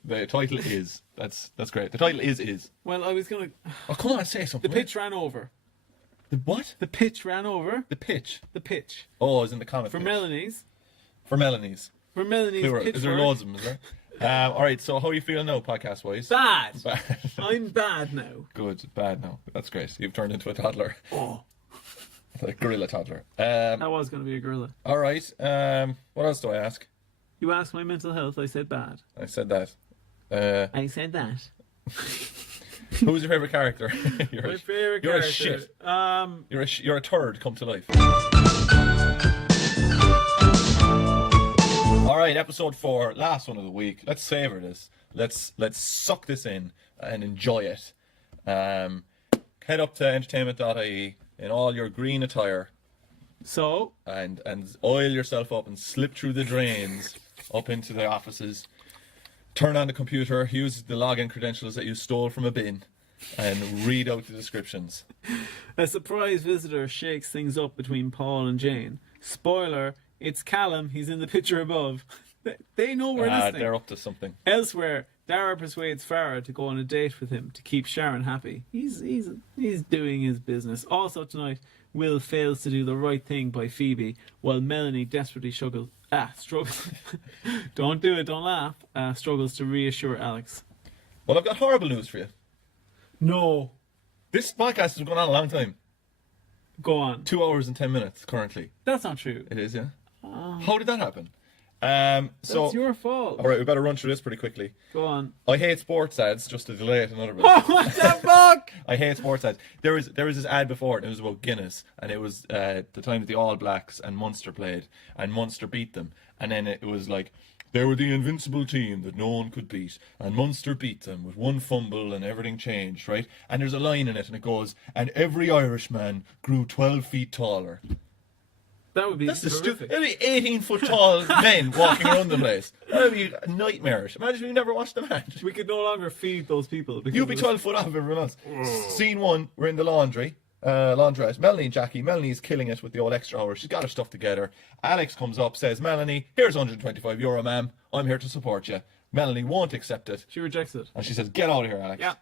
The title is. That's great. The title is. Well, I was going to... Oh, come on, say something. The pitch ran over. The what? The pitch ran over. The pitch. The pitch. Oh, it's in the comic. For pitch. Melanie's. For Melanie's. For Melanie's Plural. pitch. Is there loads of them, is there? Alright, so how are you feeling now, podcast wise? Bad. Bad. I'm bad now. Good. Bad now. That's great. You've turned into a toddler. Oh. Like gorilla toddler. That was going to be a gorilla. Alright. What else do I ask? You asked my mental health, I said bad. I said that. I said that. Who's your favourite character? My favourite you're character. a shit. You're a turd come to life. Alright, episode 4, last one of the week. Let's savour this. Let's suck this in and enjoy it. Head up to entertainment.ie in all your green attire So, and oil yourself up and slip through the drains up into the offices. Turn on the computer, use the login credentials that you stole from a bin, and read out the descriptions. a surprise visitor shakes things up between Paul and Jane. Spoiler, it's Callum, he's in the picture above. They know we're listening. They're up to something. Elsewhere, Dara persuades Farah to go on a date with him to keep Sharon happy. He's doing his business. Also tonight, Will fails to do the right thing by Phoebe, while Melanie desperately struggles. Don't do it, don't laugh. Struggles to reassure Alex. Well, I've got horrible news for you. No. This podcast has been going on a long time. Go on. 2 hours and 10 minutes currently. That's not true. It is, yeah. How did that happen? So That's your fault. all right, we better run through this pretty quickly. Go on. I hate sports ads, just to delay it another bit. What the fuck? I hate sports ads. There was this ad before, and it was about Guinness, and it was the time that the All Blacks and Munster played, and Munster beat them, and then it was like, they were the invincible team that no one could beat, and Munster beat them with one fumble, and everything changed, right? And there's a line in it, and it goes, and every Irishman grew 12 feet taller. That would be That's the terrific. stupid. There'd be 18-foot tall men walking around the place. That would be nightmarish. Imagine if you never watched the match. We could no longer feed those people. because You'd be of 12 foot off everyone else. Scene 1, we're in the laundress. Melanie and Jackie. Melanie's killing it with the old extra hour. She's got her stuff together. Alex comes up, says, Melanie, here's €125, ma'am. I'm here to support you. Melanie won't accept it. She rejects it. And she says, get out of here, Alex. Yeah.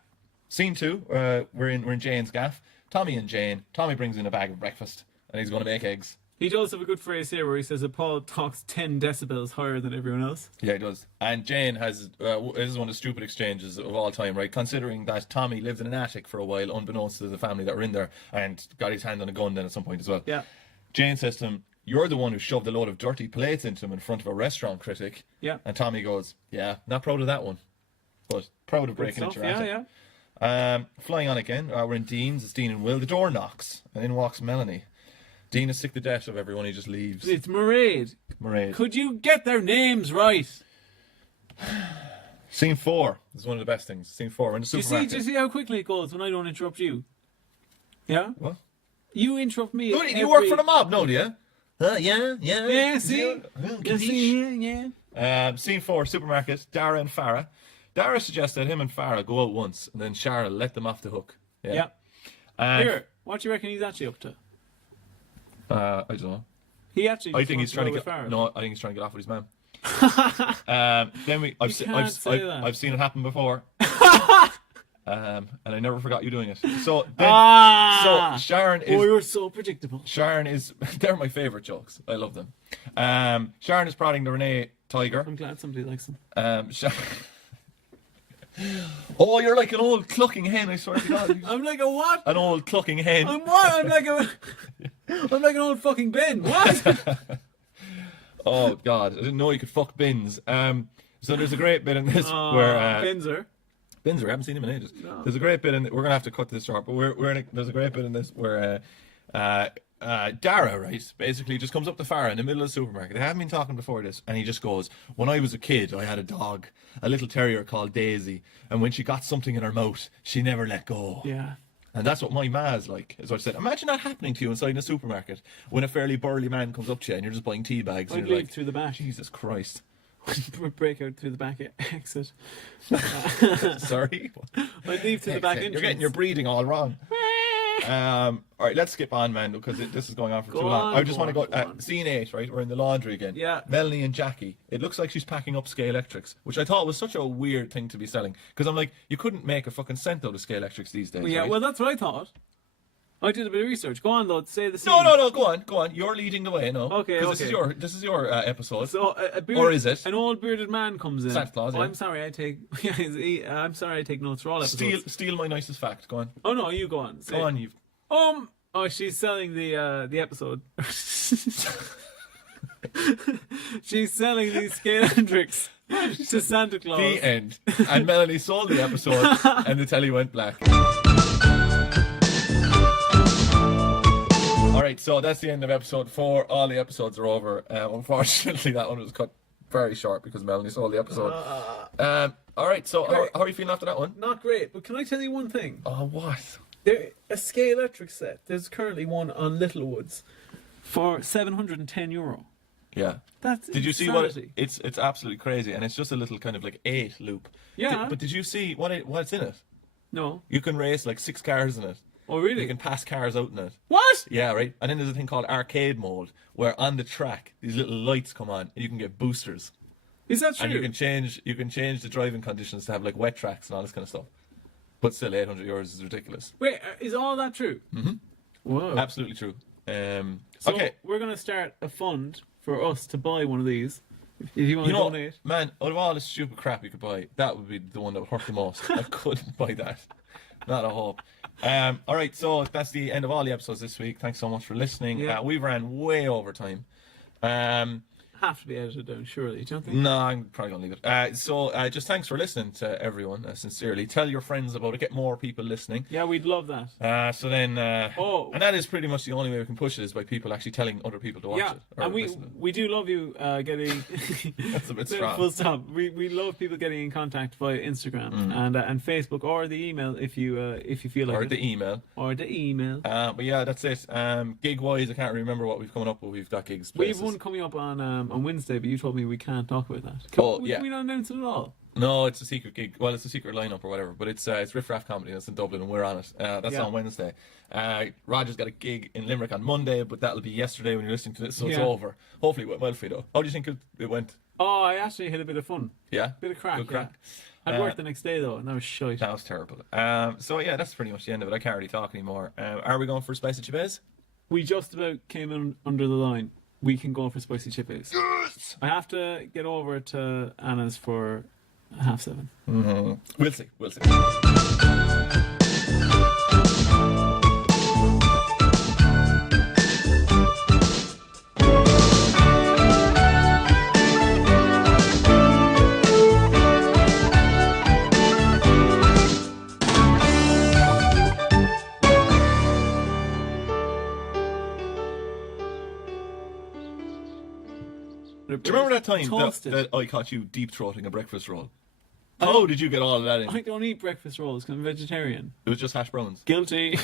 Scene 2, we're in Jane's gaff. Tommy and Jane. Tommy brings in a bag of breakfast, and he's going to make eggs. He does have a good phrase here where he says that Paul talks 10 decibels higher than everyone else. Yeah, he does. And Jane has, this is one of the stupid exchanges of all time, right? Considering that Tommy lived in an attic for a while, unbeknownst to the family that were in there, and got his hand on a gun then at some point as well. Yeah. Jane says to him, you're the one who shoved a load of dirty plates into him in front of a restaurant critic. Yeah. And Tommy goes, yeah, not proud of that one, but proud of breaking into your attic. Yeah. Flying on again, we're in Dean's, it's Dean and Will. The door knocks, and in walks Melanie. Dean is sick to death of everyone, he just leaves. It's Mairead. Mairead. Could you get their names right? Scene 4 is one of the best things. Scene 4, we're in the supermarket. Do you see how quickly it goes when I don't interrupt you? Yeah? What? You interrupt me. You work for the mob, no, do you? Yeah. Yeah, see? Scene 4, supermarket, Dara and Farah. Dara suggests that him and Farah go out once, and then Cheryl let them off the hook. Yeah. Here, what do you reckon he's actually up to? I don't know. He actually. I think he's trying to get. Farah. No, I think he's trying to get off with his mum. Then I've seen it happen before. And I never forgot you doing it. So Sharon is. Oh, you're so predictable. Sharon is. They're my favourite jokes. I love them. Sharon is prodding the Renee tiger. I'm glad somebody likes them. Oh, you're like an old clucking hen, I swear to God. I'm like a what? An old clucking hen. I'm what? I'm like an old fucking Ben. What? Oh God, I didn't know you could fuck bins. So there's a great bit in this where Binzer. Binzer, I haven't seen him in ages. No. There's a great bit in. We're gonna have to cut this short, but there's a great bit in this where Dara, right, basically just comes up to Farah in the middle of the supermarket. They haven't been talking before this, and he just goes, "When I was a kid, I had a dog, a little terrier called Daisy, and when she got something in her mouth, she never let go." Yeah. And that's what my ma's like. Is what I said. Imagine that happening to you inside a supermarket when a fairly burly man comes up to you and you're just buying tea bags. I'd and you're leave like, through the back. Jesus Christ. Break out through the back exit. Sorry. I'd leave through the back entrance. You're getting your breathing all wrong. All right, let's skip on, man, because this is going on for too long. I just want to go. Scene 8, right? We're in the laundry again. Yeah. Melanie and Jackie. It looks like she's packing up Scale Electrics, which I thought was such a weird thing to be selling. Because I'm like, you couldn't make a fucking cent out of Scale Electrics these days. Well, yeah, right? well, that's what I thought. I did a bit of research. Go on, though. Say the scene. No. Go on. You're leading the way. No. Okay. Because this is your episode. So or is it? An old bearded man comes in. Santa Claus. Oh, Yeah. I'm sorry. I'm sorry. I take notes for all episodes. Steal my nicest fact. Go on. Oh no, you go on. Go on. You. Oh, she's selling the episode. She's selling these Scale Electrics to Santa Claus. The end. And Melanie sold the episode, and the telly went black. All right, so that's the end of episode 4. All the episodes are over. Unfortunately, that one was cut very short because Melanie sold the episode. All right, so how are you feeling after that one? Not great, but can I tell you one thing? Oh, what? A Scale Electric set. There's currently one on Littlewoods for €710. Yeah. That's Did you see insanity. it's absolutely crazy, and it's just a little kind of like 8 loop. Yeah. But did you see what's in it? No. You can race like 6 cars in it. Oh, really? You can pass cars out in it. What? Yeah, right. And then there's a thing called arcade mode, where on the track these little lights come on, and you can get boosters. Is that true? And you can change the driving conditions to have like wet tracks and all this kind of stuff. But still, €800 is ridiculous. Wait, is all that true? Mm-hmm. Whoa. Absolutely true. So okay. we're going to start a fund for us to buy one of these. If you want to donate. Man, out of all the stupid crap you could buy, that would be the one that would hurt the most. I couldn't buy that. Not a hope. All right, so that's the end of all the episodes this week. Thanks so much for listening. Yeah. We ran way over time. Have to be edited down, surely. Do you think? No, I'm probably going to leave it. So just thanks for listening to everyone, sincerely. Tell your friends about it. Get more people listening. Yeah, we'd love that. So then, and that is pretty much the only way we can push it, is by people actually telling other people to watch it. Or and we do love you getting... That's a bit strong. Full stop. We love people getting in contact via Instagram and Facebook, or the email if you feel like or it. the email. Or the email. But yeah, that's it. Gig-wise, I can't remember what we've coming up, but we've got gigs. We Places. have one coming up on Wednesday, but you told me we can't talk about that. Can we not announce it at all? No, it's a secret gig. Well, it's a secret lineup or whatever, but it's Riff Raff Comedy, and it's in Dublin, and we're on it. That's on Wednesday. Roger's got a gig in Limerick on Monday, but that'll be yesterday when you're listening to this, so it's over. Hopefully it went well for you, though. How do you think it went? Oh, I actually had a bit of fun. Yeah? Bit of crack. Good crack. Yeah. I worked the next day, though, and that was shite. That was terrible. So yeah, that's pretty much the end of it. I can't really talk anymore. Are we going for Spicy Chibes? We just about came in under the line. We can go for Spicy Chippies. Yes! I have to get over to Anna's for 7:30. Mm-hmm. We'll see. Do you remember that time that I caught you deep throating a breakfast roll? How did you get all of that in? I don't eat breakfast rolls because I'm vegetarian. It was just hash browns. Guilty.